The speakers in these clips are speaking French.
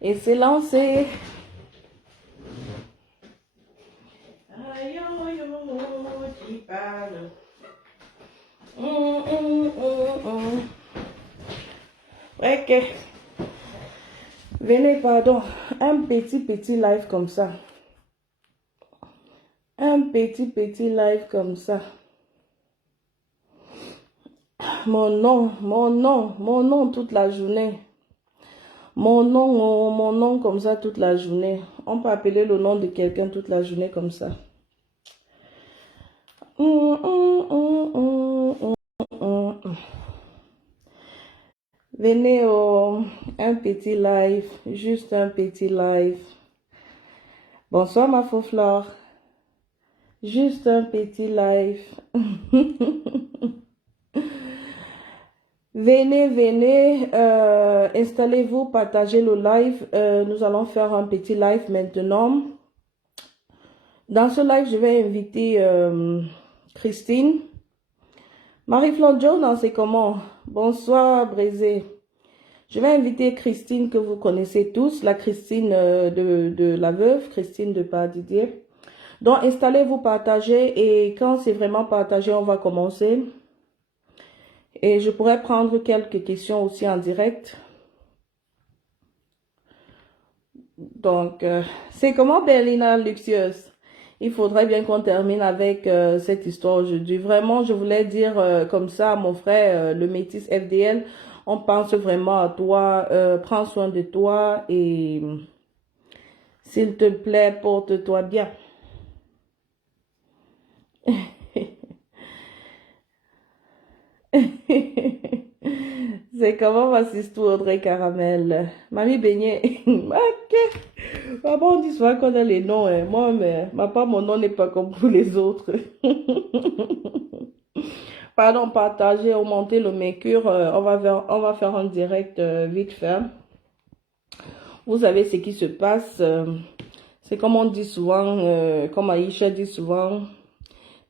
Et c'est lancé. Aïe, aïe, aïe, qui parle. Ok. Venez, pardon. Un petit live comme ça. Un petit live comme ça. Mon nom toute la journée. Mon nom comme ça toute la journée. On peut appeler le nom de quelqu'un toute la journée comme ça. Venez un petit live, juste un petit live. Bonsoir ma faux fleur. Juste un petit live. Venez, installez-vous, partagez le live. Nous allons faire un petit live maintenant. Dans ce live, je vais inviter Christine. Marie-Flore Jones, c'est comment? Bonsoir, Brézé. Je vais inviter Christine que vous connaissez tous, la Christine de la veuve, Christine de Pardidier. Donc, installez-vous, partagez et quand c'est vraiment partagé, on va commencer. Et je pourrais prendre quelques questions aussi en direct. Donc, c'est comment Berlina Luxueuse? Il faudrait bien qu'on termine avec cette histoire aujourd'hui. Vraiment, je voulais dire comme ça à mon frère, le métis FDL, on pense vraiment à toi, prends soin de toi et s'il te plaît, porte-toi bien. C'est comment ma sister Audrey Caramel? Mamie Beignet. Ok. Maman, on dit souvent qu'on a les noms. Hein. Moi, mais mon nom n'est pas comme pour les autres. Pardon, partager, augmenter le mercure. On va faire un direct vite fait. Vous savez ce qui se passe. C'est comme on dit souvent, comme Aïcha dit souvent,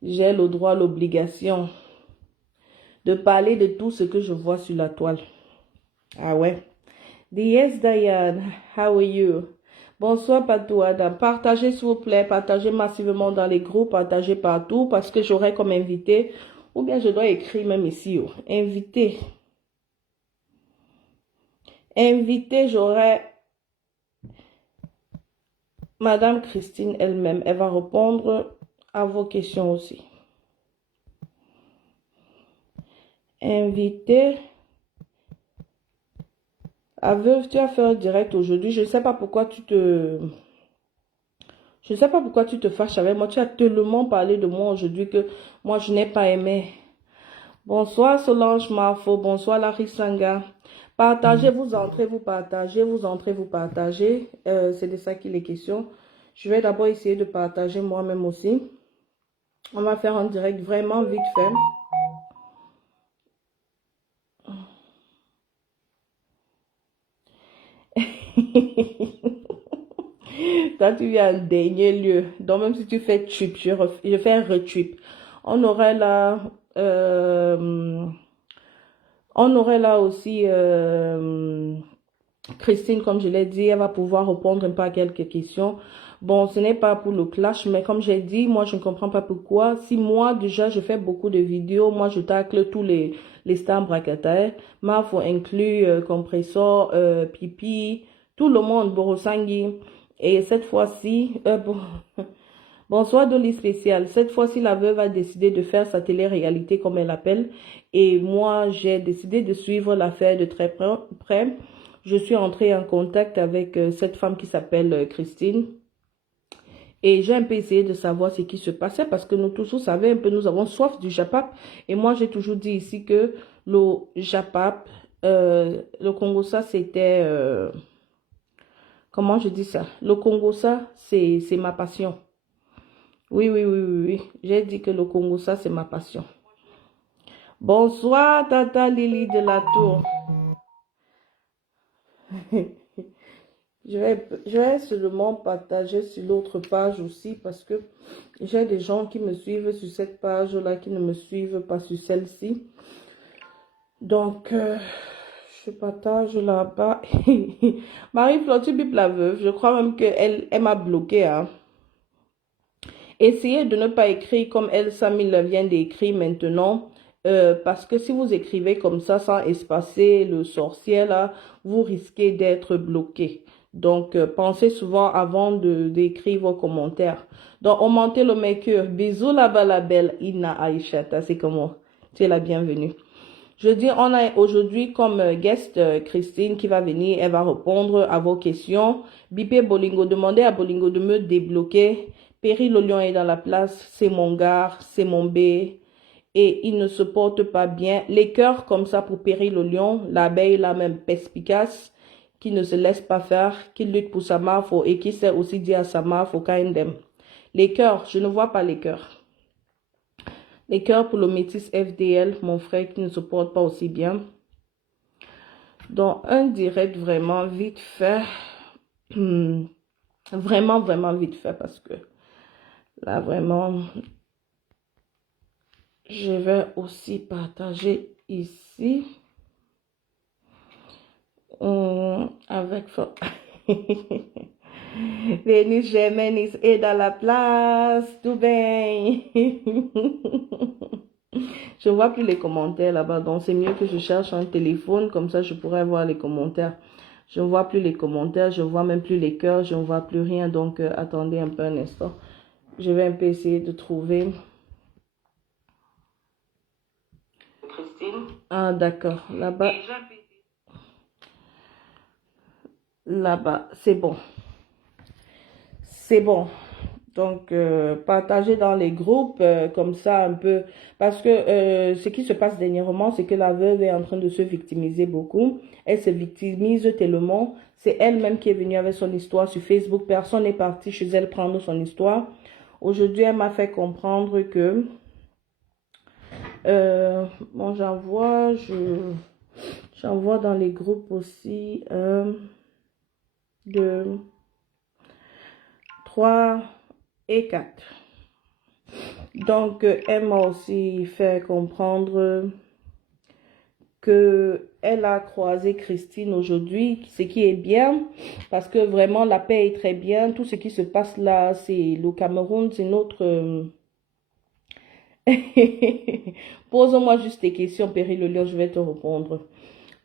j'ai le droit, l'obligation de parler de tout ce que je vois sur la toile. Ah ouais. Yes, Diane, how are you? Bonsoir, Patou Adam. Partagez, s'il vous plaît, partagez massivement dans les groupes, partagez partout, parce que j'aurai comme invité, ou bien je dois écrire même ici, oh, invité. Invité, j'aurai Madame Christine elle-même. Elle va répondre à vos questions aussi. Invité. Ah, veuve, tu as fait un direct aujourd'hui. Je ne sais pas pourquoi tu te... Je ne sais pas pourquoi tu te fâches avec moi. Tu as tellement parlé de moi aujourd'hui que moi, je n'ai pas aimé. Bonsoir Solange Marfo. Bonsoir Larry Sanga. Partagez, vous entrez, vous partagez. Vous entrez, vous partagez. C'est de ça qu'il est question. Je vais d'abord essayer de partager moi-même aussi. On va faire un direct vraiment vite fait. Toi, tu viens en dernier lieu. Donc, même si tu fais trip, je fais un retrip. On aurait là, on aurait là aussi Christine, comme je l'ai dit, elle va pouvoir répondre un peu à quelques questions. Bon, ce n'est pas pour le clash, mais comme j'ai dit, moi, je ne comprends pas pourquoi. Si moi, déjà, je fais beaucoup de vidéos, moi, je tacle tous les stars bracataires. Moi, il faut inclure Compressor, Pipi, tout le monde, Borosangui. Et cette fois-ci, bonsoir Dolly spécial. Cette fois-ci, la veuve a décidé de faire sa télé-réalité comme elle l'appelle. Et moi, j'ai décidé de suivre l'affaire de très près. Je suis entrée en contact avec cette femme qui s'appelle Christine. Et j'ai un peu essayé de savoir ce qui se passait parce que nous tous, vous savez, un peu, nous avons soif du Japap. Et moi, j'ai toujours dit ici que le Japap, le Congo, ça, c'était... comment je dis ça? Le Congo, ça, c'est ma passion. Oui. J'ai dit que le Congo, ça, c'est ma passion. Bonsoir, Tata Lily de la Tour. Je vais seulement partager sur l'autre page aussi parce que j'ai des gens qui me suivent sur cette page-là qui ne me suivent pas sur celle-ci. Donc, Je partage là-bas. Marie-Flore, tu bipes la veuve. Je crois même qu'elle m'a bloqué. Hein. Essayez de ne pas écrire comme Elsa Miller vient d'écrire maintenant. Parce que si vous écrivez comme ça, sans espacer le sorcier, là, vous risquez d'être bloqué. Donc, pensez souvent avant d'écrire vos commentaires. Donc, augmentez le make-up. Bisous là-bas, la belle Ina Aïchata. C'est comment? Tu es la bienvenue. Je dis, on a aujourd'hui comme guest Christine qui va venir. Elle va répondre à vos questions. Bipé Bolingo, demandez à Bolingo de me débloquer. Perry le lion est dans la place. C'est mon gars, c'est mon bé. Et il ne se porte pas bien. Les cœurs comme ça pour Perry le lion, l'abeille la même perspicace, qui ne se laisse pas faire, qui lutte pour sa marque et qui sait aussi dire à sa marque au KNDM. Les cœurs, je ne vois pas les cœurs. Les cœurs pour le métis FDL, mon frère qui ne se porte pas aussi bien. Donc, un direct vraiment vite fait. Vraiment, vraiment vite fait parce que là, vraiment, je vais aussi partager ici avec... Vénus Gémenis est dans la place, tout bien. Je ne vois plus les commentaires là-bas, donc c'est mieux que je cherche un téléphone, comme ça je pourrais voir les commentaires. Je ne vois plus les commentaires, je ne vois même plus les cœurs, je ne vois plus rien, donc attendez un peu un instant. Je vais un peu essayer de trouver. Christine. Ah d'accord, là-bas. Là-bas, c'est bon. C'est bon. Donc, partagez dans les groupes, comme ça un peu. Parce que ce qui se passe dernièrement, c'est que la veuve est en train de se victimiser beaucoup. Elle se victimise tellement. C'est elle-même qui est venue avec son histoire sur Facebook. Personne n'est parti chez elle prendre son histoire. Aujourd'hui, elle m'a fait comprendre que... bon, j'envoie dans les groupes aussi de 3 et 4. Donc, elle m'a aussi fait comprendre que elle a croisé Christine aujourd'hui, ce qui est bien, parce que vraiment la paix est très bien. Tout ce qui se passe là, c'est le Cameroun, c'est notre... Pose-moi juste tes questions, Perry le lion, je vais te répondre.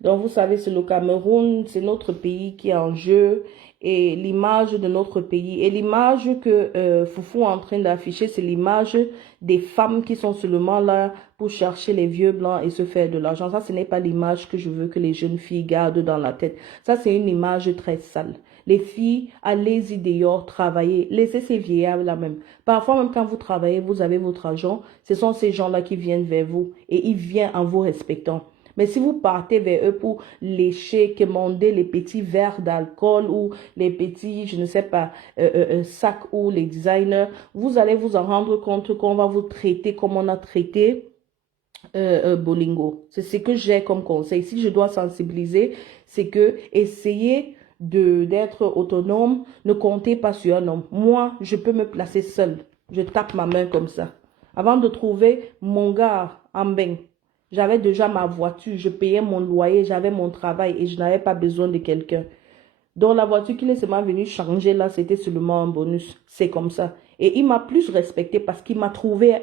Donc, vous savez, c'est le Cameroun, c'est notre pays qui est en jeu et l'image de notre pays. Et l'image que Foufou est en train d'afficher, c'est l'image des femmes qui sont seulement là pour chercher les vieux blancs et se faire de l'argent. Ça, ce n'est pas l'image que je veux que les jeunes filles gardent dans la tête. Ça, c'est une image très sale. Les filles, allez-y dehors, travaillez. Laissez ces vieillards là même. Parfois, même quand vous travaillez, vous avez votre argent. Ce sont ces gens-là qui viennent vers vous et ils viennent en vous respectant. Mais si vous partez vers eux pour lécher, commander les petits verres d'alcool ou les petits, je ne sais pas, sacs ou les designers, vous allez vous en rendre compte qu'on va vous traiter comme on a traité Bolingo. C'est ce que j'ai comme conseil. Si je dois sensibiliser, c'est que essayez d'être autonome, ne comptez pas sur un homme. Moi, je peux me placer seule. Je tape ma main comme ça. Avant de trouver mon gars en bain. J'avais déjà ma voiture, je payais mon loyer, j'avais mon travail et je n'avais pas besoin de quelqu'un. Donc la voiture qu'il est seulement venu changer là, c'était seulement un bonus. C'est comme ça. Et il m'a plus respecté parce qu'il m'a trouvé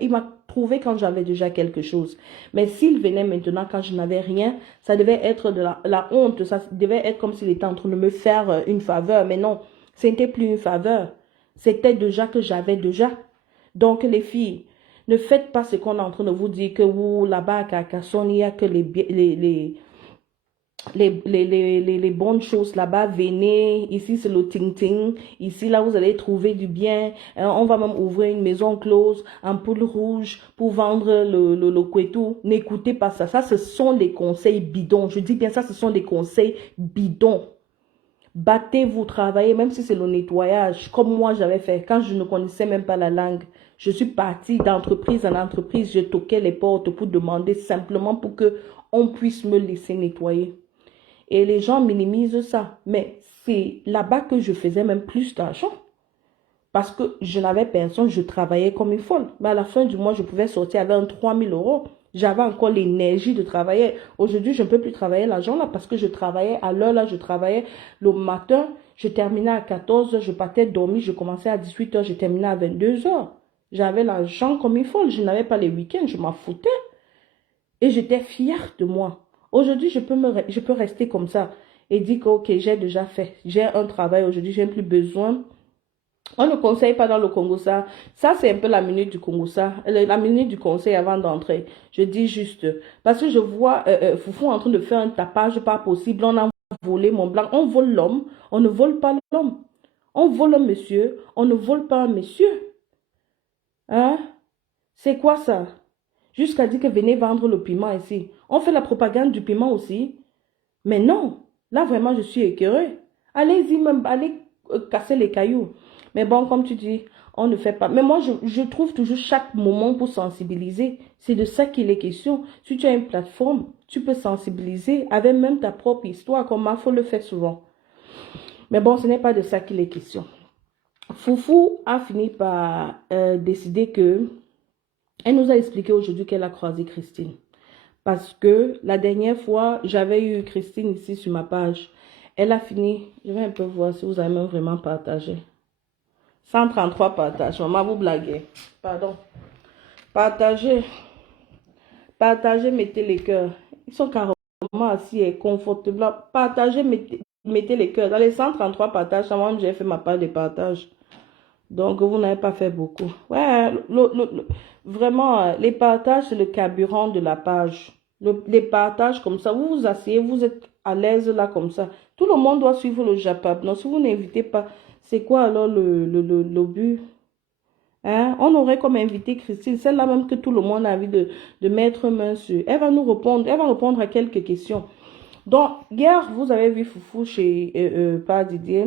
quand j'avais déjà quelque chose. Mais s'il venait maintenant quand je n'avais rien, ça devait être de la honte. Ça devait être comme s'il était en train de me faire une faveur. Mais non, ce n'était plus une faveur. C'était déjà que j'avais déjà. Donc les filles, ne faites pas ce qu'on est en train de vous dire que là-bas à Carcassonne, il n'y a que les bonnes choses là-bas. Venez, ici c'est le ting-ting. Ici, là, vous allez trouver du bien. On va même ouvrir une maison close, en poule rouge pour vendre le kwetou. N'écoutez pas ça. Ça, ce sont des conseils bidons. Je dis bien ça, ce sont des conseils bidons. Battez-vous, travaillez, même si c'est le nettoyage, comme moi j'avais fait. Quand je ne connaissais même pas la langue, je suis partie d'entreprise en entreprise, je toquais les portes pour demander simplement pour que on puisse me laisser nettoyer. Et les gens minimisent ça. Mais c'est là-bas que je faisais même plus d'argent. Parce que je n'avais personne, je travaillais comme une folle. Mais à la fin du mois, je pouvais sortir avec un 3 000 euros. J'avais encore l'énergie de travailler. Aujourd'hui, je ne peux plus travailler l'argent là parce que je travaillais à l'heure là, je travaillais le matin, je terminais à 14 heures, je partais dormir, je commençais à 18 heures, je terminais à 22 heures. J'avais l'argent comme il faut, je n'avais pas les week-ends, je m'en foutais. Et j'étais fière de moi. Aujourd'hui, je peux rester comme ça et dire que, ok, j'ai déjà fait. J'ai un travail aujourd'hui, j'ai plus besoin. On ne conseille pas dans le Congo ça. Ça, c'est un peu la minute du Congo ça. La minute du conseil avant d'entrer. Je dis juste. Parce que je vois Foufou en train de faire un tapage pas possible. On a volé mon blanc. On vole l'homme. On ne vole pas l'homme. On vole un monsieur. On ne vole pas un monsieur. Hein? C'est quoi ça? Jusqu'à dire que venez vendre le piment ici. On fait la propagande du piment aussi. Mais non, là vraiment je suis écœurée. Allez-y même, allez casser les cailloux. Mais bon, comme tu dis, on ne fait pas. Mais moi, je trouve toujours chaque moment pour sensibiliser. C'est de ça qu'il est question. Si tu as une plateforme, tu peux sensibiliser avec même ta propre histoire, comme Mafo le fait souvent. Mais bon, ce n'est pas de ça qu'il est question. Foufou a fini par décider que elle nous a expliqué aujourd'hui qu'elle a croisé Christine. Parce que la dernière fois, j'avais eu Christine ici sur ma page. Elle a fini, je vais un peu voir si vous avez même vraiment partagé. 133 partages, maman vous blaguez. Pardon. Partagez. Partagez, mettez les cœurs. Ils sont carrément assis et confortables. Partagez, mettez les cœurs. Dans les 133 partages, moi j'ai fait ma part de partage. Donc, vous n'avez pas fait beaucoup. Ouais, vraiment, les partages, c'est le carburant de la page. Les partages comme ça, vous vous asseyez, vous êtes à l'aise là comme ça. Tout le monde doit suivre le Japap. Non, si vous n'invitez pas, c'est quoi alors le but? Hein? On aurait comme invité Christine, celle-là même que tout le monde a envie de mettre main sur. Elle va nous répondre, elle va répondre à quelques questions. Donc, hier, vous avez vu Foufou chez Pas Didier.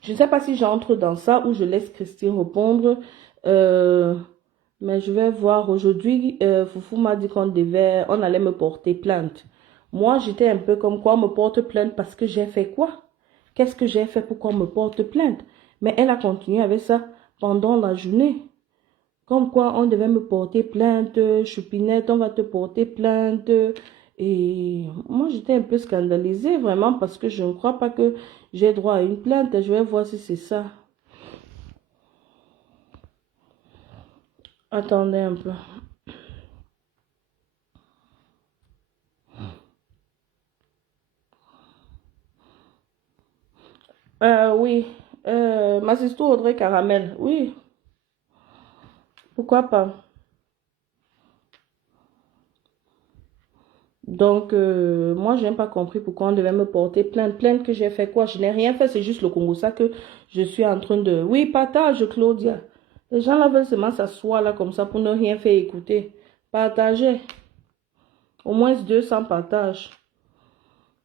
Je ne sais pas si j'entre dans ça ou je laisse Christine répondre. Mais je vais voir. Aujourd'hui, Foufou m'a dit on allait me porter plainte. Moi, j'étais un peu comme quoi on me porte plainte parce que j'ai fait quoi? Qu'est-ce que j'ai fait pour qu'on me porte plainte? Mais elle a continué avec ça pendant la journée. Comme quoi on devait me porter plainte, Choupinette, on va te porter plainte. Et moi, j'étais un peu scandalisée, vraiment, parce que je ne crois pas que j'ai droit à une plainte. Je vais voir si c'est ça. Attendez un peu. Oui. Ma sister Audrey Caramel. Oui. Pourquoi pas? Donc, moi, je n'ai pas compris pourquoi on devait me porter plainte. Plainte que j'ai fait quoi? Je n'ai rien fait, c'est juste le Congo. Ça que je suis en train de... Oui, partage, Claudia. Les gens là veulent seulement s'asseoir là comme ça pour ne rien faire écouter. Partagez. Au moins 200 partages.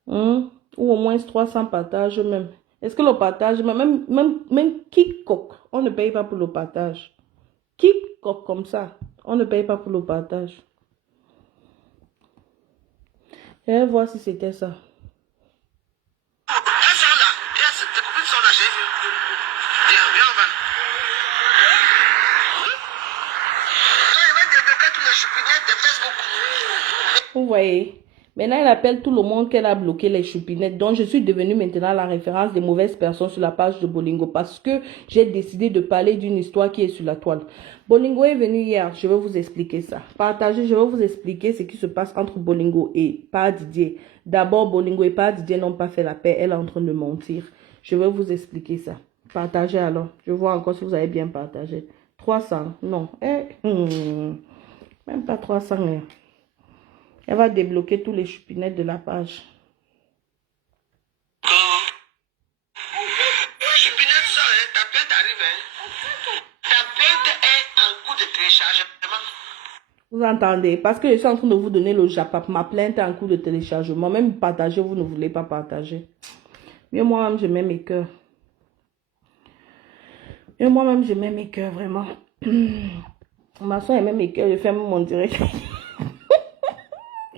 Ou au moins 300 partages même. Est-ce que le partage, même quiconque, on ne paye pas pour le partage. Quiconque comme ça, on ne paye pas pour le partage. Je vais voir si c'était ça. Vous voyez, maintenant elle appelle tout le monde qu'elle a bloqué les choupinettes. Donc je suis devenue maintenant la référence des mauvaises personnes sur la page de Bolingo parce que j'ai décidé de parler d'une histoire qui est sur la toile. Bolingo est venu hier, je vais vous expliquer ça. Partagez, je vais vous expliquer ce qui se passe entre Bolingo et Pa Didier. D'abord, Bolingo et Pa Didier n'ont pas fait la paix, elle est en train de mentir. Je vais vous expliquer ça. Partagez alors, je vois encore si vous avez bien partagé. 300, non. Même pas 300. Elle va débloquer tous les choupinettes de la page. Choupinette sort, ta plainte arrive. Ta plainte est en cours de téléchargement. Vous entendez? Parce que je suis en train de vous donner le Japap. Ma plainte est en cours de téléchargement. Même partager, vous ne voulez pas partager. Mais moi-même, je mets mes cœurs. Et moi-même, je mets mes cœurs, vraiment. Ma soeur, elle met mes cœurs. Je fais mon direct.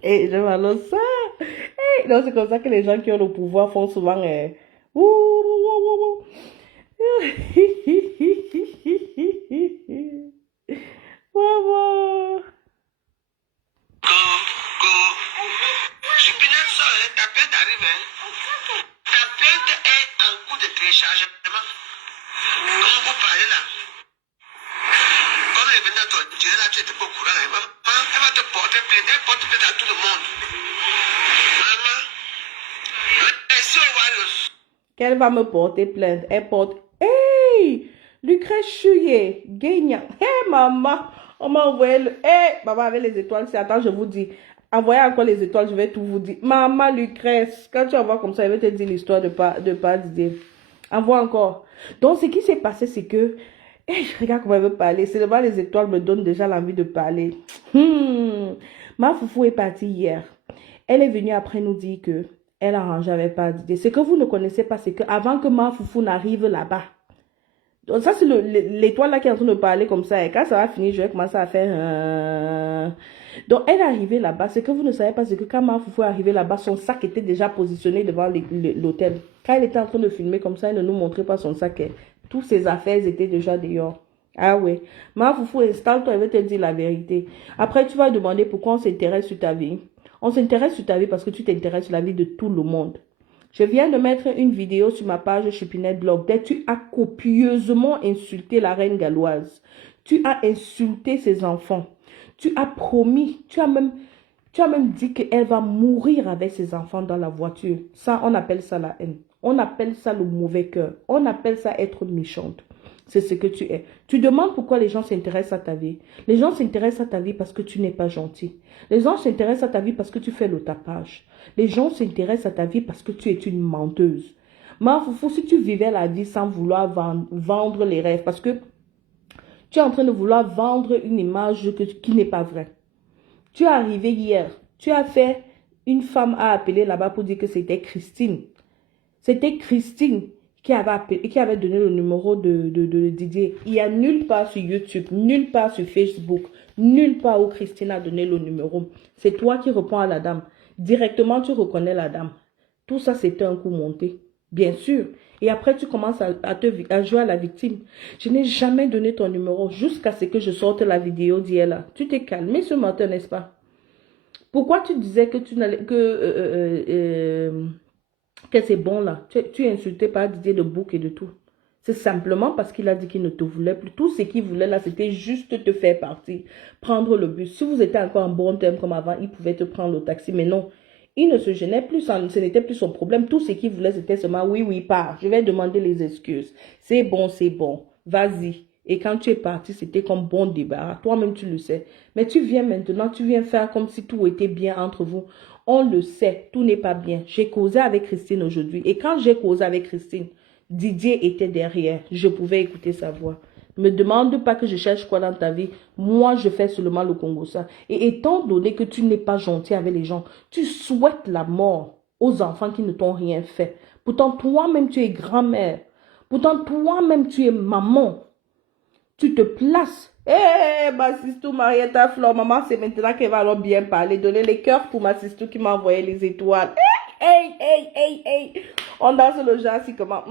Et je m'annonce ça. Donc, c'est comme ça que les gens qui ont le pouvoir font souvent. Maman. Je suis ça, ta plainte arrive. Ta plainte est en cours de téléchargement. Comme vous parlez là. Comme les maintenant, tu es là, tu étais pas au courant. Elle va te porter plainte. Elle porte plainte à tout le monde. Maman, merci aux Warriors. Qu'elle va me porter plainte. Elle porte... Hey! Lucrèce Chouye, Guénia. Hey, maman! On m'a envoyé le... Hey! Maman avec les étoiles. C'est attends, je vous dis. Envoyez encore les étoiles, je vais tout vous dire. Maman Lucrèce, quand tu envoies comme ça, elle va te dire l'histoire de pas Didier. Envoie encore. Donc, ce qui s'est passé, c'est que... Hey, regarde comment elle veut parler. C'est devant les étoiles me donne déjà l'envie de parler. Ma foufou est partie hier. Elle est venue après nous dire que elle arrangeait avec pas Didier. Ce que vous ne connaissez pas, c'est qu'avant que ma foufou n'arrive là-bas, donc ça c'est l'étoile là qui est en train de parler comme ça. Et quand ça va finir, je vais commencer à faire... Donc elle est arrivée là-bas. Ce que vous ne savez pas, c'est que quand ma foufou est arrivée là-bas, son sac était déjà positionné devant l'hôtel. Quand elle était en train de filmer comme ça, elle ne nous montrait pas son sac. Toutes ses affaires étaient déjà dehors. Ah ouais. Ma foufou, installe-toi, elle va te dire la vérité. Après, tu vas demander pourquoi on s'intéresse sur ta vie. On s'intéresse sur ta vie parce que tu t'intéresses sur la vie de tout le monde. Je viens de mettre une vidéo sur ma page Chipinette Blog. Tu as copieusement insulté la reine galloise. Tu as insulté ses enfants. Tu as promis, tu as même dit qu'elle va mourir avec ses enfants dans la voiture. Ça, on appelle ça la haine. On appelle ça le mauvais cœur. On appelle ça être méchante. C'est ce que tu es. Tu demandes pourquoi les gens s'intéressent à ta vie. Les gens s'intéressent à ta vie parce que tu n'es pas gentil. Les gens s'intéressent à ta vie parce que tu fais le tapage. Les gens s'intéressent à ta vie parce que tu es une menteuse. Ma foufou, si tu vivais la vie sans vouloir vendre les rêves, parce que tu es en train de vouloir vendre une image qui n'est pas vraie. Tu es arrivé hier, tu as fait une femme à appeler là-bas pour dire que c'était Christine. C'était Christine qui avait donné le numéro de Didier. Il n'y a nulle part sur YouTube, nulle part sur Facebook, nulle part où Christine a donné le numéro. C'est toi qui réponds à la dame. Directement, tu reconnais la dame. Tout ça, c'était un coup monté. Bien sûr. Et après, tu commences à jouer à la victime. Je n'ai jamais donné ton numéro jusqu'à ce que je sorte la vidéo d'hier là. Tu t'es calmé ce matin, n'est-ce pas? Pourquoi tu disais que tu n'allais que c'est bon là? Tu insultais pas Didier de Bouc et de tout. C'est simplement parce qu'il a dit qu'il ne te voulait plus. Tout ce qu'il voulait là, c'était juste te faire partir. Prendre le bus. Si vous étiez encore en bon terme comme avant, il pouvait te prendre le taxi. Mais non. Il ne se gênait plus, ce n'était plus son problème. Tout ce qu'il voulait, c'était seulement, oui, pars. Je vais demander les excuses. C'est bon, vas-y. Et quand tu es parti, c'était comme bon débarras. Toi-même, tu le sais. Mais tu viens maintenant, tu viens faire comme si tout était bien entre vous. On le sait, tout n'est pas bien. J'ai causé avec Christine aujourd'hui. Et quand j'ai causé avec Christine, Didier était derrière. Je pouvais écouter sa voix. Ne me demande pas que je cherche quoi dans ta vie. Moi, je fais seulement le Congo ça. Et étant donné que tu n'es pas gentil avec les gens, tu souhaites la mort aux enfants qui ne t'ont rien fait. Pourtant, toi-même, tu es grand-mère. Pourtant, toi-même, tu es maman. Tu te places. Hé, ma sister Marietta Flore, maman, c'est maintenant qu'elle va alors bien parler. Donner les cœurs pour ma sister qui m'a envoyé les étoiles. Hey. On danse le genre assis comment.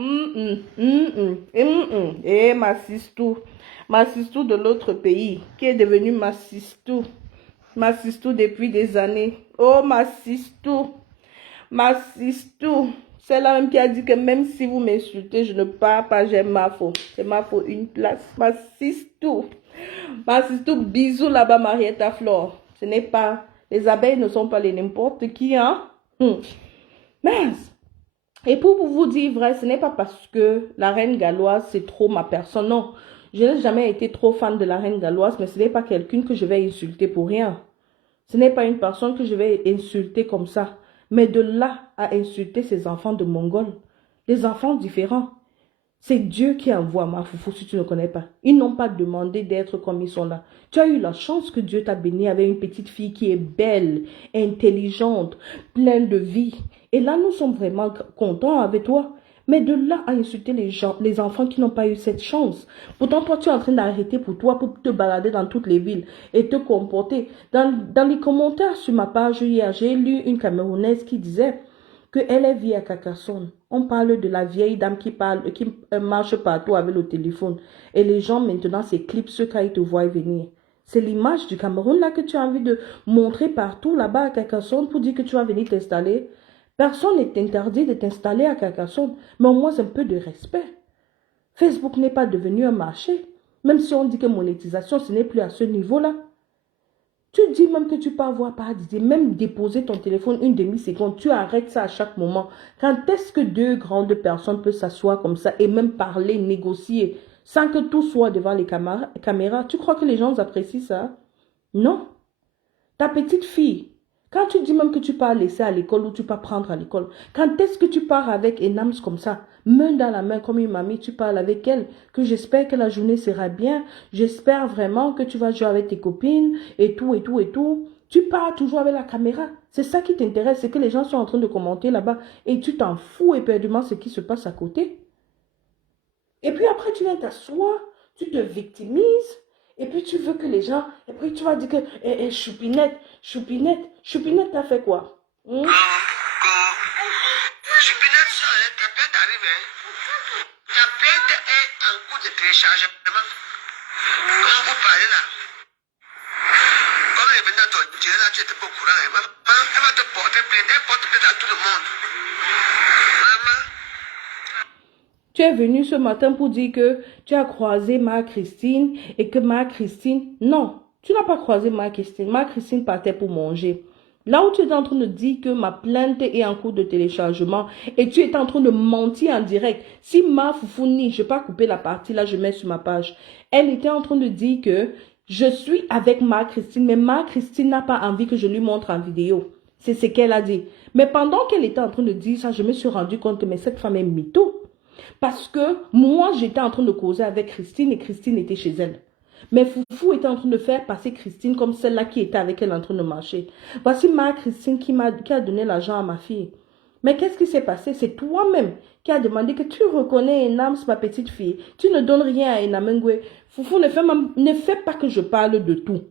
Et ma sister de l'autre pays, qui est devenue ma sister depuis des années. Oh, ma sister, celle-là même qui a dit que même si vous m'insultez, je ne pars pas, j'aime ma faute. C'est ma faute, une place. Ma sister, bisous là-bas, Marietta Flore. Ce n'est pas, les abeilles ne sont pas les n'importe qui, hein. Mince. Et pour vous dire vrai, ce n'est pas parce que la reine galloise, c'est trop ma personne. Non, je n'ai jamais été trop fan de la reine galloise, mais ce n'est pas quelqu'un que je vais insulter pour rien. Ce n'est pas une personne que je vais insulter comme ça. Mais de là à insulter ces enfants de Mongols, des enfants différents, c'est Dieu qui envoie ma foufou si tu ne connais pas. Ils n'ont pas demandé d'être comme ils sont là. Tu as eu la chance que Dieu t'a béni avec une petite fille qui est belle, intelligente, pleine de vie. Et là, nous sommes vraiment contents avec toi. Mais de là à insulter les gens, les enfants qui n'ont pas eu cette chance. Pourtant, toi, tu es en train d'arrêter pour toi, pour te balader dans toutes les villes et te comporter. Dans les commentaires sur ma page hier, j'ai lu une Camerounaise qui disait qu'elle vit à Carcassonne. On parle de la vieille dame qui marche partout avec le téléphone. Et les gens maintenant s'éclipsent quand ils te voient venir. C'est l'image du Cameroun là que tu as envie de montrer partout là-bas à Carcassonne pour dire que tu vas venir t'installer. Personne n'est interdit de t'installer à Carcassonne, mais au moins un peu de respect. Facebook n'est pas devenu un marché, même si on dit que monétisation, ce n'est plus à ce niveau-là. Tu dis même que tu peux avoir pas d'idée, même déposer ton téléphone une demi-seconde, tu arrêtes ça à chaque moment. Quand est-ce que deux grandes personnes peuvent s'asseoir comme ça et même parler, négocier, sans que tout soit devant les caméras? Tu crois que les gens apprécient ça? Non. Ta petite fille, quand tu dis même que tu pars laisser à l'école ou tu pars prendre à l'école, quand est-ce que tu pars avec Enams comme ça, main dans la main comme une mamie, tu parles avec elle, que j'espère que la journée sera bien, j'espère vraiment que tu vas jouer avec tes copines et tout, et tout, et tout. Tu pars toujours avec la caméra. C'est ça qui t'intéresse, c'est que les gens sont en train de commenter là-bas et tu t'en fous éperdument ce qui se passe à côté. Et puis après, tu viens t'asseoir, tu te victimises, et puis tu veux que les gens, et puis tu vas dire que, Choupinette, Choupinette, Choupinette t'as fait quoi? Chipinette, ça, ta perte arrive. Ta perte est en cours de téléchargement. Comment vous parlez là? Comme les vendeurs t'ont dit là, tu n'étais pas au courant. Elle va te porter plainte, elle porte plainte à tout le monde. Maman. Tu es venu ce matin pour dire que tu as croisé Marie-Christine et que Marie-Christine... Non, tu n'as pas croisé Marie-Christine. Marie-Christine partait pour manger. Là où tu es en train de dire que ma plainte est en cours de téléchargement et tu es en train de mentir en direct. Si ma foufouni, je ne vais pas couper la partie là, je mets sur ma page. Elle était en train de dire que je suis avec Marie-Christine, mais Marie-Christine n'a pas envie que je lui montre en vidéo. C'est ce qu'elle a dit. Mais pendant qu'elle était en train de dire ça, je me suis rendu compte que mais cette femme est mytho. Parce que moi, j'étais en train de causer avec Christine et Christine était chez elle. Mais Foufou était en train de faire passer Christine comme celle-là qui était avec elle en train de marcher. Voici Christine qui a donné l'argent à ma fille. Mais qu'est-ce qui s'est passé? C'est toi-même qui a demandé que tu reconnais Enam, ma petite fille. Tu ne donnes rien à Enamengwe. Foufou, ne fais pas que je parle de tout.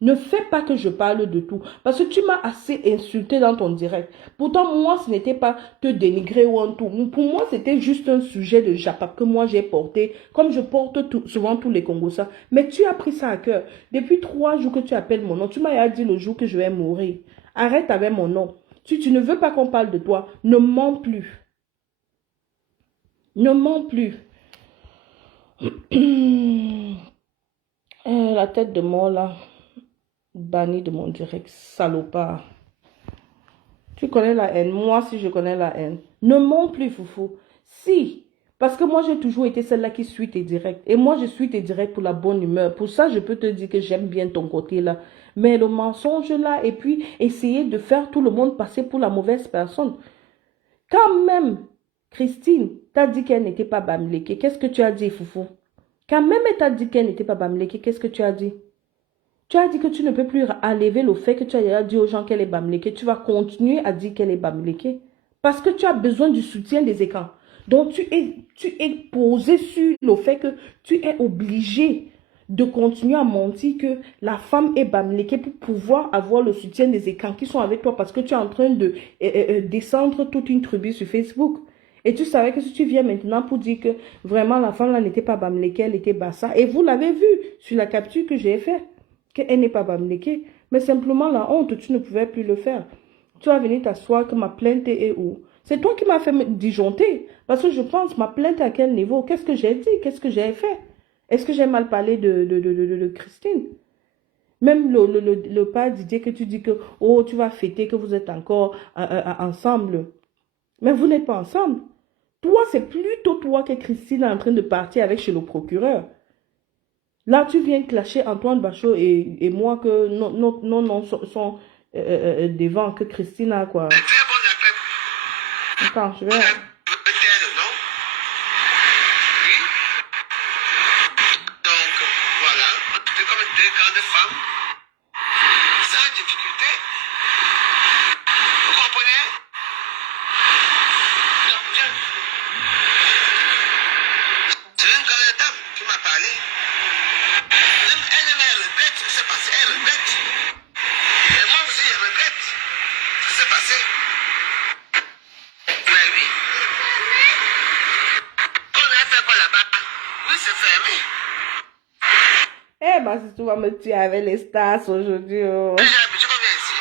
Ne fais pas que je parle de tout. Parce que tu m'as assez insulté dans ton direct. Pourtant, moi, ce n'était pas te dénigrer ou en tout. Pour moi, c'était juste un sujet de Japap que moi, j'ai porté. Comme je porte souvent tous les Congossas. Mais tu as pris ça à cœur. Depuis 3 jours que tu appelles mon nom. Tu m'as dit le jour que je vais mourir. Arrête avec mon nom. Si tu ne veux pas qu'on parle de toi, ne mens plus. Ne mens plus. La tête de mort, là. Banni de mon direct, salopard. Tu connais la haine. Moi, si je connais la haine. Ne mens plus, Foufou. Si. Parce que moi, j'ai toujours été celle-là qui suit tes directs. Et moi, je suis tes directs pour la bonne humeur. Pour ça, je peux te dire que j'aime bien ton côté là. Mais le mensonge là, et puis essayer de faire tout le monde passer pour la mauvaise personne. Quand même, Christine t'a dit qu'elle n'était pas Bamileke. Qu'est-ce que tu as dit, Foufou? Quand même, elle t'a dit qu'elle n'était pas Bamileke. Qu'est-ce que tu as dit? Tu as dit que tu ne peux plus enlever le fait que tu as dit aux gens qu'elle est Bamileke. Tu vas continuer à dire qu'elle est Bamileke. Parce que tu as besoin du soutien des écrans. Donc, tu es posé sur le fait que tu es obligé de continuer à mentir que la femme est Bamileke pour pouvoir avoir le soutien des écrans qui sont avec toi parce que tu es en train de descendre toute une tribu sur Facebook. Et tu savais que si tu viens maintenant pour dire que vraiment la femme là n'était pas Bamileke, elle était Bassa. Et vous l'avez vu sur la capture que j'ai faite. Qu'elle n'est pas Bamileke, mais simplement la honte, tu ne pouvais plus le faire. Tu vas venir t'asseoir que ma plainte est où? C'est toi qui m'as fait me disjoncter. Parce que je pense, ma plainte à quel niveau? Qu'est-ce que j'ai dit? Qu'est-ce que j'ai fait? Est-ce que j'ai mal parlé de Christine? Même le pas Didier que tu dis que, oh, tu vas fêter, que vous êtes encore ensemble. Mais vous n'êtes pas ensemble. Toi, c'est plutôt toi que Christine est en train de partir avec chez le procureur. Là, tu viens clasher Antoine Bachot et moi que non sont devant, que Christine a quoi. Attends, je vais... Donc, voilà, c'est comme deux grandes femmes, sans difficulté. Vous comprenez? C'est une grande dame qui m'a parlé. Elle regrette ce qui s'est passé, elle regrette. Et moi aussi, je regrette ce qui s'est passé. Mais oui. Qu'on a fait quoi là-bas? Oui, c'est fermé. Eh, ma sister va me tuer avec les stars aujourd'hui. Oh. J'ai habitué qu'on vient ici.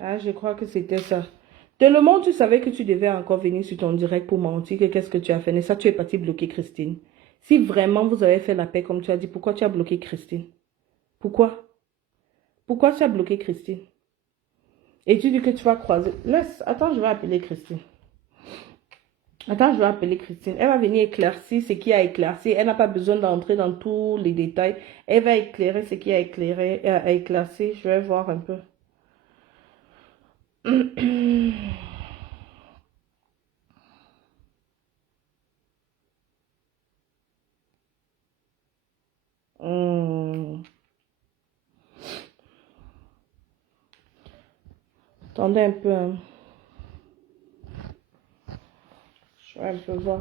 Ah, je crois que c'était ça. De le monde, tu savais que tu devais encore venir sur ton direct pour mentir, que qu'est-ce que tu as fait? Et ça, tu es parti bloquer Christine. Si vraiment vous avez fait la paix comme tu as dit, pourquoi tu as bloqué Christine? Pourquoi? Pourquoi tu as bloqué Christine? Et tu dis que tu vas croiser. Laisse, attends, je vais appeler Christine. Attends, je vais appeler Christine. Elle va venir éclaircir ce qui a éclairci. Elle n'a pas besoin d'entrer dans tous les détails. Elle va éclairer ce qui a éclairci. Je vais voir un peu. Hmm. Attendez un peu. Hein. Je vais un peu voir.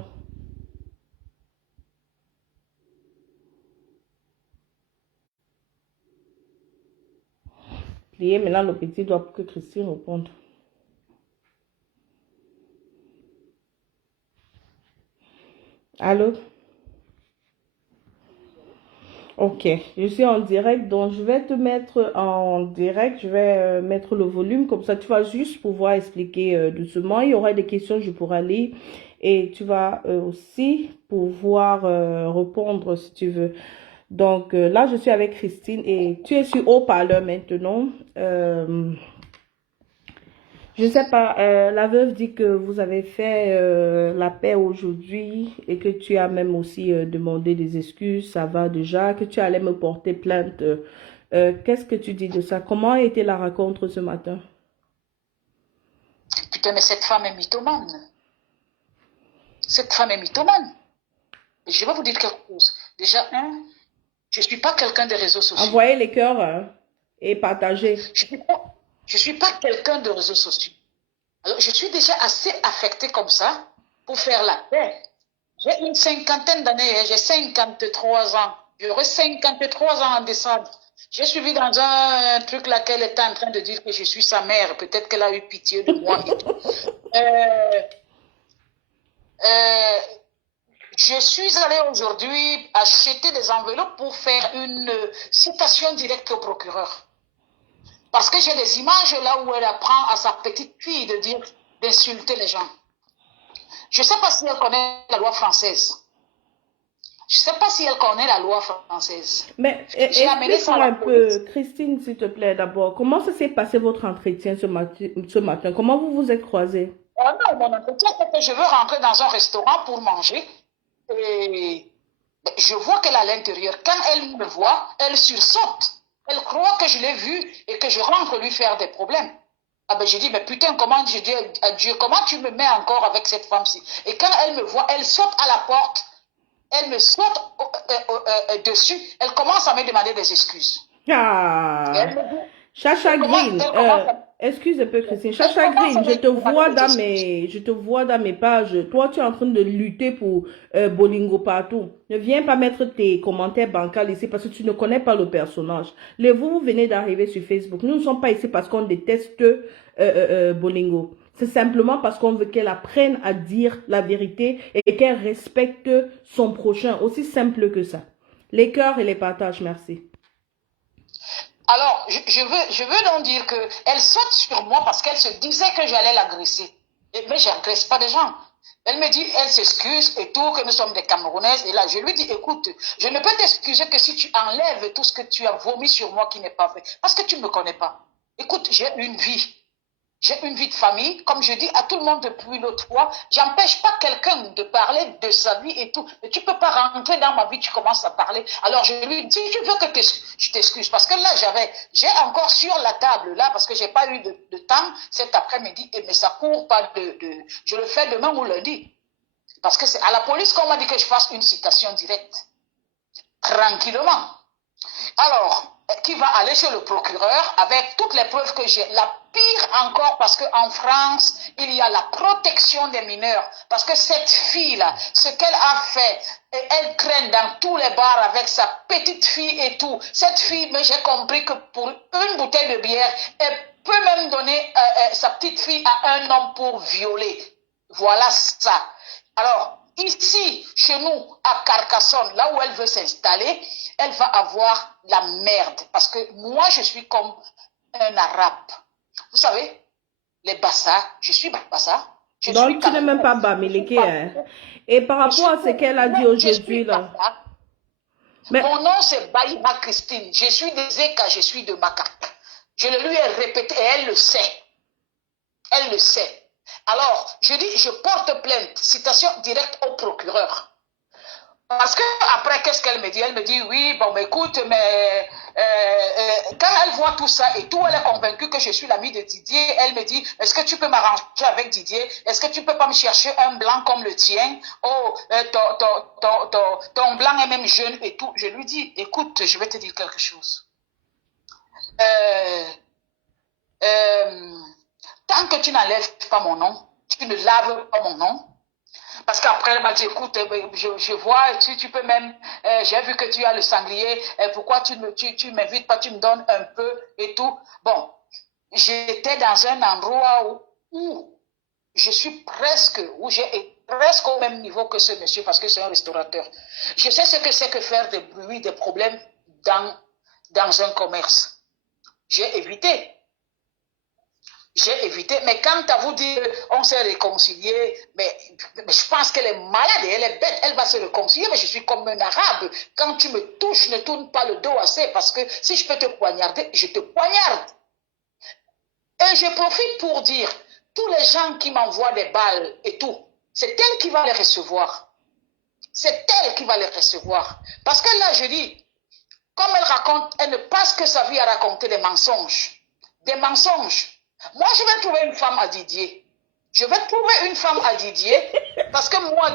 Plier maintenant le petit doigt pour que Christine réponde. Allô? Ok, je suis en direct, donc je vais te mettre en direct, je vais mettre le volume, comme ça tu vas juste pouvoir expliquer doucement. Il y aura des questions, je pourrai lire et tu vas aussi pouvoir répondre si tu veux. Donc là, je suis avec Christine et tu es sur haut-parleur maintenant. Je ne sais pas, la veuve dit que vous avez fait la paix aujourd'hui et que tu as même aussi demandé des excuses, ça va déjà, que tu allais me porter plainte. Qu'est-ce que tu dis de ça? Comment a été la rencontre ce matin? Putain, mais cette femme est mythomane. Cette femme est mythomane. Et je vais vous dire quelque chose. Déjà, je ne suis pas quelqu'un des réseaux sociaux. Envoyez les cœurs et partagez. Je suis pas quelqu'un de réseaux sociaux. Alors, je suis déjà assez affectée comme ça pour faire la paix. J'ai une cinquantaine d'années, j'ai 53 ans. J'aurai 53 ans en décembre. J'ai suivi dans un truc là qu'elle était en train de dire que je suis sa mère. Peut-être qu'elle a eu pitié de moi et tout. Je suis allée aujourd'hui acheter des enveloppes pour faire une citation directe au procureur. Parce que j'ai des images là où elle apprend à sa petite fille de dire, d'insulter les gens. Je ne sais pas si elle connaît la loi française. Je ne sais pas si elle connaît la loi française. Mais explique-moi un peu, Christine, s'il te plaît, d'abord. Comment ça s'est passé votre entretien ce matin? Comment vous vous êtes croisés? Oh non, mon entretien, c'est que je veux rentrer dans un restaurant pour manger. Et je vois qu'elle est à l'intérieur. Quand elle me voit, elle sursaute. Elle croit que je l'ai vue et que je rentre lui faire des problèmes. Ah ben je dis, mais putain, comment je dis à Dieu, comment tu me mets encore avec cette femme-ci? Et quand elle me voit, elle saute à la porte, elle me saute dessus, elle commence à me demander des excuses. Ah, Chacha Green, excuse un peu Christine, Chacha Green, je te vois dans mes pages, toi tu es en train de lutter pour Bolingo partout. Ne viens pas mettre tes commentaires bancals ici parce que tu ne connais pas le personnage. Vous venez d'arriver sur Facebook, nous ne sommes pas ici parce qu'on déteste Bolingo. C'est simplement parce qu'on veut qu'elle apprenne à dire la vérité et qu'elle respecte son prochain, aussi simple que ça. Les cœurs et les partages, merci. Alors, je veux donc dire qu'elle saute sur moi parce qu'elle se disait que j'allais l'agresser. Mais je n'agresse pas des gens. Elle me dit, elle s'excuse et tout, que nous sommes des Camerounaises. Et là, je lui dis, écoute, je ne peux t'excuser que si tu enlèves tout ce que tu as vomi sur moi qui n'est pas vrai. Parce que tu ne me connais pas. Écoute, j'ai une vie. J'ai une vie de famille, comme je dis à tout le monde depuis l'autre fois, j'empêche pas quelqu'un de parler de sa vie et tout, mais tu peux pas rentrer dans ma vie, tu commences à parler. Alors je lui dis, tu veux que je t'excuse, parce que là j'ai encore sur la table, là, parce que j'ai pas eu de temps cet après-midi, mais ça court pas je le fais demain ou lundi. Parce que c'est à la police qu'on m'a dit que je fasse une citation directe. Tranquillement. Alors, qui va aller chez le procureur avec toutes les preuves que j'ai. La pire encore parce qu'en France, il y a la protection des mineurs. Parce que cette fille-là, ce qu'elle a fait, elle traîne dans tous les bars avec sa petite fille et tout. Cette fille, mais j'ai compris que pour une bouteille de bière, elle peut même donner sa petite fille à un homme pour violer. Voilà ça. Alors, ici, chez nous, à Carcassonne, là où elle veut s'installer, elle va avoir la merde. Parce que moi, je suis comme un arabe. Vous savez, les Bassa, je suis Bassa. Donc, tu n'es même pas Bamileke, hein. Et par rapport à ce qu'elle a dit aujourd'hui, là. Mais... Mon nom, c'est Baïba Christine. Je suis des Eka, je suis de Maka. Je le lui ai répété et elle le sait. Elle le sait. Alors, je dis, je porte plainte, citation directe au procureur. Parce que après, qu'est-ce qu'elle me dit? Elle me dit, oui, bon, mais écoute, mais quand elle voit tout ça et tout, elle est convaincue que je suis l'amie de Didier. Elle me dit, est-ce que tu peux m'arranger avec Didier? Est-ce que tu peux pas me chercher un blanc comme le tien? Oh, ton blanc est même jeune et tout. Je lui dis, écoute, je vais te dire quelque chose. Tant que tu n'enlèves pas mon nom, tu ne laves pas mon nom, parce qu'après, elle m'a dit, écoute, je vois, tu peux même, j'ai vu que tu as le sanglier, pourquoi tu m'invites pas, tu me donnes un peu et tout. Bon, j'étais dans un endroit où je suis presque au même niveau que ce monsieur, parce que c'est un restaurateur. Je sais ce que c'est que faire des bruits, des problèmes dans un commerce. J'ai évité. Mais quand à vous dire on s'est réconcilié, mais je pense qu'elle est malade et elle est bête, elle va se réconcilier, mais je suis comme un arabe. Quand tu me touches, ne tourne pas le dos assez, parce que si je peux te poignarder, je te poignarde. Et je profite pour dire, tous les gens qui m'envoient des balles et tout, c'est elle qui va les recevoir. C'est elle qui va les recevoir. Parce que là, je dis, comme elle raconte, elle ne passe que sa vie à raconter des mensonges. Des mensonges. Moi, je vais trouver une femme à Didier. Je vais trouver une femme à Didier parce que moi,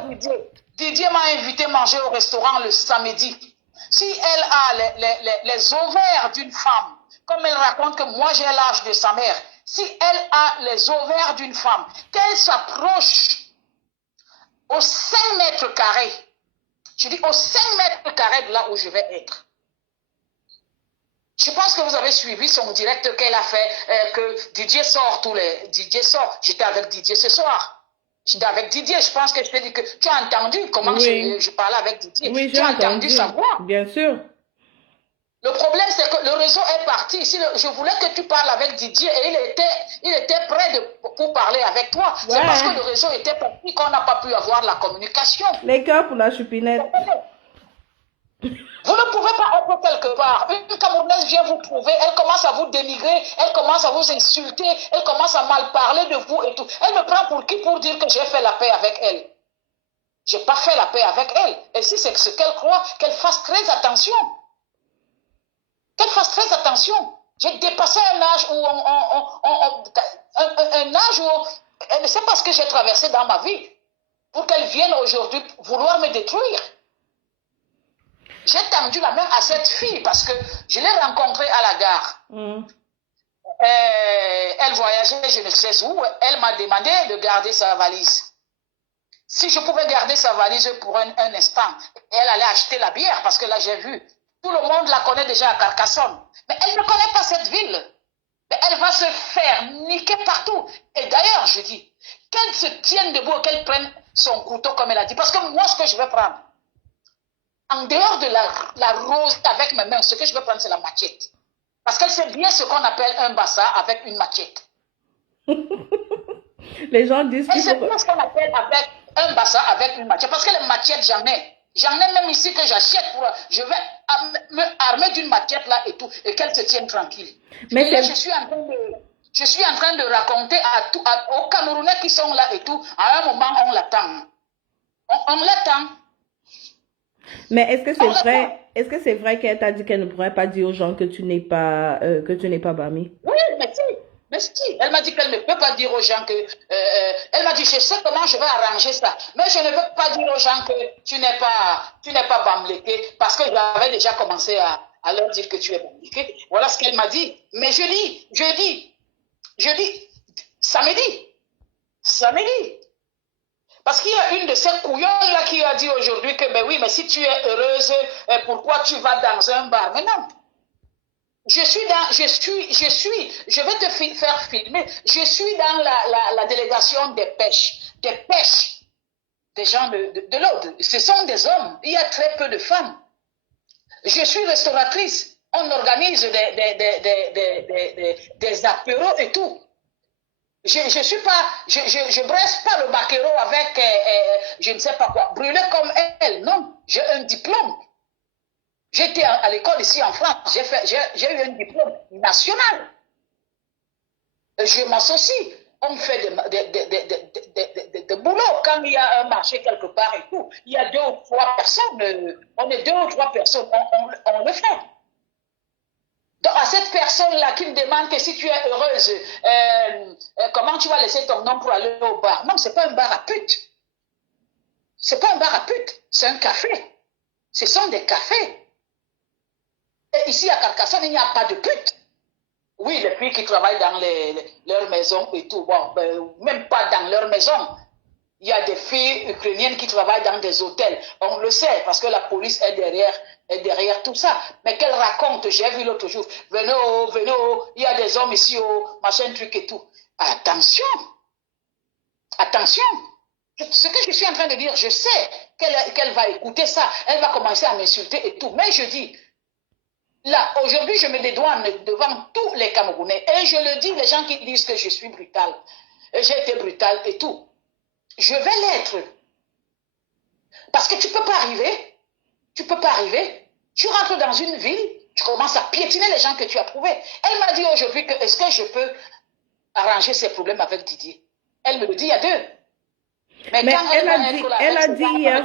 Didier m'a invité à manger au restaurant le samedi. Si elle a les ovaires d'une femme, comme elle raconte que moi j'ai l'âge de sa mère, si elle a les ovaires d'une femme, qu'elle s'approche aux 5 mètres carrés, je dis aux 5 mètres carrés de là où je vais être. Je pense que vous avez suivi son direct qu'elle a fait, que Didier sort Didier sort. J'étais avec Didier ce soir. J'étais avec Didier. Je pense que je t'ai dit que tu as entendu comment oui. je parlais avec Didier. Oui, tu as entendu sa voix. Bien sûr. Le problème, c'est que le réseau est parti. Je voulais que tu parles avec Didier et il était prêt pour parler avec toi. Ouais. C'est parce que le réseau était parti qu'on n'a pas pu avoir la communication. Les cœurs pour la chupinette. Vous ne pouvez pas être quelque part. Une Camerounaise vient vous trouver, elle commence à vous dénigrer, elle commence à vous insulter, elle commence à mal parler de vous et tout. Elle me prend pour qui pour dire que j'ai fait la paix avec elle? Je n'ai pas fait la paix avec elle. Et si c'est ce qu'elle croit, qu'elle fasse très attention. Qu'elle fasse très attention. J'ai dépassé un âge où c'est parce que j'ai traversé dans ma vie pour qu'elle vienne aujourd'hui vouloir me détruire. J'ai tendu la main à cette fille parce que je l'ai rencontrée à la gare. Elle voyageait, je ne sais où. Elle m'a demandé de garder sa valise. Si je pouvais garder sa valise pour un instant, elle allait acheter la bière parce que là, j'ai vu. Tout le monde la connaît déjà à Carcassonne. Mais elle ne connaît pas cette ville. Mais elle va se faire niquer partout. Et d'ailleurs, je dis, qu'elle se tienne debout, qu'elle prenne son couteau comme elle a dit. Parce que moi, ce que je vais prendre, en dehors de la rose avec mes mains, ce que je vais prendre, c'est la machette. Parce qu'elle sait bien ce qu'on appelle un bassa avec une machette. Les gens disent elle sait bien ce qu'on appelle avec un bassa avec une machette. Parce que les machettes, j'en ai. J'en ai même ici que j'achète. Je vais me armer d'une machette là et tout. Et qu'elle se tienne tranquille. Mais là, je suis en train de raconter aux Camerounais qui sont là et tout. À un moment, on l'attend. On l'attend. Mais est-ce que c'est vrai qu'elle t'a dit qu'elle ne pourrait pas dire aux gens que tu n'es pas Bami? Oui, mais si. Elle m'a dit qu'elle ne peut pas dire aux gens que elle m'a dit je sais comment je vais arranger ça, mais je ne peux pas dire aux gens que tu n'es pas Bamileke parce que j'avais déjà commencé à leur dire que tu es Bamileke. Voilà ce qu'elle m'a dit. Mais je dis samedi. Parce qu'il y a une de ces couillons-là qui a dit aujourd'hui que, mais oui, mais si tu es heureuse, pourquoi tu vas dans un bar? Mais non. je vais te faire filmer, je suis dans la délégation des pêches, des gens de l'autre. Ce sont des hommes, il y a très peu de femmes. Je suis restauratrice, on organise des apéros et tout. Je brasse pas le maquereau avec, je ne sais pas quoi, brûler comme elle, non, j'ai un diplôme. J'étais à l'école ici en France, j'ai eu un diplôme national. Je m'associe, on fait des boulots. Quand il y a un marché quelque part et tout, il y a 2 ou 3 personnes, on est 2 ou 3 personnes, on le fait. Donc à cette personne-là qui me demande que si tu es heureuse, comment tu vas laisser ton nom pour aller au bar? Non, c'est pas un bar à pute. C'est pas un bar à pute, c'est un café. Ce sont des cafés. Et ici à Carcassonne, il n'y a pas de pute. Oui, les filles qui travaillent dans leurs maisons et tout, bon, même pas dans leur maison. Il y a des filles ukrainiennes qui travaillent dans des hôtels. On le sait parce que la police est derrière tout ça. Mais qu'elle raconte, j'ai vu l'autre jour, venez, il y a des hommes ici, machin, truc et tout. Attention, attention. Ce que je suis en train de dire, je sais qu'elle va écouter ça. Elle va commencer à m'insulter et tout. Mais je dis, là, aujourd'hui, je me dédouane devant tous les Camerounais. Et je le dis, les gens qui disent que je suis brutale. J'ai été brutale et tout. Je vais l'être. Parce que tu ne peux pas arriver. Tu ne peux pas arriver. Tu rentres dans une ville, tu commences à piétiner les gens que tu as trouvés. Elle m'a dit aujourd'hui que est-ce que je peux arranger ces problèmes avec Didier? Elle me le dit, il y a 2. Mais quand elle a dit hier,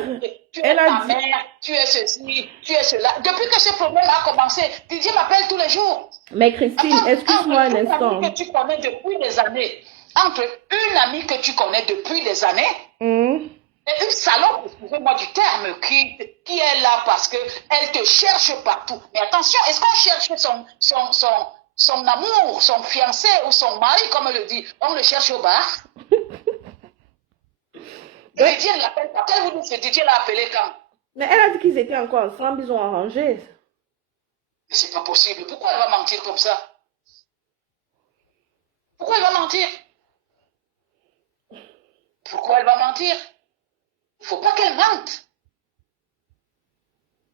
tu es ta mère, tu es ceci, tu es cela. Depuis que ce problème a commencé, Didier m'appelle tous les jours. Mais Christine, excuse-moi un instant. Que tu connais depuis des années, entre une amie que tu connais depuis des années, et une salope, excusez-moi du terme, qui est là parce qu'elle te cherche partout. Mais attention, est-ce qu'on cherche son amour, son fiancé ou son mari, comme elle le dit, on le cherche au bar? Didier ne l'appelle pas. Quel vous dit que Didier l'a appelé quand? Mais elle a dit qu'ils étaient encore ensemble, ils ont arrangé. Mais c'est pas possible. Pourquoi elle va mentir comme ça? Pourquoi elle va mentir? Pourquoi elle va mentir? Il ne faut pas qu'elle mente.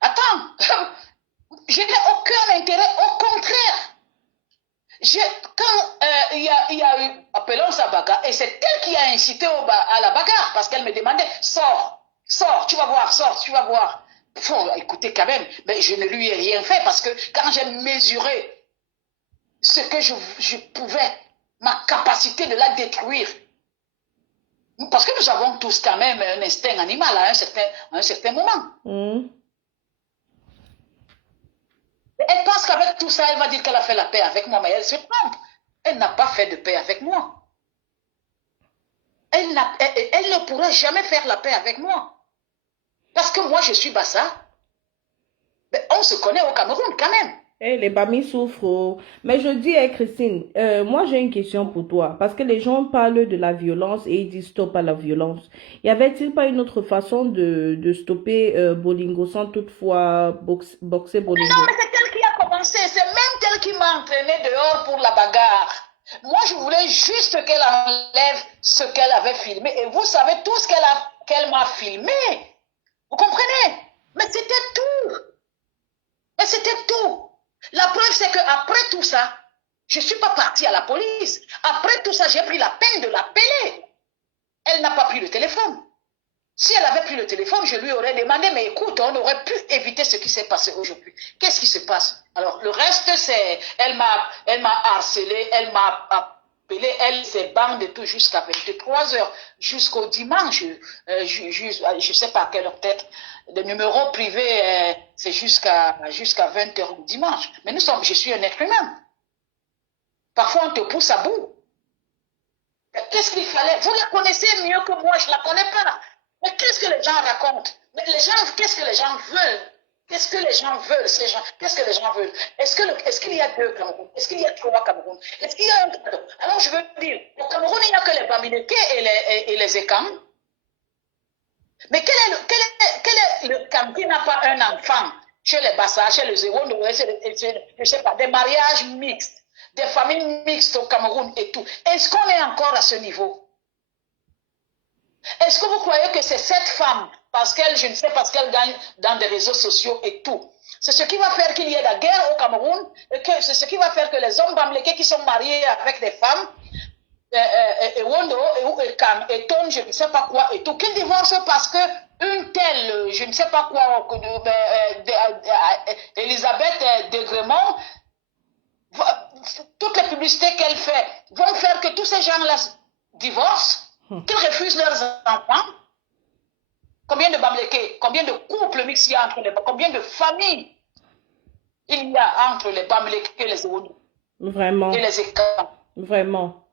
Attends, je n'ai aucun intérêt, au contraire. Quand il y a eu, appelons ça bagarre, et c'est elle qui a incité à la bagarre, parce qu'elle me demandait, sors, tu vas voir, sors, tu vas voir. Faut écouter quand même, mais je ne lui ai rien fait, parce que quand j'ai mesuré ce que je pouvais, ma capacité de la détruire, parce que nous avons tous quand même un instinct animal à un certain moment. Elle pense qu'avec tout ça, elle va dire qu'elle a fait la paix avec moi, mais elle se trompe. Elle n'a pas fait de paix avec moi. Elle ne pourrait jamais faire la paix avec moi. Parce que moi, je suis Bassa. Mais on se connaît au Cameroun quand même. Hey, les Bamis souffrent. Mais je dis, Christine, moi j'ai une question pour toi. Parce que les gens parlent de la violence et ils disent stop à la violence. Y avait-il pas une autre façon de stopper Bolingo sans toutefois boxer Bolingo? Non, mais c'est elle qui a commencé. C'est même elle qui m'a entraîné dehors pour la bagarre. Moi, je voulais juste qu'elle enlève ce qu'elle avait filmé. Et vous savez tout ce qu'elle m'a filmé. Vous comprenez? Mais c'était tout. Mais c'était tout. La preuve, c'est qu'après tout ça, je ne suis pas partie à la police. Après tout ça, j'ai pris la peine de l'appeler. Elle n'a pas pris le téléphone. Si elle avait pris le téléphone, je lui aurais demandé, mais écoute, on aurait pu éviter ce qui s'est passé aujourd'hui. Qu'est-ce qui se passe? Alors, le reste, c'est, elle m'a harcelé, elle m'a appelé, elle s'est bande et tout jusqu'à 23 heures, jusqu'au dimanche, je ne sais pas à quelle heure peut-être. Le numéro privé, c'est jusqu'à 20 heures le dimanche. Mais je suis un être humain. Parfois, on te pousse à bout. Qu'est-ce qu'il fallait? Vous la connaissez mieux que moi, je ne la connais pas. Mais qu'est-ce que les gens racontent? Mais qu'est-ce que les gens veulent? Qu'est-ce que les gens veulent, ces gens? Qu'est-ce que les gens veulent? Est-ce qu'il y a 2 Cameroun? Est-ce qu'il y a 3 Cameroun? Est-ce qu'il y a un Cameroun? Alors, je veux dire, au Cameroun, il n'y a que les Bamileke et les Ekam. Mais quel est le Cam qui n'a pas un enfant? chez les Bassa, chez les Zéwondo, je sais pas, des mariages mixtes, des familles mixtes au Cameroun et tout. Est-ce qu'on est encore à ce niveau? Est-ce que vous croyez que c'est cette femme, parce qu'elle, je ne sais, parce qu'elle gagne dans des réseaux sociaux et tout, c'est ce qui va faire qu'il y ait la guerre au Cameroun, et que c'est ce qui va faire que les hommes bamlékés qui sont mariés avec des femmes, et Wondo, et Kam, et Ton, je ne sais pas quoi, et tout, qu'ils divorcent parce que une telle, je ne sais pas quoi, Elisabeth de Grémont, toutes les publicités qu'elle fait vont faire que tous ces gens-là divorcent, qu'ils refusent leurs enfants. Combien de Bamlékés, combien de couples mixtes il y a entre les, combien de familles il y a entre les Bamlékés et les Ewoundou Vraiment. et les Ekam. Vraiment.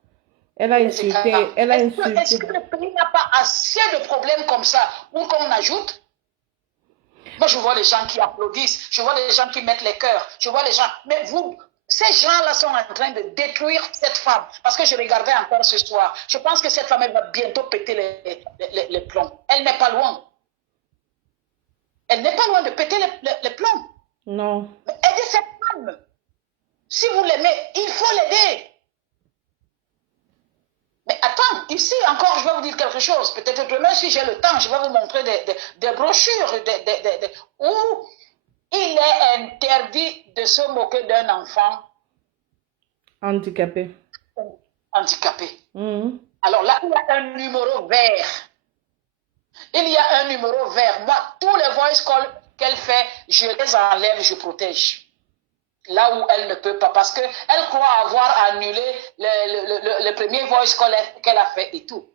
Elle a insulté. Elle a insulté. Est-ce que le pays n'a pas assez de problèmes comme ça pour qu'on ajoute? Moi, je vois les gens qui applaudissent, je vois les gens qui mettent les cœurs, je vois les gens. Mais vous, ces gens-là sont en train de détruire cette femme. Parce que je regardais encore ce soir. Je pense que cette femme, elle va bientôt péter les plombs. Elle n'est pas loin. Elle n'est pas loin de péter les plombs. Non. Mais aidez cette femme. Si vous l'aimez, il faut l'aider. Mais attends, ici encore, je vais vous dire quelque chose. Peut-être demain, si j'ai le temps, je vais vous montrer des brochures où il est interdit de se moquer d'un enfant Handicapé. handicapé. Mhm. Alors là, il y a un numéro vert. Il y a un numéro vert. Moi, tous les voice calls qu'elle fait, je les enlève, je protège. Là où elle ne peut pas, parce qu'elle croit avoir annulé le premier voice call qu'elle a fait et tout.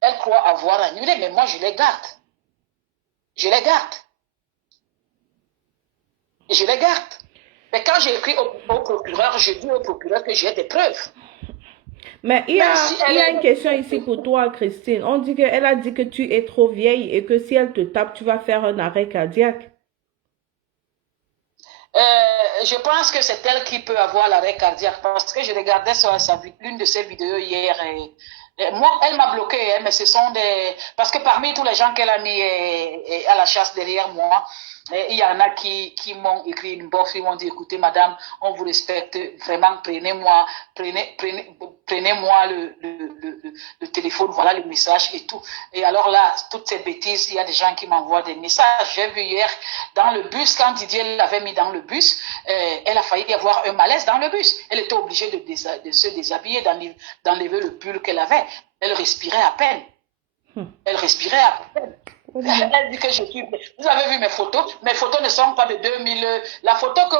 Elle croit avoir annulé, mais moi, je les garde. Je les garde. Et je les garde. Mais quand j'ai écrit au procureur, je dis au procureur que j'ai des preuves. Mais il y Même si a une question ici pour toi, Christine. On dit qu'elle a dit que tu es trop vieille et que si elle te tape, tu vas faire un arrêt cardiaque. Je pense que c'est elle qui peut avoir l'arrêt cardiaque parce que je regardais sur l'une de ses vidéos hier et moi, elle m'a bloqué, hein, mais ce sont des... Parce que parmi tous les gens qu'elle a mis à la chasse derrière moi, il y en a qui m'ont écrit une bof, ils m'ont dit, écoutez, madame, on vous respecte, vraiment, prenez-moi le téléphone, voilà le message et tout. Et alors là, toutes ces bêtises, il y a des gens qui m'envoient des messages. J'ai vu hier dans le bus, quand Didier l'avait mis dans le bus, elle a failli y avoir un malaise dans le bus. Elle était obligée de se déshabiller, d'enlever le pull qu'elle avait. Elle respirait à peine. Elle respirait à peine. Elle dit que je suis... Vous avez vu mes photos? Mes photos ne sont pas de 2000... La photo que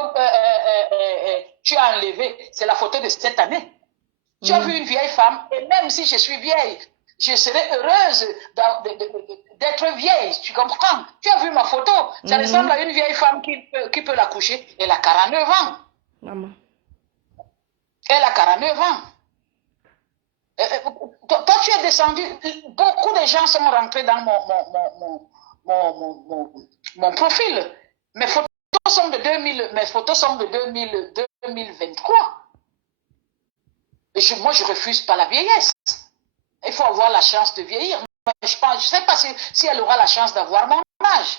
tu as enlevée, c'est la photo de cette année. Tu as vu une vieille femme, et même si je suis vieille, je serais heureuse d'être vieille, tu comprends? Tu as vu ma photo? Ça ressemble à une vieille femme qui peut l'accoucher. Elle a 49 ans. Maman. Elle a 49 ans. Toi, tu es descendu, beaucoup de gens sont rentrés dans mon profil. Mes photos sont de 2023. Moi, je refuse pas la vieillesse. Il faut avoir la chance de vieillir. Je ne sais pas si elle aura la chance d'avoir mon âge.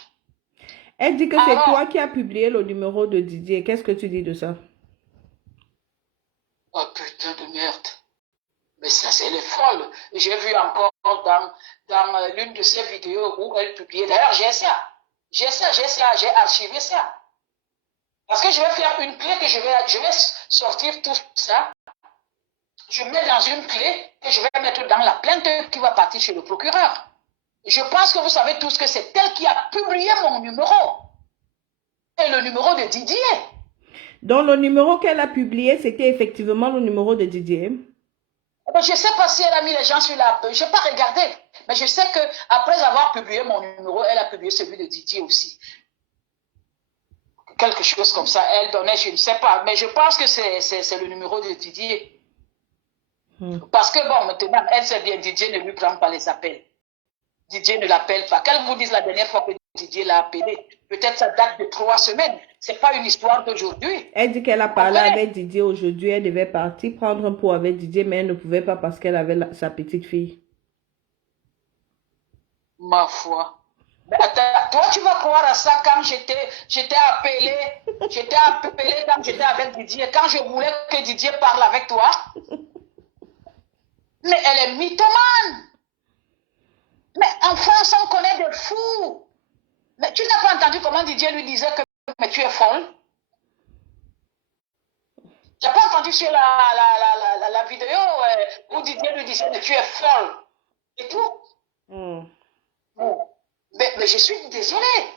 Elle dit que c'est toi qui as publié le numéro de Didier. Qu'est-ce que tu dis de ça? Oh putain de merde. Mais ça, c'est les folles. J'ai vu encore dans l'une de ces vidéos où elle publiait. D'ailleurs, j'ai archivé ça. Parce que je vais faire une clé que je vais sortir tout ça. Je mets dans une clé que je vais mettre dans la plainte qui va partir chez le procureur. Je pense que vous savez tous que c'est elle qui a publié mon numéro. Et le numéro de Didier. Donc, le numéro qu'elle a publié, c'était effectivement le numéro de Didier. Je ne sais pas si elle a mis les gens sur la... Je n'ai pas regardé. Mais je sais qu'après avoir publié mon numéro, elle a publié celui de Didier aussi. Quelque chose comme ça. Elle donnait, je ne sais pas. Mais je pense que c'est le numéro de Didier. Parce que bon, maintenant, elle sait bien, Didier ne lui prend pas les appels. Didier ne l'appelle pas. Qu'elle vous dise la dernière fois que Didier l'a appelé, peut-être ça date de 3 semaines. Ce n'est pas une histoire d'aujourd'hui. Elle dit qu'elle a parlé avec Didier aujourd'hui. Elle devait partir prendre un pot avec Didier, mais elle ne pouvait pas parce qu'elle avait sa petite fille. Ma foi. Attends, toi, tu vas croire à ça quand j'étais appelé quand j'étais avec Didier, quand je voulais que Didier parle avec toi. Mais elle est mythomane. Mais en France, on connaît des fous. Mais tu n'as pas entendu comment Didier lui disait que mais tu es folle? Tu n'as pas entendu sur la vidéo où Didier lui disait que tu es folle et tout? Mais je suis désolée.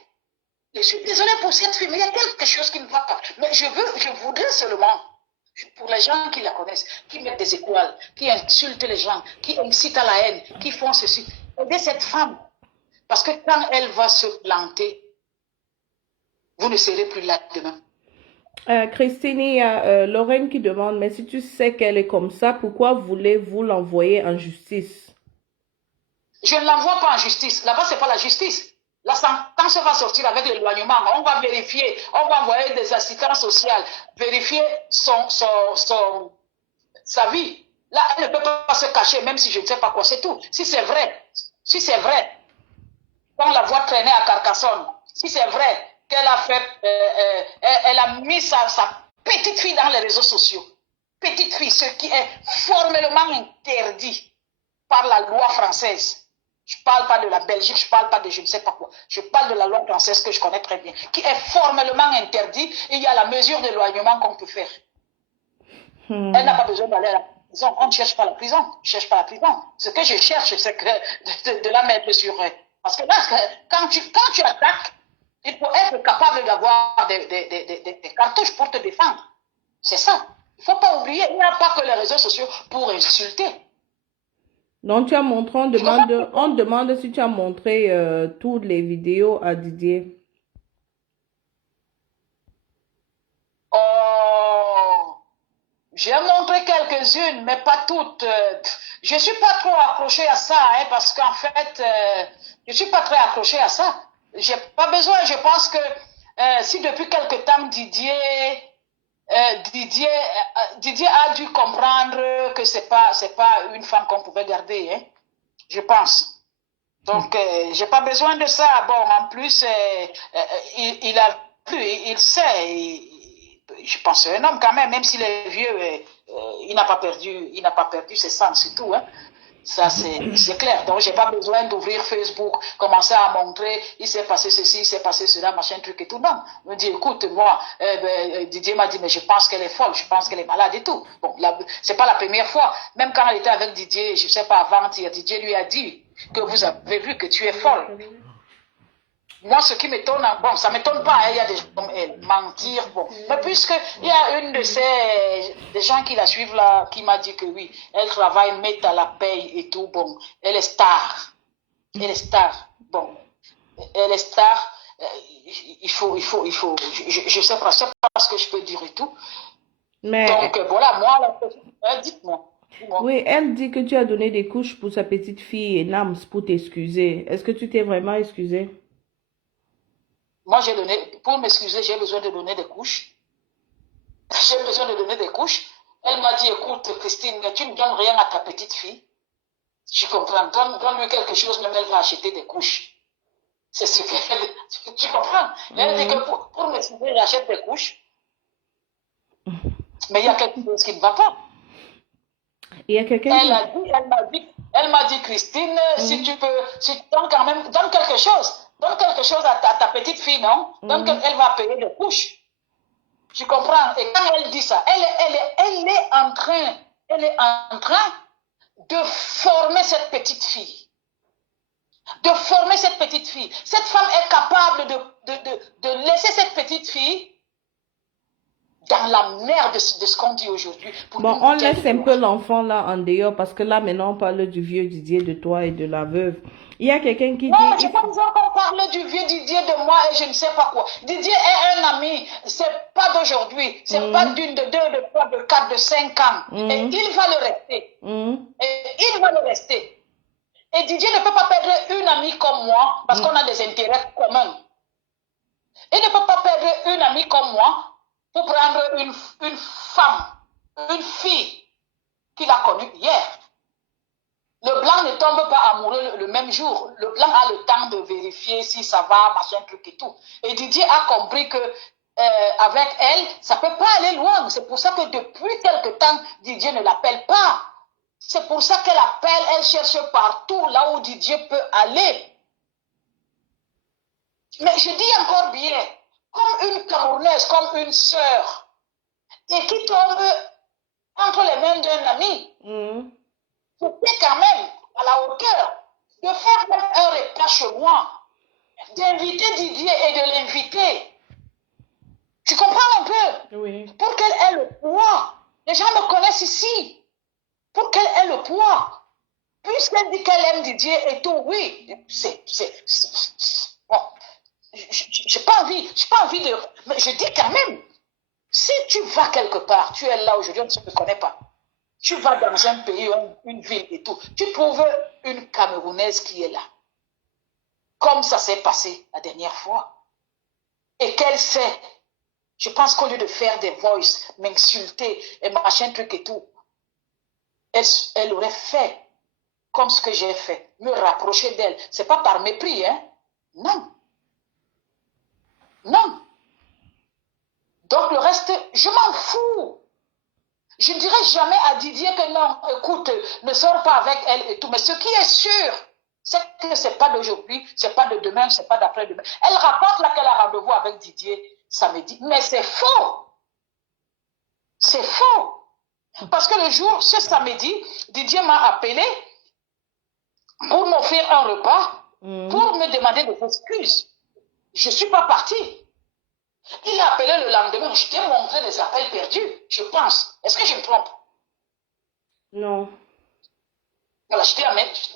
Je suis désolée pour cette fille, mais il y a quelque chose qui ne va pas. Mais je voudrais seulement, pour les gens qui la connaissent, qui mettent des étoiles, qui insultent les gens, qui incitent à la haine, qui font ceci, aider cette femme. Parce que quand elle va se planter, vous ne serez plus là demain. Christine, il y a Lorraine qui demande, mais si tu sais qu'elle est comme ça, pourquoi voulez-vous l'envoyer en justice? Je ne l'envoie pas en justice. Là-bas, ce n'est pas la justice. La sentence va sortir avec l'éloignement. On va vérifier, on va envoyer des assistants sociaux, vérifier sa vie. Là, elle ne peut pas se cacher, même si je ne sais pas quoi, c'est tout. Si c'est vrai, quand la voit traîner à Carcassonne, si c'est vrai qu'elle a fait, elle a mis sa petite fille dans les réseaux sociaux, petite fille, ce qui est formellement interdit par la loi française. Je ne parle pas de la Belgique, je ne parle pas de je ne sais pas quoi. Je parle de la loi française que je connais très bien, qui est formellement interdit. Il y a la mesure d'éloignement qu'on peut faire. Elle n'a pas besoin d'aller à la prison. On ne cherche pas la prison. Je cherche pas la prison. Ce que je cherche, c'est de la mettre sur... Parce que là, quand tu attaques, il faut être capable d'avoir des cartouches pour te défendre. C'est ça. Il ne faut pas oublier, il n'y a pas que les réseaux sociaux pour insulter. Donc, tu as montré, on demande si tu as montré toutes les vidéos à Didier. Oh, j'ai montré quelques-unes, mais pas toutes. Je ne suis pas trop accrochée à ça, hein, parce qu'en fait, je ne suis pas très accrochée à ça. Je n'ai pas besoin. Je pense que si depuis quelque temps, Didier a dû comprendre que c'est pas une femme qu'on pouvait garder, hein, je pense. Donc, j'ai pas besoin de ça. Bon, en plus, il a vu, il sait. Je pense c'est un homme quand même s'il est vieux, il n'a pas perdu ses sens, c'est tout, hein. Ça, c'est clair. Donc, j'ai pas besoin d'ouvrir Facebook, commencer à montrer, il s'est passé ceci, il s'est passé cela, machin, truc et tout. Non. Il me dit, écoute, moi, Didier m'a dit, mais je pense qu'elle est folle, je pense qu'elle est malade et tout. Bon, c'est pas la première fois. Même quand elle était avec Didier, je sais pas, avant-hier, Didier lui a dit que vous avez vu que tu es folle. Moi, ce qui m'étonne, bon, ça ne m'étonne pas, hein, il y a des gens comme elle, mentir, bon. Mais puisqu'il y a une de des gens qui la suivent là, qui m'a dit que oui, elle travaille, met à la paye et tout, bon, elle est star. Elle est star, bon, elle est star, il faut, je sais pas ce que je peux dire et tout. Mais, donc, voilà, moi, dites-moi. Oui, elle dit que tu as donné des couches pour sa petite fille et Nams pour t'excuser. Est-ce que tu t'es vraiment excusé? Moi, pour m'excuser, j'ai besoin de donner des couches. J'ai besoin de donner des couches. Elle m'a dit, écoute, Christine, tu ne donnes rien à ta petite fille. Je comprends. Donne-lui quelque chose, même elle va acheter des couches. C'est ce qu'elle... Tu comprends? Elle dit que pour m'excuser, j'achète des couches. Mais il y a quelque chose qui ne va pas. Il y a quelqu'un Elle m'a dit, Christine, si tu donnes quand même, donne quelque chose. Donne quelque chose à ta petite fille, non? Donc, elle va payer des couches. Je comprends. Et quand elle dit ça, elle est en train de former cette petite fille. De former cette petite fille. Cette femme est capable de laisser cette petite fille dans la merde de ce qu'on dit aujourd'hui. Bon, on laisse un peu l'enfant là en dehors parce que là, maintenant, on parle du vieux Didier de toi et de la veuve. Il y a quelqu'un qui dit... Non, je n'ai pas besoin qu'on parle du vieux Didier de moi et je ne sais pas quoi. Didier est un ami, c'est pas d'aujourd'hui, c'est pas d'une, de deux, de trois, de quatre, de 5 ans. Et il va le rester. Et il va le rester. Et Didier ne peut pas perdre une amie comme moi parce qu'on a des intérêts communs. Il ne peut pas perdre une amie comme moi pour prendre une femme, une fille qu'il a connue hier. Le blanc ne tombe pas amoureux le même jour. Le blanc a le temps de vérifier si ça va, machin, truc et tout. Et Didier a compris que avec elle, ça peut pas aller loin. C'est pour ça que depuis quelque temps, Didier ne l'appelle pas. C'est pour ça qu'elle appelle, elle cherche partout là où Didier peut aller. Mais je dis encore bien, comme une Camerounaise, comme une sœur, et qui tombe entre les mains d'un ami, c'était quand même à la hauteur de faire même un repas chez moi, d'inviter Didier et de l'inviter. Tu comprends un peu? Oui. Pour qu'elle ait le poids. Les gens me connaissent ici. Pour qu'elle ait le poids. Puisqu'elle dit qu'elle aime Didier et tout, oui, bon. J'ai pas envie de... Mais je dis quand même, si tu vas quelque part, tu es là aujourd'hui, on ne se connaît pas. Tu vas dans un pays, une ville et tout, tu trouves une Camerounaise qui est là. Comme ça s'est passé la dernière fois. Et qu'elle fait, je pense qu'au lieu de faire des voices, m'insulter et machin truc et tout, elle aurait fait comme ce que j'ai fait, me rapprocher d'elle. C'est pas par mépris, hein? Non. Non. Donc le reste, je m'en fous. Je ne dirai jamais à Didier que non, écoute, ne sors pas avec elle et tout. Mais ce qui est sûr, c'est que ce n'est pas d'aujourd'hui, ce n'est pas de demain, ce n'est pas d'après-demain. Elle rapporte là qu'elle a rendez-vous avec Didier samedi. Mais c'est faux. C'est faux. Parce que le jour, ce samedi, Didier m'a appelé pour m'offrir un repas, pour me demander des excuses. Je ne suis pas partie. Il a appelé le lendemain, je t'ai montré les appels perdus, je pense. Est-ce que je me trompe? Non. Voilà, je t'ai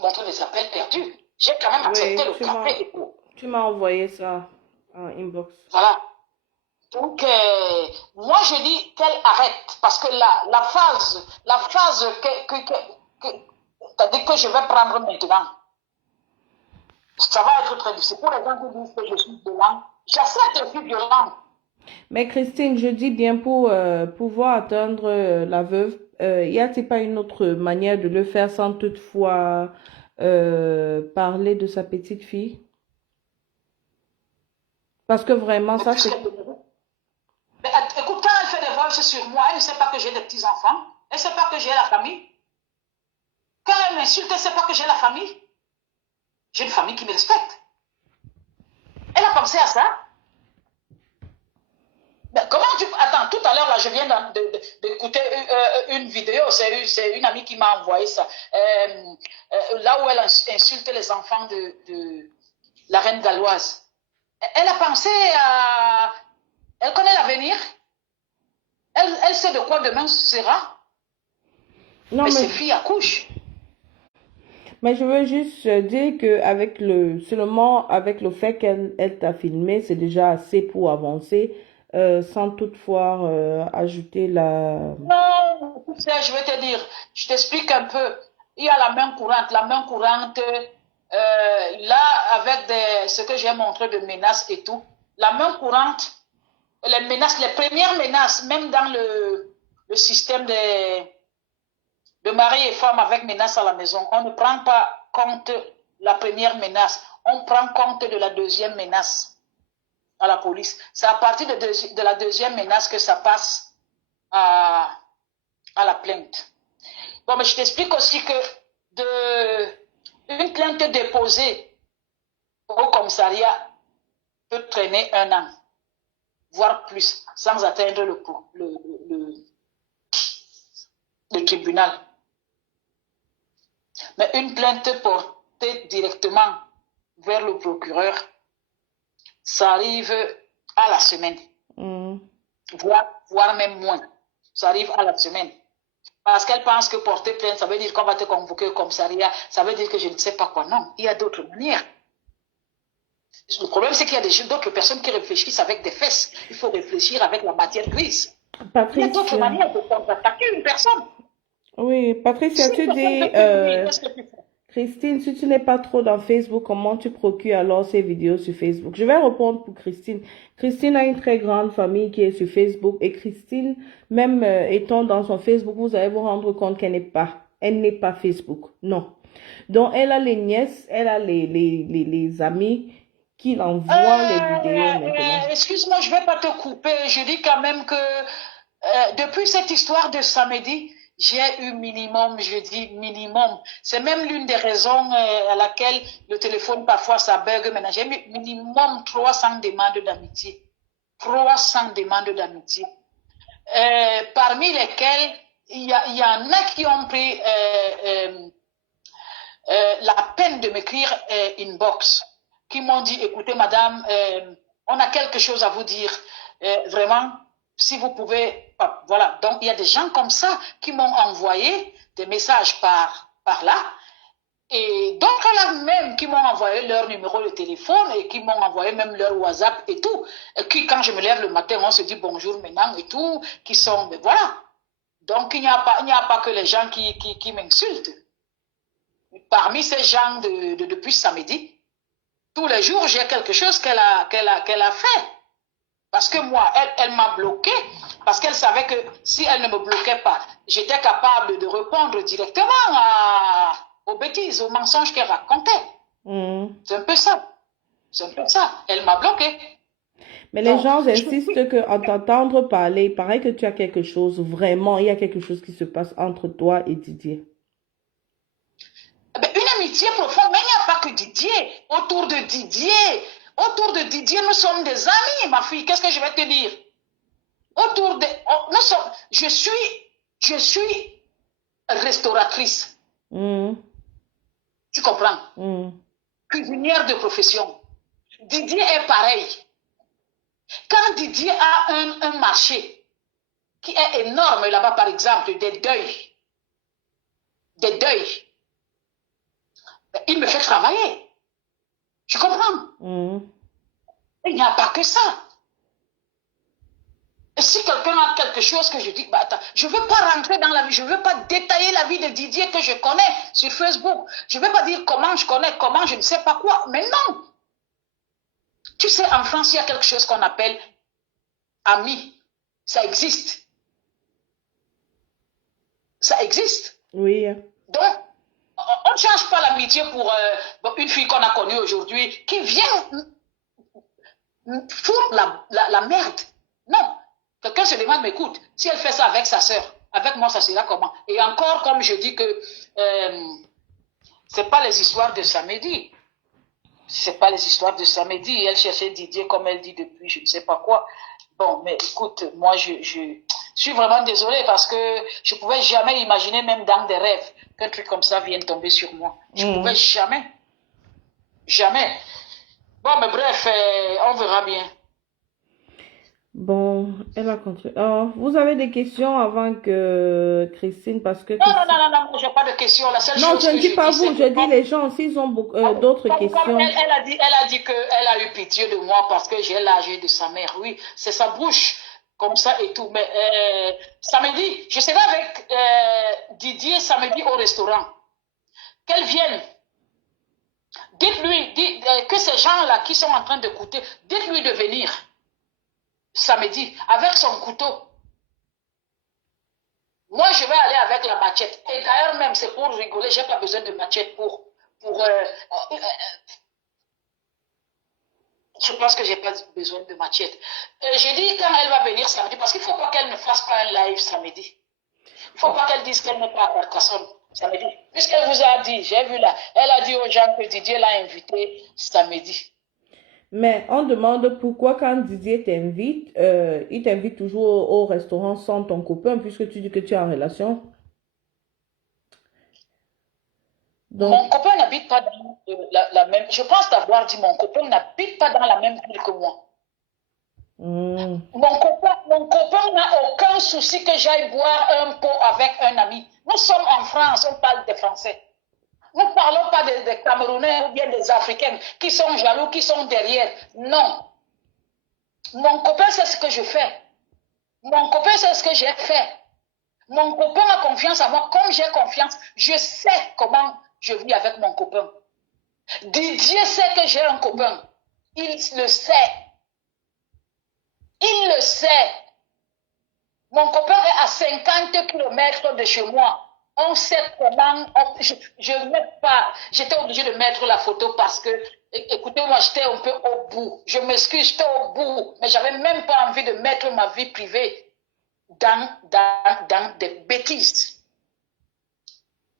montré les appels perdus. J'ai quand même accepté le café et tout. Tu m'as envoyé ça en inbox. Voilà. Donc, moi, je dis qu'elle arrête. Parce que la phase c'est-à-dire que je vais prendre maintenant, ça va être très difficile. Pour les gens qui disent que je suis violente, j'accepte que je suis violente. Mais Christine, je dis bien pour pouvoir atteindre la veuve, y a-t-il pas une autre manière de le faire sans toutefois parler de sa petite fille? Parce que vraiment, ça c'est... Mais écoute, quand elle fait des vols sur moi, elle ne sait pas que j'ai des petits-enfants. Elle ne sait pas que j'ai la famille. Quand elle m'insulte, elle ne sait pas que j'ai la famille. J'ai une famille qui me respecte. Elle a pensé à ça. Mais comment tu... Attends, tout à l'heure, là, je viens d'écouter une vidéo. C'est une amie qui m'a envoyé ça. Là où elle insulte les enfants de la reine galloise. Elle a pensé à... Elle connaît l'avenir. Elle sait de quoi demain sera. Non, mais ses filles accouchent. Mais je veux juste dire que seulement avec le fait qu'elle t'a filmé, c'est déjà assez pour avancer, sans toutefois ajouter la... Non, je vais te dire, je t'explique un peu. Il y a la main courante. La main courante, là, avec ce que j'ai montré de menaces et tout, la main courante, les menaces, les premières menaces, même dans le système de mari et femme avec menace à la maison, on ne prend pas compte de la première menace, on prend compte de la deuxième menace à la police. C'est à partir de la deuxième menace que ça passe à la plainte. Bon, mais je t'explique aussi que une plainte déposée au commissariat peut traîner 1 an, voire plus, sans atteindre le tribunal. Mais une plainte portée directement vers le procureur, ça arrive à la semaine, voire même moins. Ça arrive à la semaine. Parce qu'elle pense que porter plainte, ça veut dire qu'on va te convoquer au commissariat, ça veut dire que je ne sais pas quoi. Non, il y a d'autres manières. Le problème, c'est qu'il y a d'autres personnes qui réfléchissent avec des fesses. Il faut réfléchir avec la matière grise. Il y a d'autres manières de contre-attaquer une personne. Oui, Patricia, tu dis, Christine, si tu n'es pas trop dans Facebook, comment tu procures alors ces vidéos sur Facebook? Je vais répondre pour Christine. Christine a une très grande famille qui est sur Facebook et Christine, même étant dans son Facebook, vous allez vous rendre compte qu'elle n'est pas Facebook. Non. Donc, elle a les nièces, elle a les amis qui l'envoient les vidéos maintenant. Excuse-moi, je ne vais pas te couper. Je dis quand même que depuis cette histoire de samedi, j'ai eu minimum, je dis minimum. C'est même l'une des raisons à laquelle le téléphone parfois ça bug. Maintenant, j'ai eu minimum 300 demandes d'amitié. 300 demandes d'amitié. Parmi lesquelles, il y en a qui ont pris la peine de m'écrire inbox, qui m'ont dit, écoutez madame, on a quelque chose à vous dire, vraiment, si vous pouvez, voilà. Donc il y a des gens comme ça qui m'ont envoyé des messages par là, et d'autres là même qui m'ont envoyé leur numéro de téléphone et qui m'ont envoyé même leur WhatsApp et tout, et qui quand je me lève le matin, on se dit bonjour maintenant et tout, qui sont, mais voilà. Donc il n'y a pas que les gens qui m'insultent. Parmi ces gens depuis samedi, tous les jours, j'ai quelque chose qu'elle a fait. Parce que moi, elle m'a bloqué, parce qu'elle savait que si elle ne me bloquait pas, j'étais capable de répondre directement aux bêtises, aux mensonges qu'elle racontait. C'est un peu ça. C'est un peu ça. Elle m'a bloqué. Mais les gens insistent qu'en t'entendre parler, il paraît que tu as quelque chose, vraiment, il y a quelque chose qui se passe entre toi et Didier. Une amitié profonde, mais il n'y a pas que Didier. Autour de Didier, nous sommes des amis, ma fille. Qu'est-ce que je vais te dire? Je suis restauratrice. Tu comprends? Cuisinière de profession. Didier est pareil. Quand Didier a un marché qui est énorme là-bas, par exemple, des deuils, il me fait travailler. Tu comprends? Il n'y a pas que ça. Et si quelqu'un a quelque chose que je dis, bah attends, je ne veux pas rentrer dans la vie, je ne veux pas détailler la vie de Didier que je connais sur Facebook. Je ne veux pas dire comment je connais, comment je ne sais pas quoi. Mais non. Tu sais, en France, il y a quelque chose qu'on appelle amis. Ça existe. Ça existe. Oui. Donc, on ne change pas l'amitié pour une fille qu'on a connue aujourd'hui qui vient foutre la merde. Non. Quelqu'un se demande, mais écoute, si elle fait ça avec sa sœur, avec moi, ça sera comment? Et encore, comme je dis que c'est pas les histoires de samedi. C'est pas les histoires de samedi. Elle cherchait Didier, comme elle dit depuis je ne sais pas quoi. Bon, mais écoute, moi, je suis vraiment désolée parce que je pouvais jamais imaginer, même dans des rêves, qu'un truc comme ça vienne tomber sur moi. Je pouvais jamais. Jamais. Bon, mais bref, on verra bien. Bon, elle a continué. Oh, vous avez des questions avant que Christine, parce que... Non, je n'ai pas de questions. La seule chose je ne que dis pas dis, vous, je dis les gens, s'ils ont d'autres questions. Comme elle a dit qu'elle a eu pitié de moi parce que j'ai l'âge de sa mère. Oui, c'est sa bouche, comme ça et tout. Mais samedi, je serai avec Didier samedi au restaurant. Qu'elle vienne. Dites-lui que ces gens-là qui sont en train d'écouter, dites-lui de venir samedi avec son couteau. Moi, je vais aller avec la machette. Et d'ailleurs, même, c'est pour rigoler. Je n'ai pas besoin de machette je pense que je n'ai pas besoin de machette. J'ai dit quand elle va venir samedi, parce qu'il ne faut pas qu'elle ne fasse pas un live samedi. Il ne faut pas qu'elle dise qu'elle n'est pas à Carcassonne samedi. Puisqu'elle vous a dit, j'ai vu là, elle a dit aux gens que Didier l'a invité samedi. Mais on demande pourquoi quand Didier t'invite, il t'invite toujours au restaurant sans ton copain, puisque tu dis que tu es en relation. Donc, mon copain n'habite pas dans la même... Je pense d'avoir dit mon copain n'habite pas dans la même ville que moi. Mon copain n'a aucun souci que j'aille boire un pot avec un ami. Nous sommes en France, on parle des Français. Nous ne parlons pas des Camerounais ou bien des Africains qui sont jaloux, qui sont derrière. Non. Mon copain sait ce que je fais. Mon copain sait ce que j'ai fait. Mon copain a confiance en moi. Comme j'ai confiance, je sais comment je vis avec mon copain. Didier sait que j'ai un copain. Il le sait. Il le sait. Mon copain est à 50 km de chez moi. On sait comment, je mets pas, j'étais obligée de mettre la photo parce que, écoutez, moi, j'étais un peu au bout. Je m'excuse, j'étais au bout, mais j'avais même pas envie de mettre ma vie privée dans des bêtises.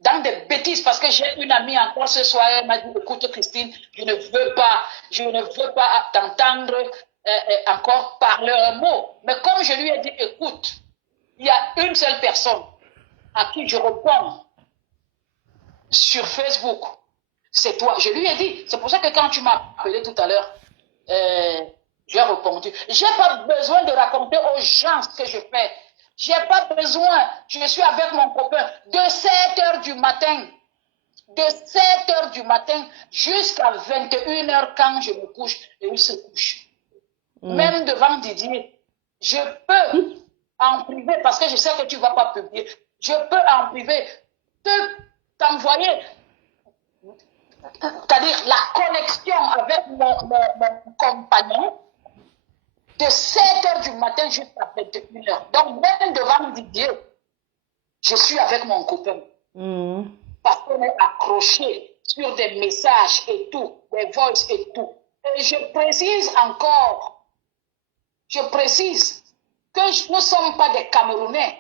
Dans des bêtises, parce que j'ai une amie encore ce soir, elle m'a dit, écoute Christine, je ne veux pas t'entendre encore parler un mot. Mais comme je lui ai dit, écoute, il y a une seule personne à qui je réponds sur Facebook, c'est toi. Je lui ai dit, c'est pour ça que quand tu m'as appelé tout à l'heure, j'ai répondu. Je n'ai pas besoin de raconter aux gens ce que je fais. Je n'ai pas besoin. Je suis avec mon copain de 7h du matin. De 7h du matin jusqu'à 21h quand je me couche et il se couche. Même devant Didier, je peux en privé, parce que je sais que tu ne vas pas publier, je peux en privé t'envoyer, c'est-à-dire la connexion avec mon compagnon de 7h du matin jusqu'à 21h. Donc même devant Didier, je suis avec mon copain. Parce qu'on est accroché sur des messages et tout, des voices et tout. Et je précise encore, que nous ne sommes pas des Camerounais.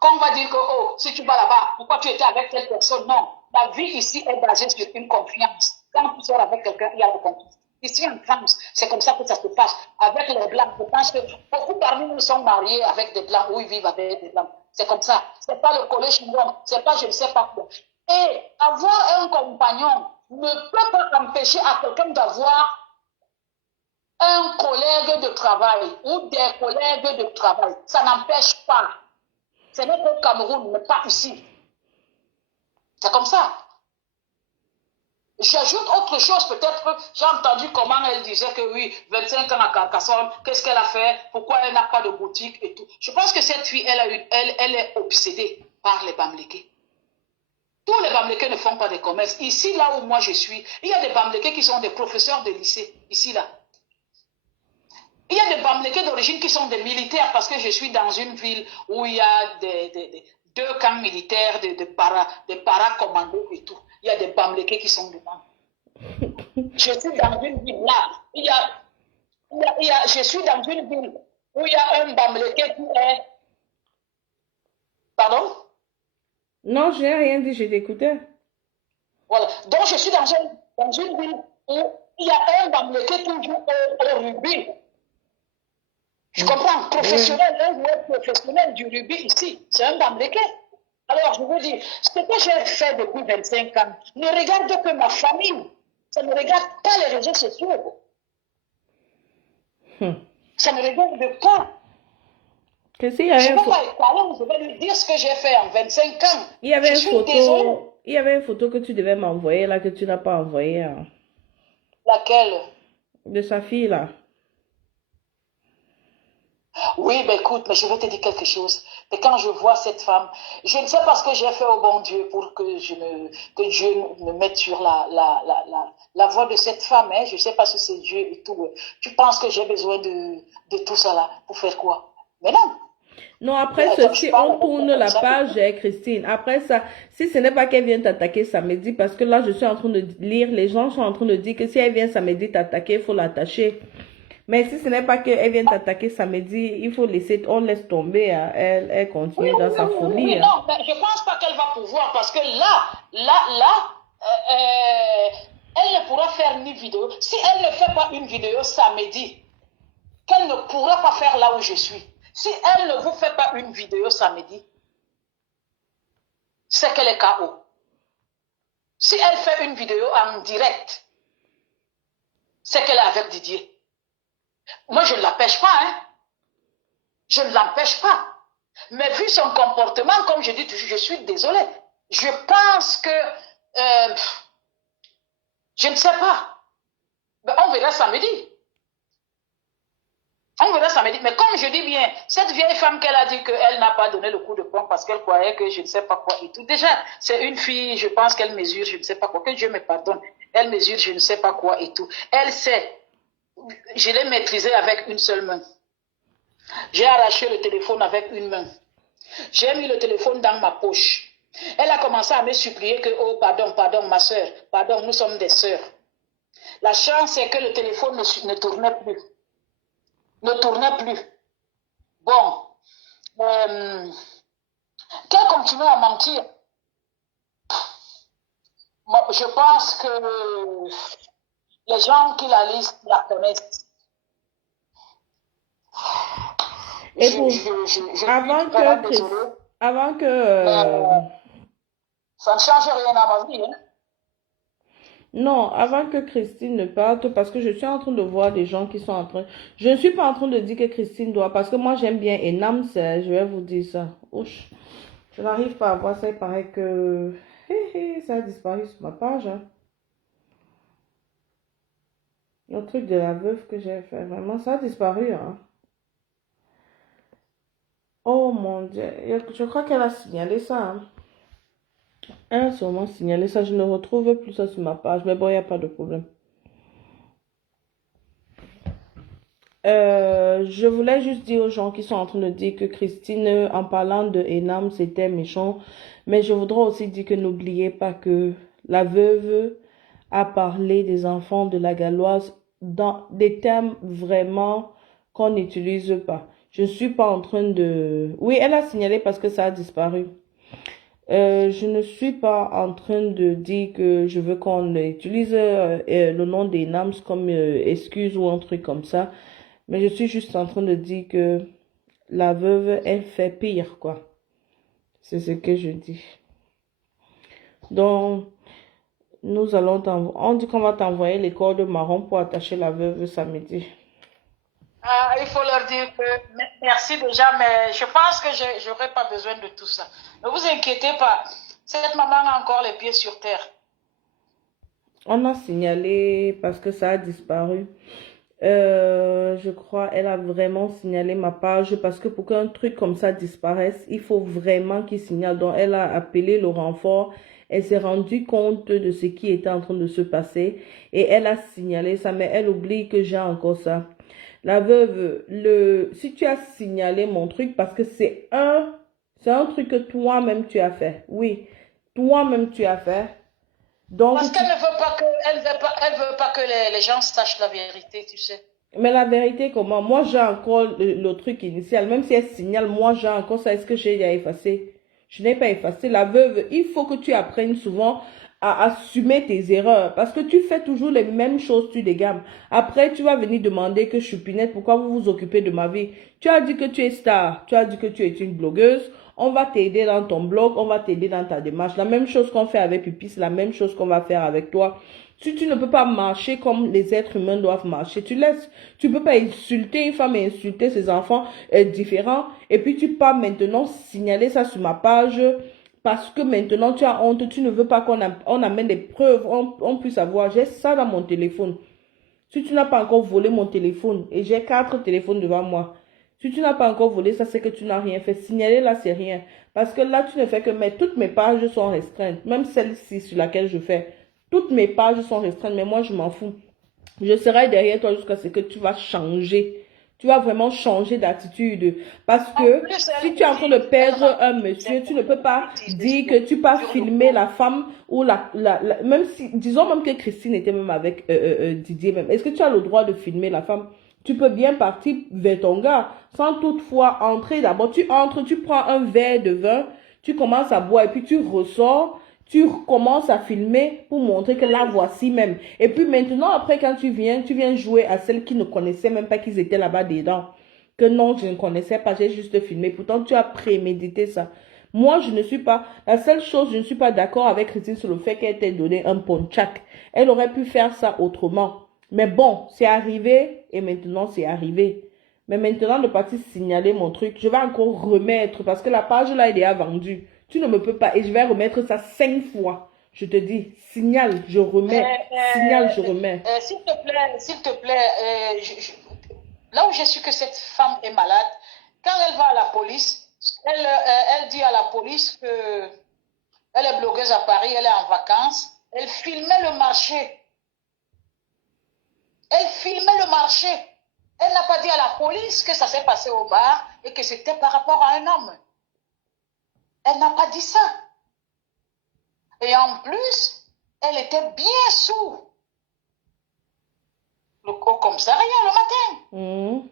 Qu'on va dire que, oh, si tu vas là-bas, pourquoi tu étais avec telle personne? Non, la vie ici est basée sur une confiance. Quand tu sors avec quelqu'un, il y a la confiance. Ici en France, c'est comme ça que ça se passe. Avec les Blancs, je pense que beaucoup parmi nous sont mariés avec des Blancs ou ils vivent avec des Blancs. C'est comme ça. Ce n'est pas le collège syndrome, c'est pas je ne sais pas quoi. Et avoir un compagnon ne peut pas empêcher à quelqu'un d'avoir un collègue de travail ou des collègues de travail. Ça n'empêche pas. Ce n'est qu'au Cameroun, mais pas ici. C'est comme ça. J'ajoute autre chose, peut-être, j'ai entendu comment elle disait que oui, 25 ans à Carcassonne, qu'est-ce qu'elle a fait, pourquoi elle n'a pas de boutique et tout. Je pense que cette fille, elle est obsédée par les Bamlékés. Tous les Bamlékés ne font pas de commerce. Ici, là où moi je suis, il y a des Bamlékés qui sont des professeurs de lycée, ici, là. Il y a des Bamlékés d'origine qui sont des militaires parce que je suis dans une ville où il y a deux camps militaires, des paracommandos et tout. Il y a des Bamlékés qui sont dedans. Je suis dans une ville là. Je suis dans une ville où il y a un Bamléké qui est... Pardon? Non, je n'ai rien dit, je t'écoutais. Voilà. Donc je suis dans une ville où il y a un Bamléké qui joue au rugby. Je comprends, professionnel, un joueur professionnel du rugby ici, c'est un Bamléké. Alors, je veux dire, ce que j'ai fait depuis 25 ans ne regarde que ma famille. Ça ne regarde pas les réseaux sociaux. Ça ne regarde pas. Je ne vais pas étaler, je vais lui dire ce que j'ai fait en 25 ans. Il y avait une photo que tu devais m'envoyer, là, que tu n'as pas envoyée. Hein. Laquelle? De sa fille, là. Oui, mais écoute, mais je vais te dire quelque chose. Et quand je vois cette femme, je ne sais pas ce que j'ai fait au bon Dieu pour que Dieu me mette sur la voie de cette femme. Hein. Je ne sais pas si c'est Dieu et tout. Tu penses que j'ai besoin de tout ça là pour faire quoi? Mais non. Non, après ceci, on tourne la page, Christine. Après ça, si ce n'est pas qu'elle vient t'attaquer samedi, parce que là, je suis en train de lire, les gens sont en train de dire que si elle vient samedi t'attaquer, il faut l'attacher. Mais si ce n'est pas qu'elle vient t'attaquer samedi, il faut laisser, on laisse tomber. Hein. Elle continue dans sa folie. Oui, hein. non, mais je ne pense pas qu'elle va pouvoir parce que là, elle ne pourra faire ni vidéo. Si elle ne fait pas une vidéo samedi, qu'elle ne pourra pas faire là où je suis. Si elle ne vous fait pas une vidéo samedi, c'est qu'elle est KO. Si elle fait une vidéo en direct, c'est qu'elle est avec Didier. Moi, je ne l'empêche pas, hein. Je ne l'empêche pas. Mais vu son comportement, comme je dis toujours, je suis désolée. Je pense que... je ne sais pas. Mais on verra samedi. On verra samedi. Mais comme je dis bien, cette vieille femme qu'elle a dit qu'elle n'a pas donné le coup de poing parce qu'elle croyait que je ne sais pas quoi et tout. Déjà, c'est une fille, je pense qu'elle mesure, je ne sais pas quoi. Que Dieu me pardonne. Elle mesure, je ne sais pas quoi et tout. Elle sait. Je l'ai maîtrisée avec une seule main. J'ai arraché le téléphone avec une main. J'ai mis le téléphone dans ma poche. Elle a commencé à me supplier que, oh, pardon, pardon, ma soeur, pardon, nous sommes des sœurs. La chance, c'est que le téléphone ne tournait plus. Ne tournait plus. Bon, qu'elle continue à mentir. Moi, je pense que les gens qui la lisent la connaissent. Et pour, Je avant suis vraiment que, désolée. avant que, Ça ne change rien à ma vie. Hein. non, avant que Christine ne parte, parce que je suis en train de voir des gens qui sont en train. Je ne suis pas en train de dire que Christine doit, parce que moi j'aime bien Enam, je vais vous dire ça. Ouch, je n'arrive pas à voir ça, il paraît que ça a disparu sur ma page. Hein. Le truc de la veuve que j'ai fait, vraiment, ça a disparu. Hein. Oh mon Dieu, je crois qu'elle a signalé ça. Hein. Elle a sûrement signalé ça, je ne retrouve plus ça sur ma page, mais bon, il n'y a pas de problème. Je voulais juste dire aux gens qui sont en train de dire que Christine, en parlant de Enam, c'était méchant. Mais je voudrais aussi dire que n'oubliez pas que la veuve a parlé des enfants de la Galloise dans des termes vraiment qu'on n'utilise pas. Je ne suis pas en train de... Oui, elle a signalé parce que ça a disparu. Je ne suis pas en train de dire que je veux qu'on utilise le nom des NAMS comme excuse ou un truc comme ça. Mais je suis juste en train de dire que la veuve, elle fait pire, quoi. C'est ce que je dis. Donc, nous allons on dit qu'on va t'envoyer les cordes marron pour attacher la veuve samedi. Ah, il faut leur dire que merci déjà, mais je pense que je n'aurai pas besoin de tout ça. Ne vous inquiétez pas. Cette maman a encore les pieds sur terre. On a signalé parce que ça a disparu. Je crois elle a vraiment signalé ma page parce que pour qu'un truc comme ça disparaisse, il faut vraiment qu'il signale. Donc, elle a appelé le renfort. Elle s'est rendue compte de ce qui était en train de se passer et elle a signalé ça, mais elle oublie que j'ai encore ça. La veuve, si tu as signalé mon truc, parce que c'est un truc que toi-même tu as fait. Oui, toi-même tu as fait. Donc, Parce qu'elle ne veut pas que, elle veut pas que les gens sachent la vérité, tu sais. mais la vérité, comment? Moi, j'ai encore le truc initial. Même si elle signale, moi, j'ai encore ça. Est-ce que j'ai déjà effacé? Je n'ai pas effacé. La veuve, il faut que tu apprennes souvent à assumer tes erreurs. Parce que tu fais toujours les mêmes choses, tu dégames. Après, tu vas venir demander que Choupinette, pourquoi vous vous occupez de ma vie? Tu as dit que tu es star. Tu as dit que tu es une blogueuse. On va t'aider dans ton blog. On va t'aider dans ta démarche. La même chose qu'on fait avec Pipi, c'est la même chose qu'on va faire avec toi. Si tu ne peux pas marcher comme les êtres humains doivent marcher, tu laisses. Tu ne peux pas insulter une femme et insulter ses enfants différents. Et puis tu pars maintenant signaler ça sur ma page parce que maintenant tu as honte. Tu ne veux pas on amène des preuves. On puisse avoir. J'ai ça dans mon téléphone. Si tu n'as pas encore volé mon téléphone et j'ai 4 téléphones devant moi. Si tu n'as pas encore volé ça, c'est que tu n'as rien fait. Signaler là, c'est rien. Parce que là, tu ne fais que mettre. Toutes mes pages sont restreintes. Même celle-ci sur laquelle je fais. Toutes mes pages sont restreintes, mais moi, je m'en fous. Je serai derrière toi jusqu'à ce que tu vas changer. Tu vas vraiment changer d'attitude. Parce que si tu es en train de perdre un monsieur, tu ne peux pas dire que tu peux filmer la femme ou même si, disons même que Christine était même avec Didier même. Est-ce que tu as le droit de filmer la femme? Tu peux bien partir vers ton gars sans toutefois entrer. D'abord, tu entres, tu prends un verre de vin, tu commences à boire et puis tu ressors. Tu commences à filmer pour montrer que là, voici même. Et puis maintenant, après, quand tu viens jouer à celles qui ne connaissaient même pas qu'ils étaient là-bas dedans. Que non, je ne connaissais pas, j'ai juste filmé. Pourtant, tu as prémédité ça. Moi, je ne suis pas... La seule chose, je ne suis pas d'accord avec Christine sur le fait qu'elle t'ait donné un ponchak. Elle aurait pu faire ça autrement. Mais bon, c'est arrivé et maintenant, c'est arrivé. Mais maintenant, ne pas signaler mon truc. Je vais encore remettre parce que la page là, elle est déjà vendue. Tu ne me peux pas. Et je vais remettre ça 5 fois. Je te dis, signal, je remets. Signal, je remets. S'il te plaît, là où j'ai su que cette femme est malade, quand elle va à la police, elle dit à la police que elle est blogueuse à Paris, elle est en vacances. Elle filmait le marché. Elle filmait le marché. Elle n'a pas dit à la police que ça s'est passé au bar et que c'était par rapport à un homme. Elle n'a pas dit ça. Et en plus, elle était bien sous le commissariat le matin.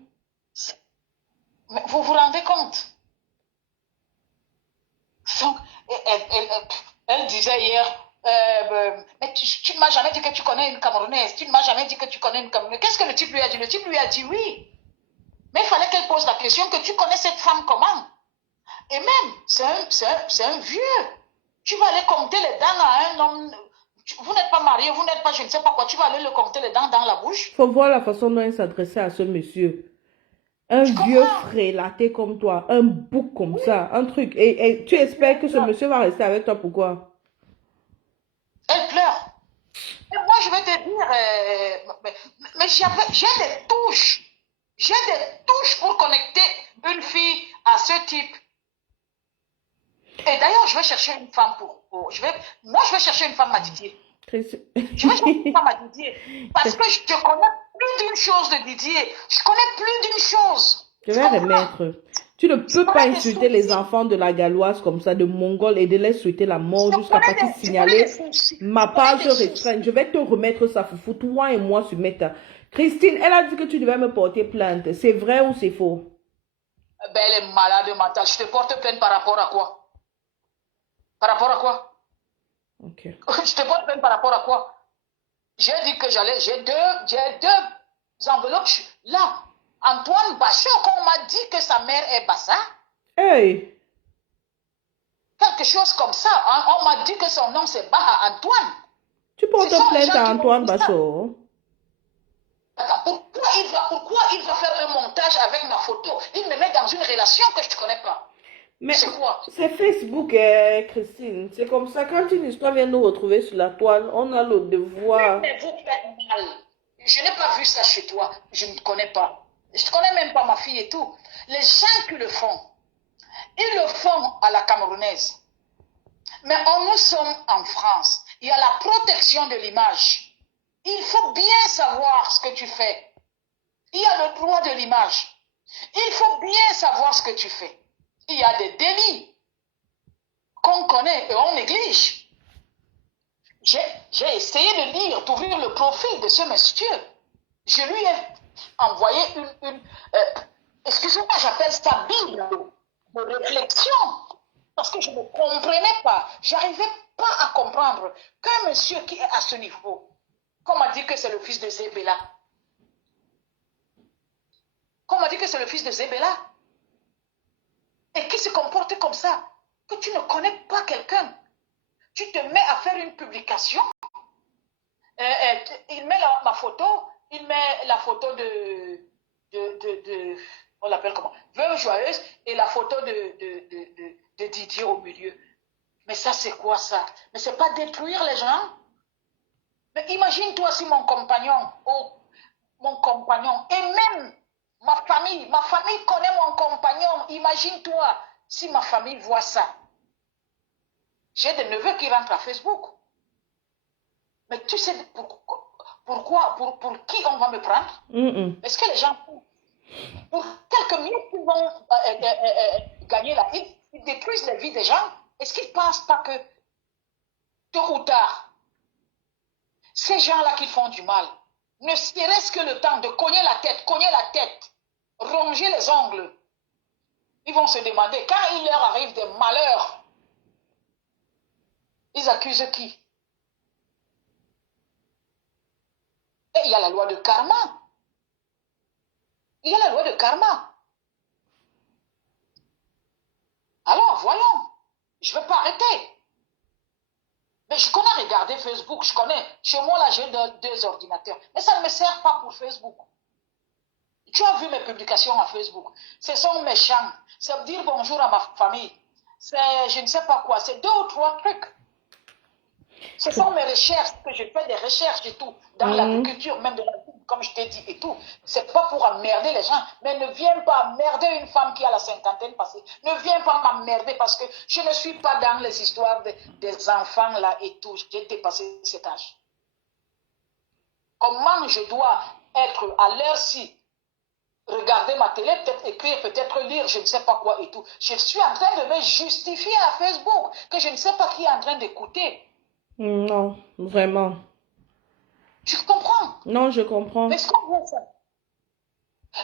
Mais vous vous rendez compte? Donc, elle disait hier, mais tu ne m'as jamais dit que tu connais une Camerounaise. Tu ne m'as jamais dit que tu connais une Camerounaise. Qu'est-ce que le type lui a dit? Le type lui a dit oui. Mais il fallait qu'elle pose la question que tu connais cette femme comment? Et même, c'est un vieux. Tu vas aller compter les dents à un homme. Vous n'êtes pas marié, vous n'êtes pas je ne sais pas quoi. Tu vas aller le compter les dents dans la bouche. Il faut voir la façon dont il s'adressait à ce monsieur. Un vieux frélaté comme toi, un bouc comme ça, un truc. Et tu espères que ce monsieur va rester avec toi, pourquoi? Elle pleure. Et moi, je vais te dire, mais j'ai des touches. J'ai des touches pour connecter une fille à ce type. Et d'ailleurs, je vais chercher une femme moi, je vais chercher une femme à Didier. Je vais chercher une femme à Didier. Parce que je connais plus d'une chose de Didier. Je connais plus d'une chose. Je vais remettre. Tu ne peux pas insulter les enfants de la Galloise comme ça, de Mongol, et de les souhaiter la mort jusqu'à partir signaler ma page restreinte. Je vais te remettre ça, Foufou. Toi et moi sur Meta. Christine, elle a dit que tu devais me porter plainte. C'est vrai ou c'est faux? Ben, elle est malade mentale. Je te porte plainte par rapport à quoi? Par rapport à quoi? Ok. Je te porte plainte par rapport à quoi? J'ai dit que j'ai deux enveloppes là. Antoine Bachot, on m'a dit que sa mère est Bassa. Hey! Quelque chose comme ça. Hein? On m'a dit que son nom c'est Baha Antoine. Tu portes plainte à Antoine Bachot? Pourquoi il va faire un montage avec ma photo? Il me met dans une relation que je ne connais pas. Mais c'est quoi? C'est Facebook, Christine. C'est comme ça. Quand une histoire vient nous retrouver sur la toile, on a le devoir. Mais vous faites mal. Je n'ai pas vu ça chez toi. Je ne connais pas. Je ne connais même pas ma fille et tout. Les gens qui le font, ils le font à la camerounaise. Mais nous sommes en France. Il y a la protection de l'image. Il faut bien savoir ce que tu fais. Il y a le droit de l'image. Il faut bien savoir ce que tu fais. Il y a des délits qu'on connaît et on néglige. J'ai essayé de lire, d'ouvrir le profil de ce monsieur. Je lui ai envoyé excusez-moi, j'appelle ça Bible de réflexion. Parce que je ne comprenais pas. J'arrivais pas à comprendre qu'un monsieur qui est à ce niveau, qu'on m'a dit que c'est le fils de Zébéla. Qu'on m'a dit que c'est le fils de Zébéla. Et qui se comporte comme ça, que tu ne connais pas quelqu'un. Tu te mets à faire une publication. Il met ma photo, il met la photo on l'appelle comment? Veuve joyeuse, et la photo de Didier au milieu. Mais ça, c'est quoi ça? Mais c'est pas détruire les gens? Mais imagine-toi si mon compagnon, et même ma famille connaît mon compagnon. Imagine-toi si ma famille voit ça. J'ai des neveux qui rentrent à Facebook. Mais tu sais pourquoi, pour qui on va me prendre? Est-ce que les gens, pour quelques minutes qu'ils vont gagner la vie, ils détruisent la vie des gens? Est-ce qu'ils ne pensent pas que tôt ou tard, ces gens-là qui font du mal, ne serait-ce que le temps de cogner la tête, ronger les ongles, ils vont se demander, quand il leur arrive des malheurs, ils accusent qui? Et il y a la loi de karma. Il y a la loi de karma. Alors, voyons, je ne vais pas arrêter. Mais je connais regarder Facebook, je connais. Chez moi, là, j'ai deux ordinateurs. Mais ça ne me sert pas pour Facebook. Tu as vu mes publications à Facebook. Ce sont méchants. C'est dire bonjour à ma famille. C'est je ne sais pas quoi. C'est 2 ou 3 trucs. Ce sont mes recherches, que je fais des recherches et tout. Dans l'agriculture, même de la vie, comme je t'ai dit et tout. C'est pas pour emmerder les gens. Mais ne viens pas emmerder une femme qui a la cinquantaine passée. Ne viens pas m'emmerder parce que je ne suis pas dans les histoires des enfants là et tout. J'ai dépassé cet âge. Comment je dois être à l'heure-ci regarder ma télé, peut-être écrire, peut-être lire, je ne sais pas quoi et tout. Je suis en train de me justifier à Facebook que je ne sais pas qui est en train d'écouter. Non, vraiment. Tu comprends? Non, je comprends. Mais ce qu'on veut faire.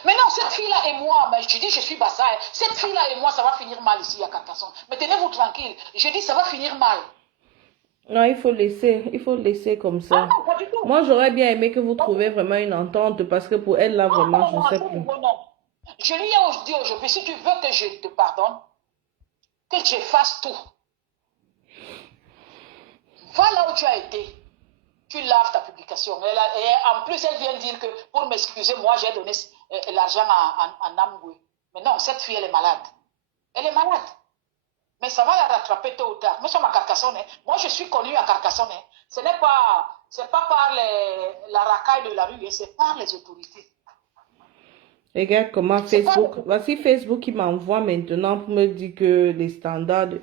Maintenant, cette fille-là et moi, ben, je dis, je suis Bassa, cette fille-là et moi, ça va finir mal ici à Carcassonne. Mais tenez-vous tranquille. Je dis, ça va finir mal. Non, il faut laisser comme Ah ça. non, pas du tout. Moi, j'aurais bien aimé que vous trouviez vraiment une entente parce que pour elle, là, vraiment, je ne sais plus. Non. Je lui ai dit aujourd'hui, si tu veux que je te pardonne, que je fasse tout. Va là où tu as été. Tu laves ta publication. Et en plus, elle vient dire que pour m'excuser, moi, j'ai donné l'argent à Namgoué. Mais non, cette fille, elle est malade. Elle est malade. Mais ça va la rattraper tôt ou tard. Nous sommes à Carcassonne. Moi, je suis connue à Carcassonne. Ce n'est pas, c'est pas par la racaille de la rue, c'est par les autorités. Regarde comment Facebook, voici Facebook qui m'envoie maintenant pour me dire que les standards,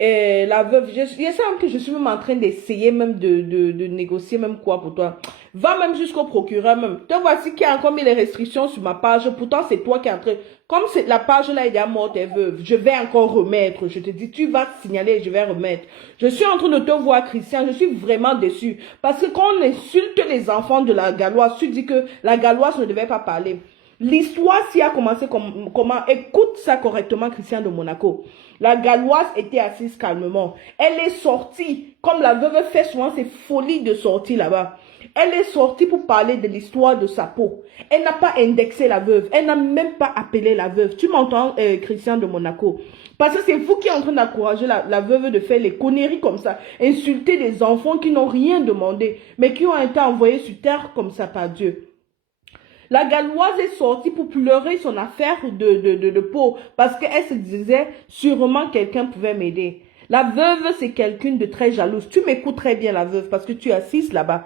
et la veuve, je sens que je suis même en train d'essayer même de négocier même quoi pour toi. Va même jusqu'au procureur même. Te voici qui a encore mis les restrictions sur ma page. Pourtant, c'est toi qui es en train... Comme la page là est déjà morte et veuve, je vais encore remettre. Je te dis, tu vas signaler, je vais remettre. Je suis en train de te voir, Christian. Je suis vraiment déçue. Parce que quand on insulte les enfants de la Galloise, tu dis que la Galloise ne devait pas parler. L'histoire s'y a commencé comment? Écoute ça correctement, Christian de Monaco. La Galloise était assise calmement. Elle est sortie, comme la veuve fait souvent ses folies de sortie là-bas. Elle est sortie pour parler de l'histoire de sa peau. Elle n'a pas indexé la veuve. Elle n'a même pas appelé la veuve. Tu m'entends, Christian de Monaco? Parce que c'est vous qui êtes en train d'encourager la veuve de faire les conneries comme ça. Insulter des enfants qui n'ont rien demandé, mais qui ont été envoyés sur terre comme ça par Dieu. La Galloise est sortie pour pleurer son affaire de peau parce qu'elle se disait sûrement quelqu'un pouvait m'aider. La veuve, c'est quelqu'un de très jalouse. Tu m'écoutes très bien, la veuve, parce que tu es assise là-bas.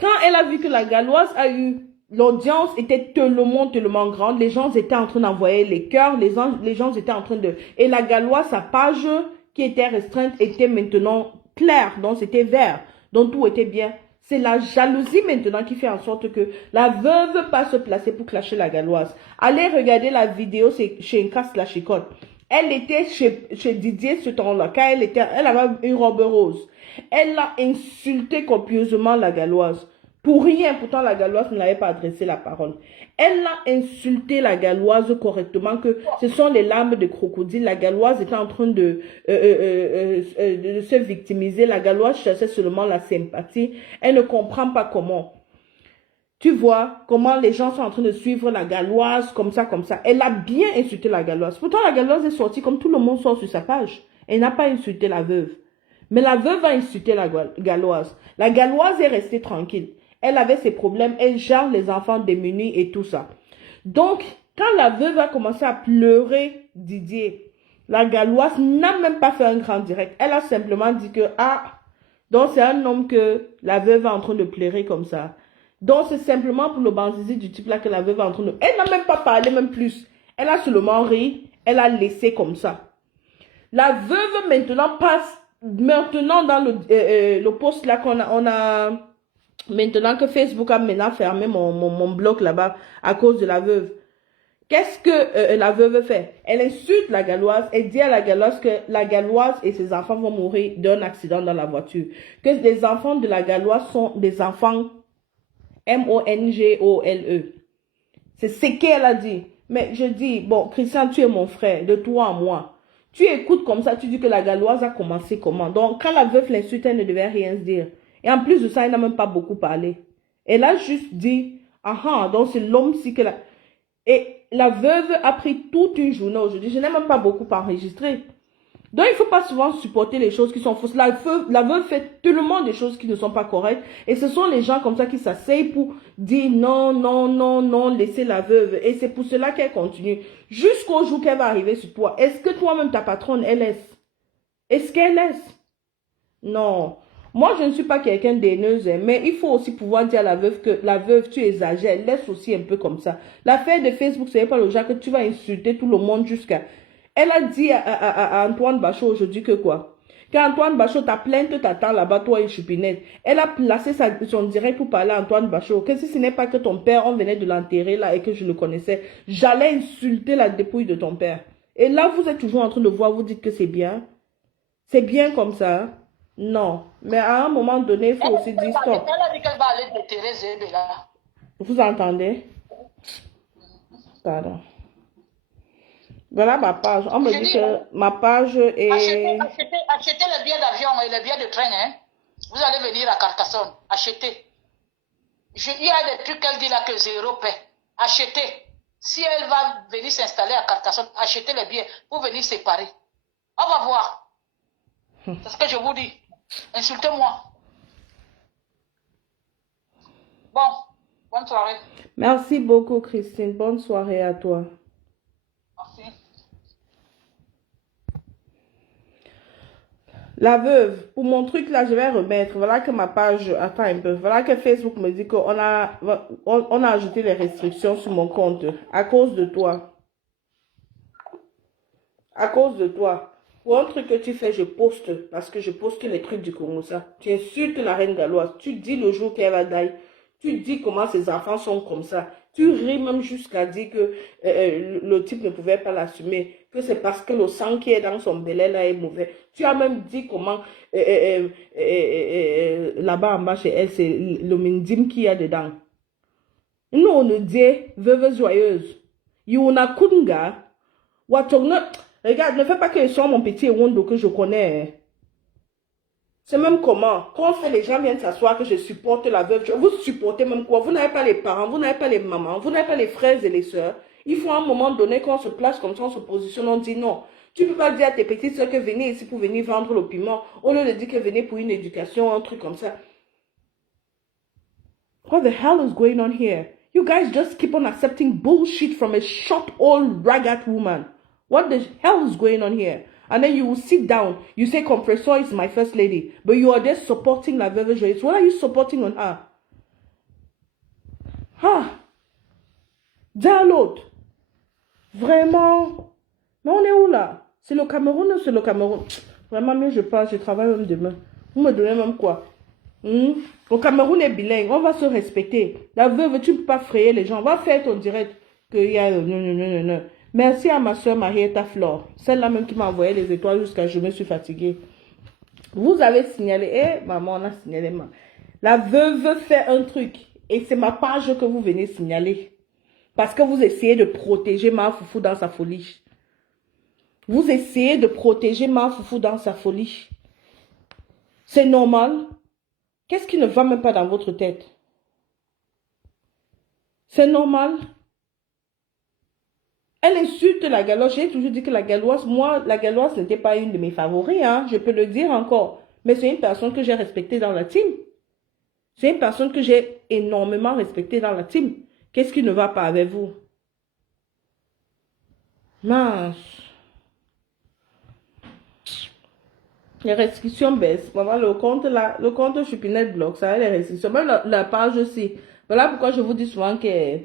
Quand elle a vu que la Galloise a eu, l'audience était tellement grande, les gens étaient en train d'envoyer les cœurs, les gens étaient en train de... Et la Galloise, sa page qui était restreinte était maintenant claire, donc c'était vert, donc tout était bien. C'est la jalousie maintenant qui fait en sorte que la veuve ne pas se placer pour clasher la Galloise. Allez regarder la vidéo, c'est chez Nkas la Chicotte. Elle était chez Didier ce temps-là, quand elle avait une robe rose. Elle a insulté copieusement la Galloise. Pour rien, pourtant la Galloise ne l'avait pas adressé la parole. Elle a insulté la Galloise correctement, que ce sont les larmes de crocodile. La Galloise était en train de se victimiser. La Galloise cherchait seulement la sympathie. Elle ne comprend pas comment. Tu vois comment les gens sont en train de suivre la Galloise, comme ça, comme ça. Elle a bien insulté la Galloise. Pourtant, la Galloise est sortie comme tout le monde sort sur sa page. Elle n'a pas insulté la veuve. Mais la veuve a insulté la Galloise. La Galloise est restée tranquille. Elle avait ses problèmes, elle gère les enfants démunis et tout ça. Donc, quand la veuve a commencé à pleurer Didier, la Galloise n'a même pas fait un grand direct. Elle a simplement dit que, donc c'est un homme que la veuve est en train de pleurer comme ça. Donc, c'est simplement pour le banzizi du type là que la veuve est en train de... Elle n'a même pas parlé, même plus. Elle a seulement ri, elle a laissé comme ça. La veuve maintenant passe, maintenant dans le post là qu'on a maintenant que Facebook a maintenant fermé mon blog là-bas à cause de la veuve. Qu'est-ce que la veuve fait? Elle insulte la Galloise. Elle dit à la Galloise que la Galloise et ses enfants vont mourir d'un accident dans la voiture. Que les enfants de la Galloise sont des enfants M-O-N-G-O-L-E. C'est ce qu'elle a dit. Mais je dis, bon, Christian, tu es mon frère, de toi à moi. Tu écoutes comme ça, tu dis que la Galloise a commencé comment? Donc, quand la veuve l'insulte, elle ne devait rien se dire. Et en plus de ça, elle n'a même pas beaucoup parlé. Elle a juste dit, donc c'est l'homme-ci que la... Et la veuve a pris toute une journée aujourd'hui. Je n'ai même pas beaucoup enregistré. Donc, il ne faut pas souvent supporter les choses qui sont fausses. La veuve fait tellement de choses qui ne sont pas correctes. Et ce sont les gens comme ça qui s'asseyent pour dire non, laissez la veuve. Et c'est pour cela qu'elle continue. Jusqu'au jour qu'elle va arriver sur toi. Est-ce que toi-même, ta patronne, elle laisse? Est-ce qu'elle laisse? Non. Moi, je ne suis pas quelqu'un d'haineuse, mais il faut aussi pouvoir dire à la veuve que la veuve, tu exagères. Laisse aussi un peu comme ça. L'affaire de Facebook, ce n'est pas le genre que tu vas insulter tout le monde jusqu'à... Elle a dit à Antoine Bachot aujourd'hui que quoi? Quand Antoine Bachot, ta plainte t'attend là-bas, toi et Chupinette. Elle a placé son direct pour parler à Antoine Bachot. Que si ce n'est pas que ton père, on venait de l'enterrer là et que je le connaissais, j'allais insulter la dépouille de ton père. Et là, vous êtes toujours en train de voir, vous dites que c'est bien. C'est bien comme ça. Non. Mais à un moment donné, il faut aussi dire stop. Elle a dit qu'elle va aller déterrer Zébé là. Vous entendez? Pardon. Voilà ma page. On me dit que ma page est... Achetez les billets d'avion et les billets de train. Hein. Vous allez venir à Carcassonne. Achetez. Il y a des trucs qu'elle dit là que zéro paix. Achetez. Si elle va venir s'installer à Carcassonne, achetez les billets pour venir séparer. On va voir. C'est ce que je vous dis. Insultez-moi. Bon, bonne soirée. Merci beaucoup, Christine. Bonne soirée à toi. Merci. La veuve, pour mon truc là, je vais remettre. Voilà que ma page, attends un peu. Voilà que Facebook me dit qu'on on a ajouté les restrictions sur mon compte à cause de toi. À cause de toi. Pour un truc que tu fais, je poste. Parce que je poste les trucs du Congo, ça. Tu insultes la reine galloise. Tu dis le jour qu'elle va die. Tu dis comment ses enfants sont comme ça. Tu ris même jusqu'à dire que le type ne pouvait pas l'assumer. Que c'est parce que le sang qui est dans son belé là est mauvais. Tu as même dit comment là-bas en bas chez elle, c'est le mindim qu'il y a dedans. Nous, on nous dit veuve joyeuse. Yuna kunga. Regarde, ne fais pas que je sois mon petit Wondo que je connais. C'est même comment. Quand les gens viennent s'asseoir que je supporte la veuve, vous supportez même quoi? Vous n'avez pas les parents, vous n'avez pas les mamans, vous n'avez pas les frères et les sœurs. Il faut à un moment donné, quand on se place comme ça, on se positionne, on dit non. Tu ne peux pas dire à tes petites sœurs que venez ici pour venir vendre le piment, au lieu de dire que venez pour une éducation, un truc comme ça. What the hell is going on here? You guys just keep on accepting bullshit from a short old ragged woman. What the hell is going on here? And then you will sit down. You say, Compressor is my first lady. But you are there supporting la veuve joyeuse. What are you supporting on her? Ah. Dialogue. Vraiment. Mais on est où là? C'est le Cameroun ou c'est le Cameroun? Vraiment, mieux je pense. Je travaille même demain. Vous me donnez même quoi? Le Cameroun est bilingue. On va se respecter. La veuve, tu ne peux pas frayer les gens. On va faire ton direct. Qu'il y a... Non. Merci à ma soeur Marietta Flore, celle-là même qui m'a envoyé les étoiles jusqu'à je me suis fatiguée. Vous avez signalé, maman, on a signalé. La veuve fait un truc et c'est ma page que vous venez signaler. Parce que vous essayez de protéger ma foufou dans sa folie. Vous essayez de protéger ma foufou dans sa folie. C'est normal. Qu'est-ce qui ne va même pas dans votre tête? C'est normal. Elle insulte la galloise. J'ai toujours dit que la galloise, moi, la galloise n'était pas une de mes favoris, hein. Je peux le dire encore. Mais c'est une personne que j'ai respectée dans la team. C'est une personne que j'ai énormément respectée dans la team. Qu'est-ce qui ne va pas avec vous? Mince. Les restrictions baissent. Voilà, le compte Chupinette bloque, ça a les restrictions. Même la page aussi. Voilà pourquoi je vous dis souvent que...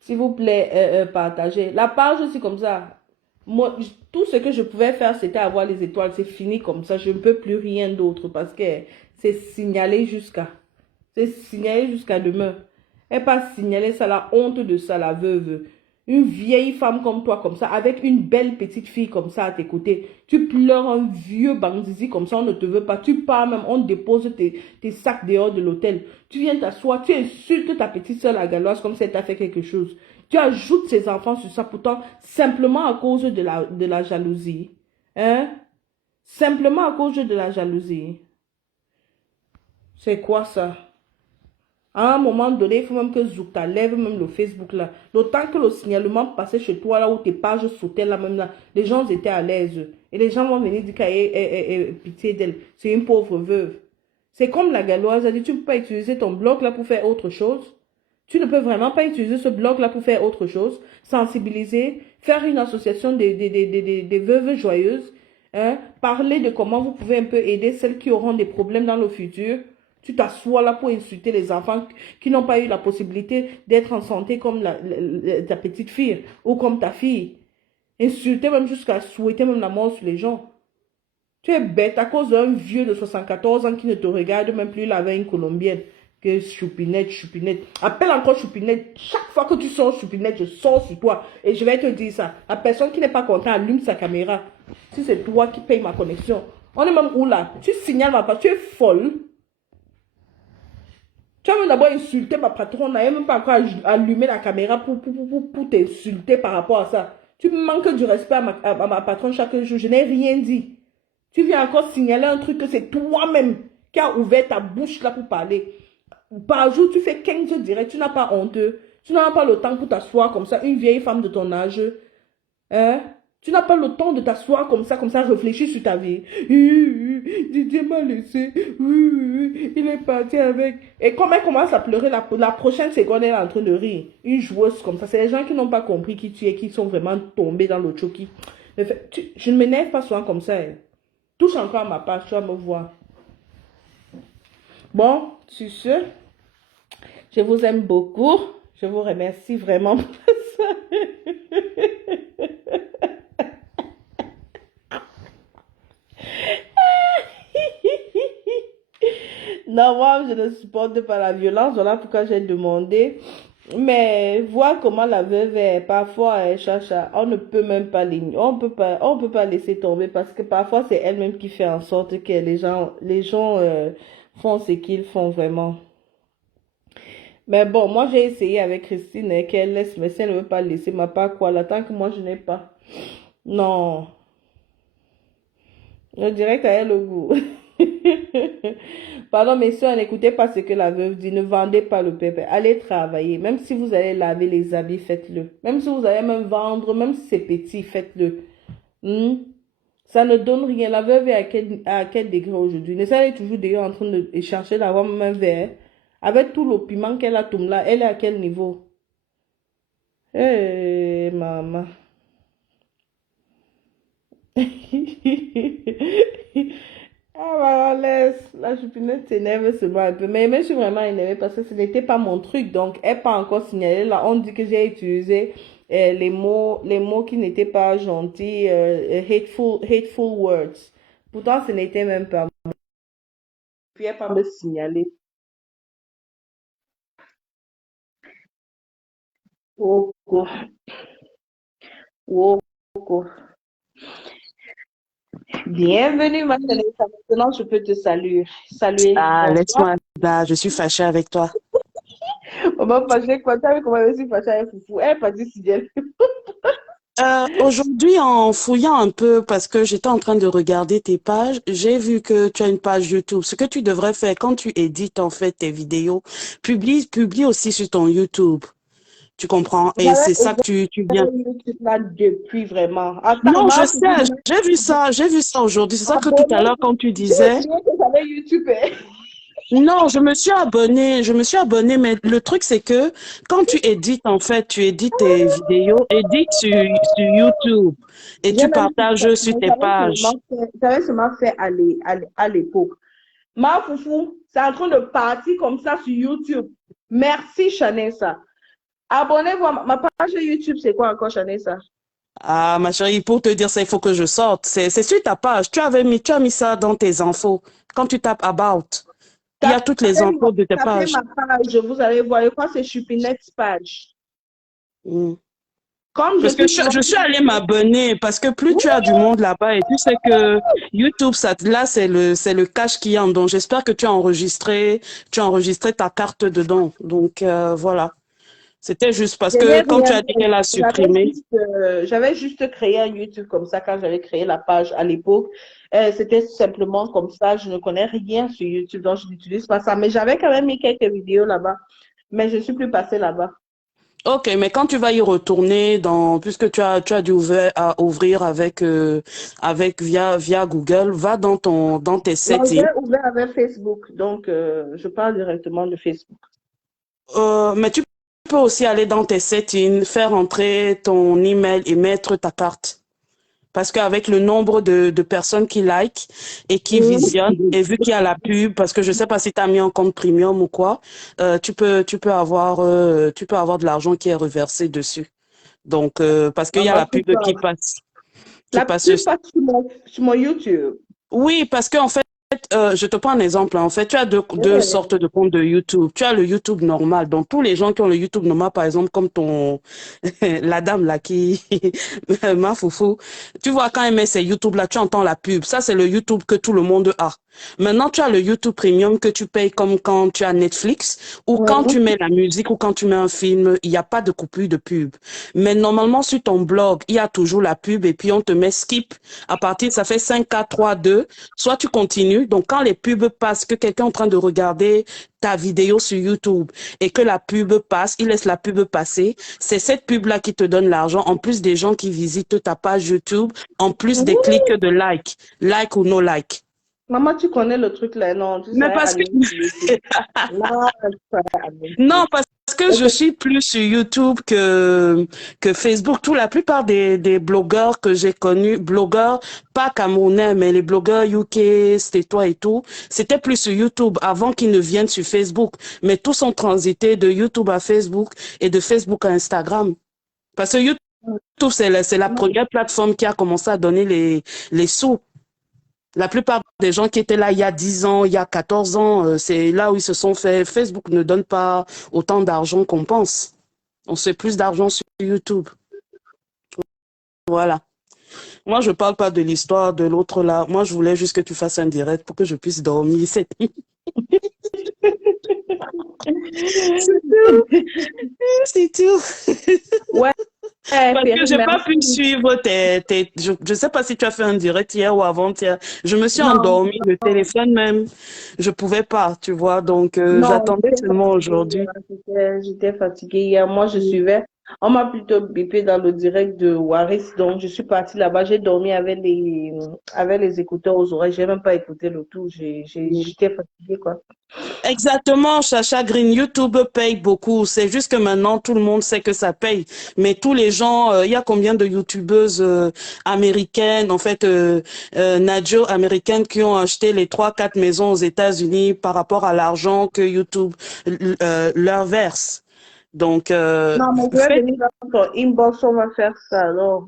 S'il vous plaît, partagez. La page aussi comme ça. Moi, tout ce que je pouvais faire, c'était avoir les étoiles. C'est fini comme ça. Je ne peux plus rien d'autre parce que c'est signalé jusqu'à. C'est signalé jusqu'à demain. Et pas signaler ça, la honte de ça, la veuve. Une vieille femme comme toi, comme ça, avec une belle petite fille comme ça à tes côtés. Tu pleures un vieux bandizi comme ça, on ne te veut pas. Tu pars même, on dépose tes sacs dehors de l'hôtel. Tu viens t'asseoir, tu insultes ta petite soeur la galloise comme si elle t'a fait quelque chose. Tu ajoutes ses enfants sur ça, pourtant, simplement à cause de la jalousie. Hein? Simplement à cause de la jalousie. C'est quoi ça? À un moment donné, il faut même que Zoukta lève même le Facebook là. Le temps que le signalement passait chez toi là où tes pages sautaient là même là, les gens étaient à l'aise. Et les gens vont venir dire qu'elle ait pitié d'elle. C'est une pauvre veuve. C'est comme la galloise a dit, tu ne peux pas utiliser ton blog là pour faire autre chose. Tu ne peux vraiment pas utiliser ce blog là pour faire autre chose. Sensibiliser, faire une association des veuves joyeuses. Hein, parler de comment vous pouvez un peu aider celles qui auront des problèmes dans le futur. Tu t'assois là pour insulter les enfants qui n'ont pas eu la possibilité d'être en santé comme ta petite fille ou comme ta fille. Insulter même jusqu'à souhaiter même la mort sur les gens. Tu es bête à cause d'un vieux de 74 ans qui ne te regarde même plus, il avait une colombienne. Que choupinette, choupinette. Appelle encore choupinette. Chaque fois que tu sors choupinette, je sors sur toi. Et je vais te dire ça. La personne qui n'est pas contente allume sa caméra. Si c'est toi qui paye ma connexion. On est même où là? Tu signales ma part. Tu es folle. Tu as même d'abord insulté ma patronne. On n'a même pas encore allumé la caméra pour t'insulter par rapport à ça. Tu manques du respect à ma patronne chaque jour. Je n'ai rien dit. Tu viens encore signaler un truc que c'est toi-même qui a ouvert ta bouche là pour parler. Par jour, tu fais 15 directs, tu n'as pas honteux. Tu n'as pas le temps pour t'asseoir comme ça, une vieille femme de ton âge. Hein? Tu n'as pas le temps de t'asseoir comme ça, réfléchir sur ta vie. Didier m'a laissé. Il est parti avec. Et quand elle commence à pleurer, la prochaine seconde, elle est en train de rire. Une joueuse comme ça. C'est les gens qui n'ont pas compris qui tu es, qui sont vraiment tombés dans le choki. Je ne m'énerve pas souvent comme ça. Hein. Touche encore à ma page, tu vas me voir. Bon, sur ce, je vous aime beaucoup. Je vous remercie vraiment pour ça. Non, moi, je ne supporte pas la violence. Voilà pourquoi j'ai demandé. Mais voir comment la veuve est, parfois, elle cherche à, on ne peut même pas on peut pas laisser tomber parce que parfois, c'est elle-même qui fait en sorte que les gens font ce qu'ils font vraiment. Mais bon, moi j'ai essayé avec Christine qu'elle laisse, mais si elle ne veut pas laisser ma part, quoi, là, tant que moi je n'ai pas. Non, le direct a elle le goût. Pardon, mes soeurs, n'écoutez pas ce que la veuve dit, ne vendez pas le pépé, allez travailler. Même si vous allez laver les habits, faites-le. Même si vous allez même vendre, même si c'est petit, faites-le. Hmm? Ça ne donne rien. La veuve est à quel degré aujourd'hui? Ne elle est toujours d'ailleurs en train de chercher d'avoir même un verre. Avec tout le piment qu'elle a tout là, elle est à quel niveau? Eh, maman. Ah, bah, laisse. La choupinette s'énerve seulement un peu. Mais je suis vraiment énervée parce que ce n'était pas mon truc. Donc, elle n'a pas encore signalé. Là, on dit que j'ai utilisé les mots qui n'étaient pas gentils, hateful words. Pourtant, ce n'était même pas moi. Puis, elle n'a pas me signaler. Woko, woko. Bienvenue, ma Vanessa. Maintenant, je peux te saluer. Saluer. Ah, Bonsoir. laisse-moi là, je suis fâchée avec toi. On va fâcher quoi? Tu as vu comment je suis fâchée avec Foufou? Elle n'est pas dit si bien. Aujourd'hui, en fouillant un peu, parce que j'étais en train de regarder tes pages, j'ai vu que tu as une page YouTube. Ce que tu devrais faire quand tu édites en fait tes vidéos, publie aussi sur ton YouTube. Tu comprends? Et J'avais c'est ça que tu viens. ouvert YouTube là depuis vraiment. Attends, Non, je ma sais, Foufou, j'ai vu ça aujourd'hui. C'est ça que tout à l'heure, abonnez-vous. quand tu J'ai disais, oublié que j'avais YouTube. Hein. non, je me suis abonnée, mais le truc c'est que quand tu édites, en fait, tu édites tes vidéos, édite sur YouTube et J'ai tu même partages sur tes pages. j'avais seulement fait à l'époque. Ma Foufou, c'est en train de partir comme ça sur YouTube. Merci, Chanessa. Abonnez-vous à ma page YouTube, c'est quoi encore, Chanessa? Ah, ma chérie, pour te dire ça, il faut que je sorte. C'est sur ta page. Tu as mis ça dans tes infos. Quand tu tapes About, il y a toutes les infos de tes Tapez pages. ma page, vous allez voir. Je crois que c'est Chupinette's page. Mm. Comme je Parce que suis souvent... je suis allée m'abonner parce que plus tu as du monde là-bas et tu sais que YouTube, ça, là, c'est le cache qui en. Donc, j'espère que tu as enregistré ta carte dedans. Donc, voilà. C'était juste parce Je n'ai que quand tu rien as dit fait. qu'elle a supprimé. J'avais juste créé un YouTube comme ça quand j'avais créé la page à l'époque. C'était simplement comme ça. Je ne connais rien sur YouTube, donc je n'utilise pas ça. Mais j'avais quand même mis quelques vidéos là-bas. Mais je ne suis plus passée là-bas. Ok, mais quand tu vas y retourner puisque tu as dû ouvrir avec via Google, va dans tes Non, j'ai settings. ouvert avec Facebook. Donc, je parle directement de Facebook. Mais tu peux aussi aller dans tes settings, faire entrer ton email et mettre ta carte. Parce qu'avec le nombre de personnes qui like et qui visionnent, et vu qu'il y a la pub, parce que je sais pas si tu as mis un compte premium ou quoi, tu peux avoir de l'argent qui est reversé dessus. Donc, parce qu'il y a la pub qui passe La qui passe. pub passe sur mon YouTube. Oui, parce qu'en fait, je te prends un exemple. En fait, tu as deux Ouais. sortes de comptes de YouTube. Tu as le YouTube normal. Donc, tous les gens qui ont le YouTube normal, par exemple, comme la dame là qui, ma foufou, tu vois, quand elle met ses YouTube là, tu entends la pub. Ça, c'est le YouTube que tout le monde a. Maintenant, tu as le YouTube Premium que tu payes comme quand tu as Netflix ou quand tu Mhm. mets la musique ou quand tu mets un film, il n'y a pas de coupure de pub. Mais normalement, sur ton blog, il y a toujours la pub et puis on te met skip. À partir, ça fait 5 4 3 2. Soit tu continues. Donc, quand les pubs passent, que quelqu'un est en train de regarder ta vidéo sur YouTube et que la pub passe, il laisse la pub passer. C'est cette pub-là qui te donne l'argent, en plus des gens qui visitent ta page YouTube, en plus des clics de like ou no like. Maman, tu connais le truc là, non, tu Mais serais parce que allée sur YouTube. Là, tu serais allée sur non, YouTube. parce que je suis plus sur YouTube que Facebook. Tout la plupart des blogueurs que j'ai connus, blogueurs, pas camerounais, mais les blogueurs UK, c'était toi et tout, c'était plus sur YouTube avant qu'ils ne viennent sur Facebook. Mais tous ont transité de YouTube à Facebook et de Facebook à Instagram. Parce que YouTube, c'est la première plateforme qui a commencé à donner les sous. La plupart des gens qui étaient là il y a 10 ans, il y a 14 ans, c'est là où ils se sont fait. Facebook ne donne pas autant d'argent qu'on pense. On fait plus d'argent sur YouTube. Voilà. Moi, je parle pas de l'histoire de l'autre là. Moi, je voulais juste que tu fasses un direct pour que je puisse dormir. C'est tout. C'est tout. Ouais, Parce que Perrine, j'ai pas pu merci. suivre je sais pas si tu as fait un direct hier ou avant-hier. Je me suis Non, endormie, le téléphone même, je pouvais pas, tu vois. Donc, non, j'attendais j'étais seulement fatiguée aujourd'hui. hier. J'étais fatiguée hier. Moi, je suivais. On m'a plutôt bipé dans le direct de Waris. Donc, je suis partie là-bas. J'ai dormi avec les écouteurs aux oreilles. J'ai même pas écouté le tout. J'étais fatiguée, quoi. Exactement, Chacha Green, YouTube paye beaucoup. C'est juste que maintenant, tout le monde sait que ça paye. Mais tous les gens, il y a combien de YouTubeuses américaines, en fait, Nadio américaines qui ont acheté les 3 4 maisons aux États-Unis par rapport à l'argent que YouTube leur verse. Donc, Non, mais je vais venir dans ton inbox. On va faire ça. Alors,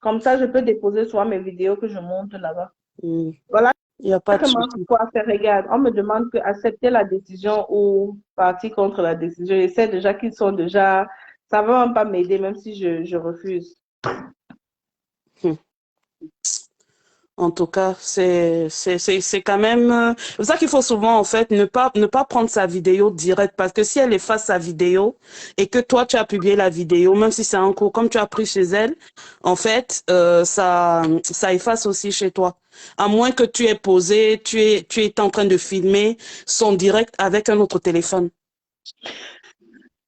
comme ça, je peux déposer soit mes vidéos que je monte là-bas. il Voilà n'y a pas de comment souci. quoi faire. Regarde, on me demande que accepter la décision ou partir contre la décision. Je sais déjà qu'ils sont déjà. Ça va même pas m'aider, même si je refuse. En tout cas, c'est quand même c'est pour ça qu'il faut souvent en fait ne pas prendre sa vidéo direct parce que si elle efface sa vidéo et que toi tu as publié la vidéo, même si c'est en cours, comme tu as pris chez elle, en fait ça efface aussi chez toi. À moins que tu aies posé, tu es en train de filmer son direct avec un autre téléphone.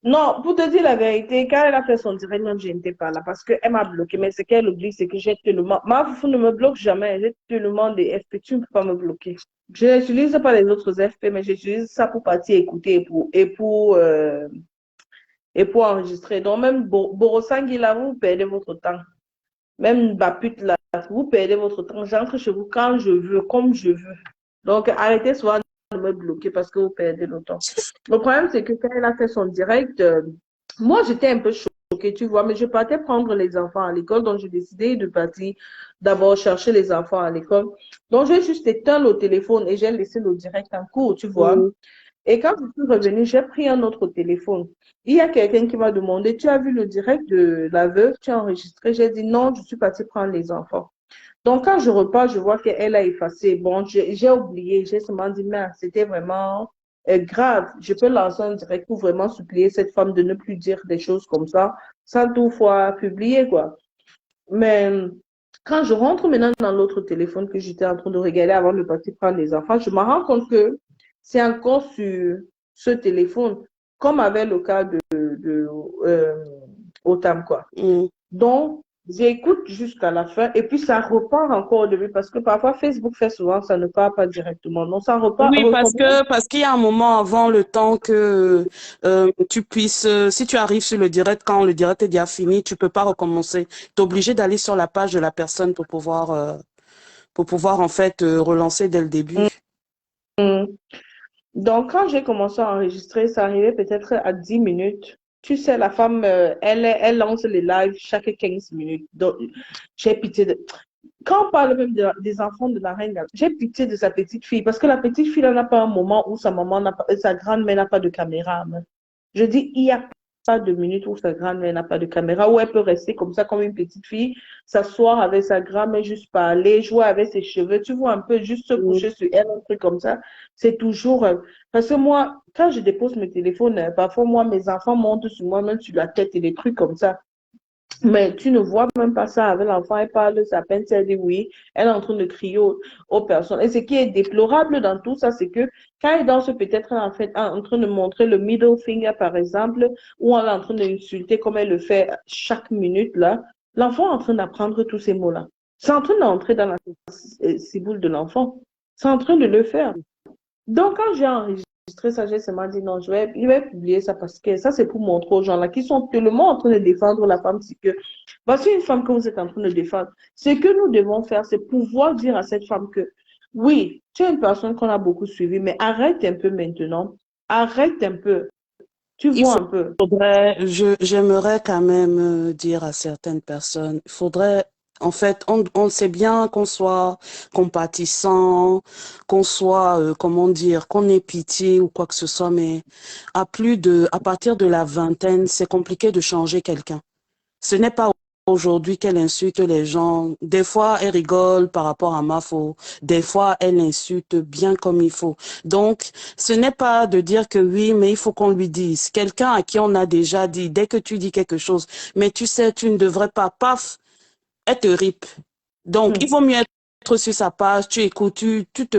Non, pour te dire la vérité, quand elle a fait son direct, même je n'étais pas là parce qu'elle m'a bloqué. Mais ce qu'elle oublie, c'est que j'ai tellement. Ma foufou ne me bloque jamais. J'ai tellement de FP, tu ne peux pas me bloquer. Je n'utilise pas les autres FP, mais j'utilise ça pour partir écouter et pour enregistrer. Donc, même Borosangui, là, vous perdez votre temps. Même Baput, là, vous perdez votre temps. J'entre chez vous quand je veux, comme je veux. Donc, arrêtez souvent de me bloquer parce que vous perdez le temps. Le problème, c'est que quand elle a fait son direct, moi, j'étais un peu choquée, tu vois, mais je partais prendre les enfants à l'école, donc j'ai décidé de partir d'abord chercher les enfants à l'école. Donc, j'ai juste éteint le téléphone et j'ai laissé le direct en cours, tu vois. Mm. Et quand je suis revenue, j'ai pris un autre téléphone. Il y a quelqu'un qui m'a demandé, tu as vu le direct de la veuve, tu as enregistré? J'ai dit non, je suis partie prendre les enfants. Donc, quand je repars, je vois qu'elle a effacé. Bon, j'ai oublié, j'ai seulement dit, mais c'était vraiment grave. Je peux lancer un direct pour vraiment supplier cette femme de ne plus dire des choses comme ça, sans toutefois publier, quoi. Mais quand je rentre maintenant dans l'autre téléphone que j'étais en train de regarder avant de partir prendre les enfants, je me rends compte que c'est encore sur ce téléphone, comme avec le cas de Otam, quoi. Mm. Donc, j'écoute jusqu'à la fin et puis ça repart encore au début parce que parfois Facebook fait souvent, ça ne part pas directement. Donc, ça repart, Oui, recommence. parce qu'il y a un moment avant le temps que tu puisses, si tu arrives sur le direct, quand le direct est déjà fini, tu peux pas recommencer. Tu es obligé d'aller sur la page de la personne pour pouvoir en fait relancer dès le début. Donc, quand j'ai commencé à enregistrer, ça arrivait peut-être à 10 minutes. Tu sais, la femme, elle lance les lives chaque 15 minutes. Donc, j'ai pitié de... quand on parle même des enfants de la reine, j'ai pitié de sa petite fille parce que la petite fille, elle n'a pas un moment où sa maman n'a pas, sa grand-mère n'a pas de caméra à main. Je dis, il n'y a pas de minute où sa grand-mère n'a pas de caméra, où elle peut rester comme ça, comme une petite fille, s'asseoir avec sa grand-mère, juste parler, jouer avec ses cheveux, tu vois, un peu juste se coucher sur elle, un truc comme ça. C'est toujours, parce que moi, quand je dépose mes téléphones, parfois, moi, mes enfants montent sur moi, même sur la tête et des trucs comme ça. Mais tu ne vois même pas ça avec l'enfant. Elle parle, sa peine, elle dit oui. Elle est en train de crier aux personnes. Et ce qui est déplorable dans tout ça, c'est que quand elle danse, peut-être en fait en train de montrer le middle finger, par exemple, ou elle est en train d'insulter comme elle le fait chaque minute, là, l'enfant est en train d'apprendre tous ces mots-là. C'est en train d'entrer dans la ciboule de l'enfant. C'est en train de le faire. Donc, quand j'ai enregistré ça, j'ai seulement dit non, je vais publier ça parce que ça, c'est pour montrer aux gens là qui sont tellement en train de défendre la femme, c'est que voici une femme que vous êtes en train de défendre. Ce que nous devons faire, c'est pouvoir dire à cette femme que oui, tu es une personne qu'on a beaucoup suivie, mais arrête un peu maintenant. Arrête un peu. Tu Il vois un peu. j'aimerais quand même dire à certaines personnes, il faudrait, en fait, on sait bien qu'on soit compatissant, qu'on soit, comment dire, qu'on ait pitié ou quoi que ce soit, mais à partir de la vingtaine, c'est compliqué de changer quelqu'un. Ce n'est pas aujourd'hui qu'elle insulte les gens. Des fois, elle rigole par rapport à ma faute. Des fois, elle insulte bien comme il faut. Donc, ce n'est pas de dire que oui, mais il faut qu'on lui dise. Quelqu'un à qui on a déjà dit, dès que tu dis quelque chose, mais tu sais, tu ne devrais pas, paf, elle te rip. Donc, il vaut mieux être sur sa page, tu écoutes,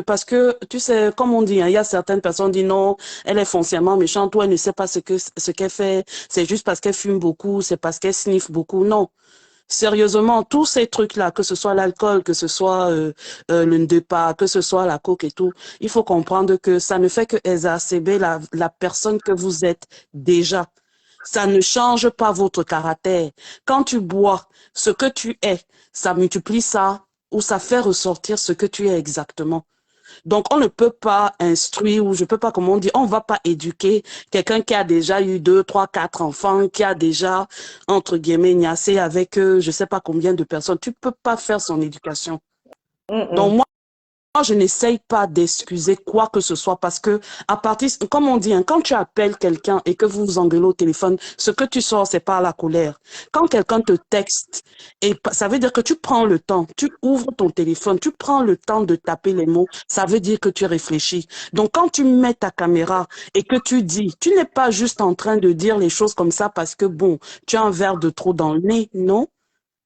parce que, tu sais, comme on dit, hein, il y a certaines personnes qui disent non, elle est foncièrement méchante, ou elle ne sait pas ce qu'elle fait, c'est juste parce qu'elle fume beaucoup, c'est parce qu'elle sniffe beaucoup. Non. Sérieusement, tous ces trucs-là, que ce soit l'alcool, que ce soit le ndepa, que ce soit la coke et tout, il faut comprendre que ça ne fait que exacerber la personne que vous êtes déjà. Ça ne change pas votre caractère. Quand tu bois ce que tu es, ça multiplie ça ou ça fait ressortir ce que tu es exactement. Donc, on ne peut pas instruire ou je peux pas, comment on dit, on va pas éduquer quelqu'un qui a déjà eu 2, 3, 4 enfants, qui a déjà, entre guillemets, niassé avec je sais pas combien de personnes. Tu peux pas faire son éducation. Donc, moi, je n'essaye pas d'excuser quoi que ce soit parce que, à partir, comme on dit, hein, quand tu appelles quelqu'un et que vous vous engueulez au téléphone, ce que tu sors, c'est pas la colère. Quand quelqu'un te texte, et ça veut dire que tu prends le temps, tu ouvres ton téléphone, tu prends le temps de taper les mots, ça veut dire que tu réfléchis. Donc, quand tu mets ta caméra et que tu dis, tu n'es pas juste en train de dire les choses comme ça parce que, bon, tu as un verre de trop dans le nez, non.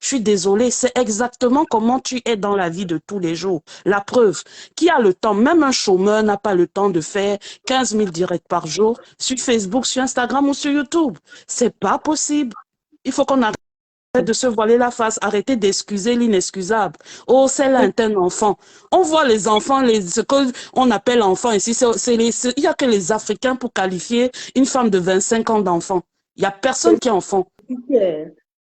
Je suis désolée, c'est exactement comment tu es dans la vie de tous les jours. La preuve, qui a le temps, même un chômeur n'a pas le temps de faire 15 000 directs par jour sur Facebook, sur Instagram ou sur YouTube. C'est pas possible. Il faut qu'on arrête de se voiler la face, arrêter d'excuser l'inexcusable. Oh, c'est là un enfant. On voit les enfants, ce qu'on appelle enfants ici, il n'y a que les Africains pour qualifier une femme de 25 ans d'enfant. Il n'y a personne qui est enfant.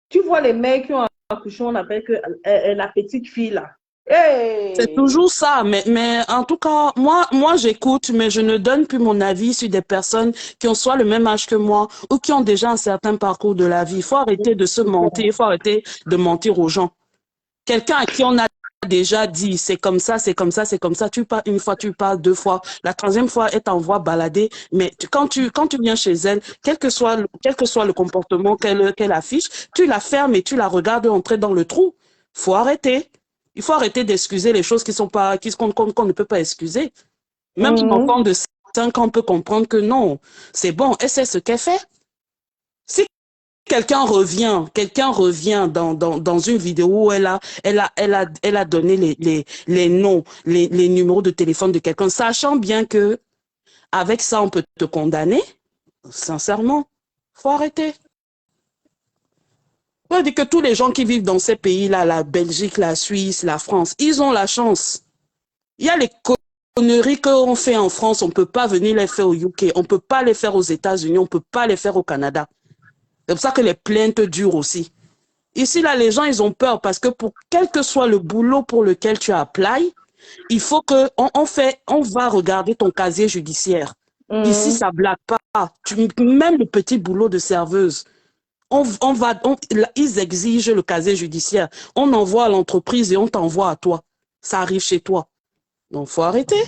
Tu vois les mecs qui ont accouché, on appelle que la petite fille là. C'est Hey! toujours ça, mais en tout cas, moi j'écoute, mais je ne donne plus mon avis sur des personnes qui ont soit le même âge que moi ou qui ont déjà un certain parcours de la vie. Il faut arrêter de se mentir, il faut arrêter de mentir aux gens. Quelqu'un à qui on a déjà dit c'est comme ça, c'est comme ça, c'est comme ça, tu parles une fois, tu parles deux fois, la troisième fois, elle t'envoie balader, mais quand tu viens chez elle, quel que soit le comportement qu'elle affiche, tu la fermes et tu la regardes entrer dans le trou. Faut arrêter. Il faut arrêter d'excuser les choses qu'on ne peut pas excuser. Même un enfant de 5 ans peut comprendre que non, c'est bon, elle sait ce qu'elle fait. Si quelqu'un revient dans une vidéo où elle a donné les noms, les numéros de téléphone de quelqu'un, sachant bien que avec ça, on peut te condamner, sincèrement, faut arrêter. On va dire que tous les gens qui vivent dans ces pays-là, la Belgique, la Suisse, la France, ils ont la chance. Il y a les conneries qu'on fait en France, on ne peut pas venir les faire au UK, on ne peut pas les faire aux États-Unis, on ne peut pas les faire au Canada. C'est pour ça que les plaintes durent aussi. Ici, là, les gens, ils ont peur parce que pour quel que soit le boulot pour lequel tu applies, il faut que on va regarder ton casier judiciaire. Ici, ça blague pas. Même le petit boulot de serveuse, ils exigent le casier judiciaire. On envoie à l'entreprise et on t'envoie à toi. Ça arrive chez toi. Donc, faut arrêter.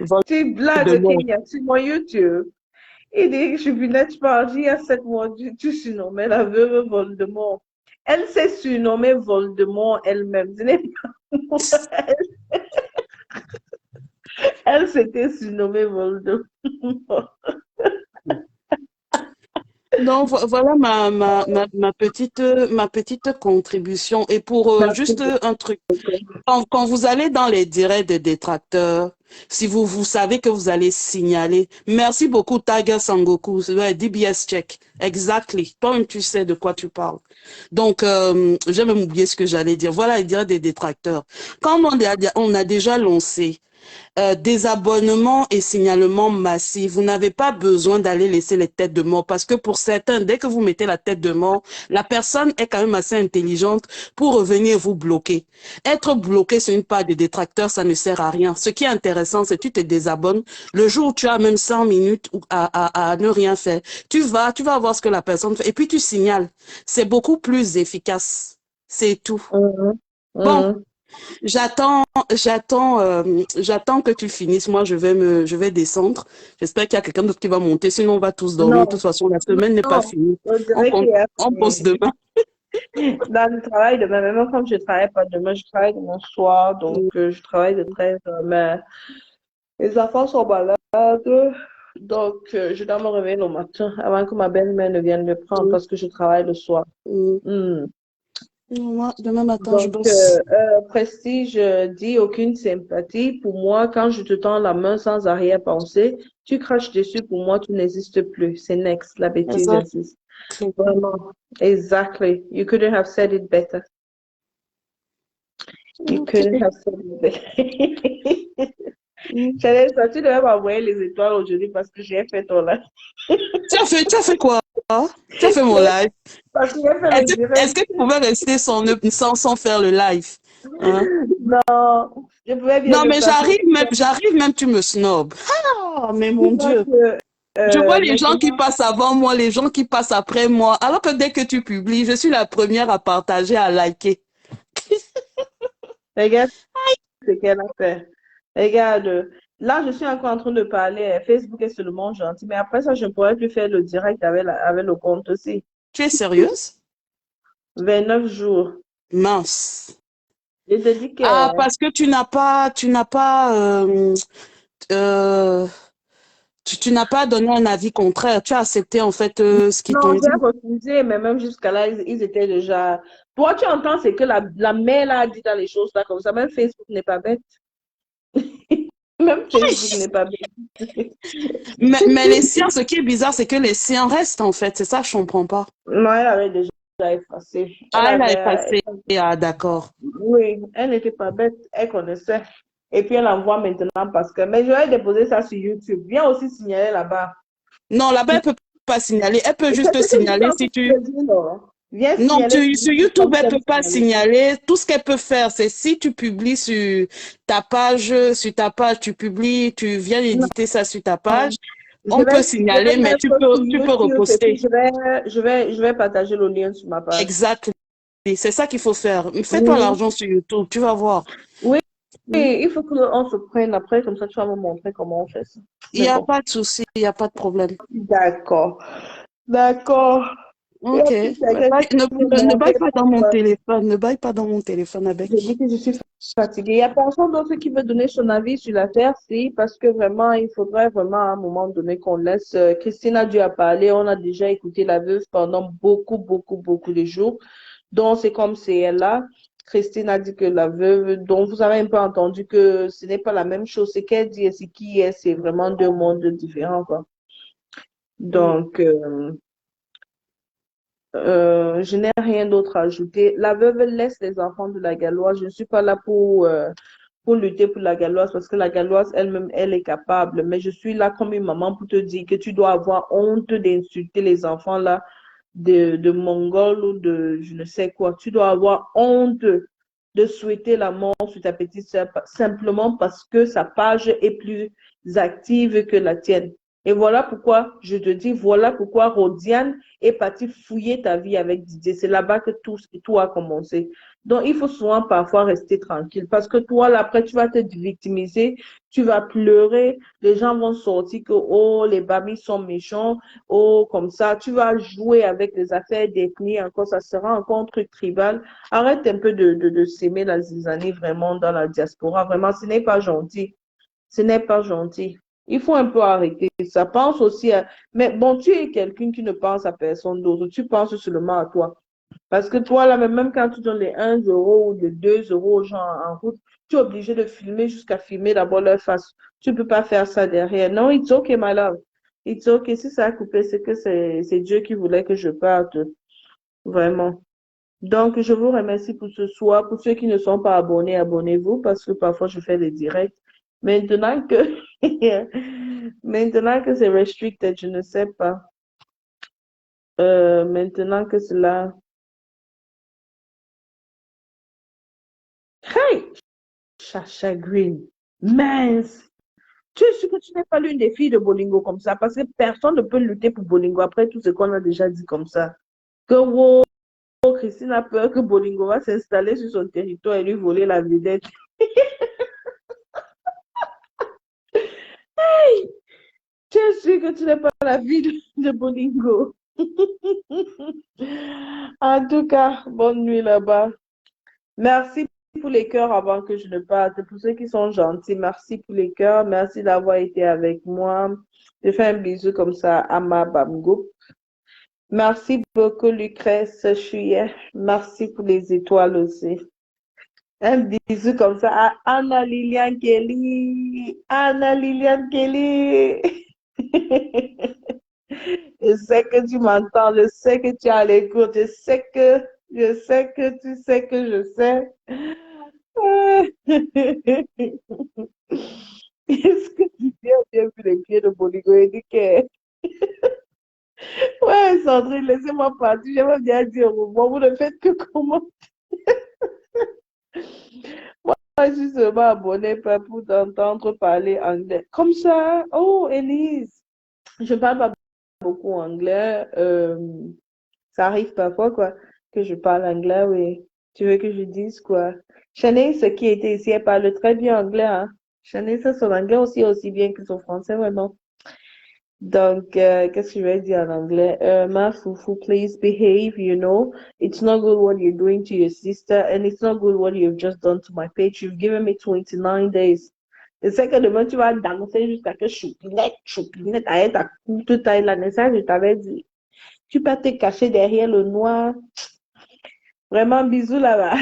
Vol Tu de blagues, mort. Kenya, sur mon YouTube. Il dit, je suis net partie il y a 7 mois, tu surnommais la veuve Voldemort. Elle s'est surnommée Voldemort elle-même. Ce n'est pas moi. Elle s'était surnommée Voldemort. Donc, voilà ma petite contribution. Et pour Merci juste un truc, beaucoup. quand vous allez dans les directs des détracteurs, si vous savez que vous allez signaler, merci beaucoup Tiger Sangoku, ouais, DBS check, exactly, toi tu sais de quoi tu parles. Donc, j'ai même oublié ce que j'allais dire. Voilà les directs des détracteurs. Quand on a déjà lancé désabonnement et signalement massif. Vous n'avez pas besoin d'aller laisser les têtes de mort parce que pour certains, dès que vous mettez la tête de mort, la personne est quand même assez intelligente pour revenir vous bloquer. Être bloqué sur une page de détracteurs, ça ne sert à rien. Ce qui est intéressant, c'est que tu te désabonnes. Le jour où tu as même 100 minutes à ne rien faire, tu vas voir ce que la personne fait et puis tu signales. C'est beaucoup plus efficace. C'est tout. Mhm. Bon, Mhm. j'attends que tu finisses. Moi, je vais descendre. J'espère qu'il y a quelqu'un d'autre qui va monter. Sinon, on va tous dormir. De toute Non, façon, la semaine n'est pas non, finie. on On, dirait qu'il compte- y a on bosse demain. dans le travail demain, même quand je travaille pas demain, je travaille demain soir, donc Mm, je travaille de 13 heures, mais les enfants sont malades, donc je dois me réveiller le matin avant que ma belle-mère ne vienne me prendre mm, parce que je travaille le soir. mm. Hmm. Moi, demain matin, je Donc, bosse. Prestige dit aucune sympathie. Pour moi, quand je te tends la main sans arrière-pensée, tu craches dessus, pour moi, tu n'existes plus. C'est next, la bêtise Exactly. existe. Vraiment. Exactly. You couldn't have said it better. You couldn't Ok. have said it better. Mm. Chanel, ça, tu devais m'envoyer les étoiles aujourd'hui parce que j'ai fait ton live. Tu as fait quoi? Tu as fait mon live. Parce que j'ai fait le Est-ce direct. que tu pouvais rester sans faire le live? Hein? Non, je pouvais bien Non, le mais faire. j'arrive même, tu me snobs. Ah, mais Tu mon vois Dieu. que Je vois les gens qui maintenant, passent avant moi, les gens qui passent après moi. Alors que dès que tu publies, je suis la première à partager, à liker. regarde ce qu'elle a fait. Regarde, là, je suis encore en train de parler. Facebook est seulement gentil, mais après ça, je ne pourrais plus faire le direct avec le compte aussi. Tu es sérieuse? 29 jours. Mince. Je te dis que Ah, parce que euh, tu n'as pas donné un avis contraire. Tu as accepté en fait ce qu'ils non, t'ont j'ai dit. refusé, mais même jusqu'à là, ils étaient déjà. Toi, tu entends ce que la mère a dit dans les choses là, comme ça. Même Facebook n'est pas bête. Même Facebook n'est pas bête. Mais les siens, ce qui est bizarre, c'est que les siens restent en fait. C'est ça, je comprends pas. Non, elle avait déjà effacé. Elle Ah, elle a avait. effacé. Ah, d'accord. Oui, elle n'était pas bête. Elle connaissait. Et puis elle envoie maintenant parce que. Mais je vais déposer ça sur YouTube. Viens aussi signaler là-bas. Non, là-bas, elle peut pas signaler. Elle peut C'est ce juste que je suis signaler en si train tu... de dire, non? Viens Non, signaler sur sur YouTube YouTube, comme elle tu peut aimes pas signaler. signaler. Tout ce qu'elle peut faire, c'est si tu publies sur ta page, tu publies, tu viens Non, éditer ça sur ta page, je on peut je vais signaler, mais mettre sur tu peux YouTube et puis reposter. je vais partager le lien sur ma page. Exact. C'est ça qu'il faut faire. Fais-toi Mhm. l'argent sur YouTube, tu vas voir. Oui, Mm. il faut qu'on se prenne après, comme ça tu vas me montrer comment on fait ça. Il n'y Mais a bon, pas de souci, il n'y a pas de problème. d'accord. D'accord. Et Ok. en plus, il y a quelqu'un qui veut me Ne baille monter. pas dans mon téléphone. Ne baille pas dans mon téléphone J'ai dit avec. que je suis fatiguée. Il n'y a personne d'autre qui veut donner son avis sur l'affaire, si, parce que vraiment, il faudrait vraiment à un moment donné qu'on laisse. Christine a dû à parler. On a déjà écouté la veuve pendant beaucoup de jours. Donc, c'est comme c'est elle là. Christine a dit que la veuve, dont vous avez un peu entendu que ce n'est pas la même chose. Ce qu'elle dit et ce qui est, c'est vraiment deux mondes différents, quoi. Mm. Donc, je n'ai rien d'autre à ajouter. La veuve laisse les enfants de la Galloise. Je ne suis pas là pour lutter pour la Galloise parce que la Galloise elle-même, elle est capable. Mais je suis là comme une maman pour te dire que tu dois avoir honte d'insulter les enfants là de Mongols ou de je ne sais quoi. Tu dois avoir honte de souhaiter la mort sur ta petite sœur simplement parce que sa page est plus active que la tienne. Et voilà pourquoi, je te dis, voilà pourquoi Rodiane est partie fouiller ta vie avec Didier. C'est là-bas que tout a commencé. Donc, il faut souvent parfois rester tranquille parce que toi, là, après, tu vas te victimiser, tu vas pleurer, les gens vont sortir que, oh, les babis sont méchants, oh, comme ça, tu vas jouer avec les affaires d'ethnie, encore, ça sera encore un truc tribal. Arrête un peu de s'aimer la zizanie vraiment dans la diaspora. Vraiment, ce n'est pas gentil. Ce n'est pas gentil. Il faut un peu arrêter ça. Pense aussi à... Mais bon, tu es quelqu'un qui ne pense à personne d'autre. Tu penses seulement à toi. Parce que toi, là, même quand tu donnes les 1 € ou les 2 € aux gens en route, tu es obligé de filmer jusqu'à filmer d'abord leur face. Tu ne peux pas faire ça derrière. Non, it's okay, my love. It's okay. Si ça a coupé, c'est que c'est Dieu qui voulait que je parte. Vraiment. Donc, je vous remercie pour ce soir. Pour ceux qui ne sont pas abonnés, abonnez-vous parce que parfois je fais des directs. Maintenant que, maintenant que c'est restricted, je ne sais pas. Maintenant que cela. Hey! Chacha Green. Mince! Tu es sûr que tu n'es pas l'une des filles de Bolingo comme ça parce que personne ne peut lutter pour Bolingo après tout ce qu'on a déjà dit comme ça. Que wow, Christine a peur que Bolingo va s'installer sur son territoire et lui voler la vedette. Tu es sûr que tu n'es pas la fille de Bolingo. En tout cas, bonne nuit là-bas. Merci pour les cœurs avant que je ne parte. Pour ceux qui sont gentils, merci pour les cœurs. Merci d'avoir été avec moi. Je fais un bisou comme ça à ma Bamgoup. Merci beaucoup, Lucrèce Chouillet. Merci pour les étoiles aussi. Un bisou comme ça à Anna Liliane Kelly. Anna Liliane Kelly. Je sais que tu m'entends, je sais que tu es à l'écoute, je sais que tu sais que je sais. Est-ce que tu as bien vu les pieds de Boligo et dit que... Ouais, Sandrine, laissez-moi partir, j'aimerais bien dire au revoir, vous ne faites que comment. Moi, je suis seulement abonnée pas pour t'entendre parler anglais. Comme ça, oh, Elise, je parle pas beaucoup anglais. Ça arrive parfois, quoi, que je parle anglais, oui. Tu veux que je dise quoi? Shanice, qui était ici, elle parle très bien anglais, hein. Shanice, son anglais aussi bien que son français, vraiment. Donc, qu'est-ce que je vais dire en anglais? Ma foufou, please behave, you know. It's not good what you're doing to your sister, and it's not good what you've just done to my page. You've given me 29 days. Je sais que demain, tu vas danser jusqu'à que choupinette, avec ta courte taille, la naissance, je t'avais dit. Tu peux te cacher derrière le noir. Vraiment, bisous là-bas.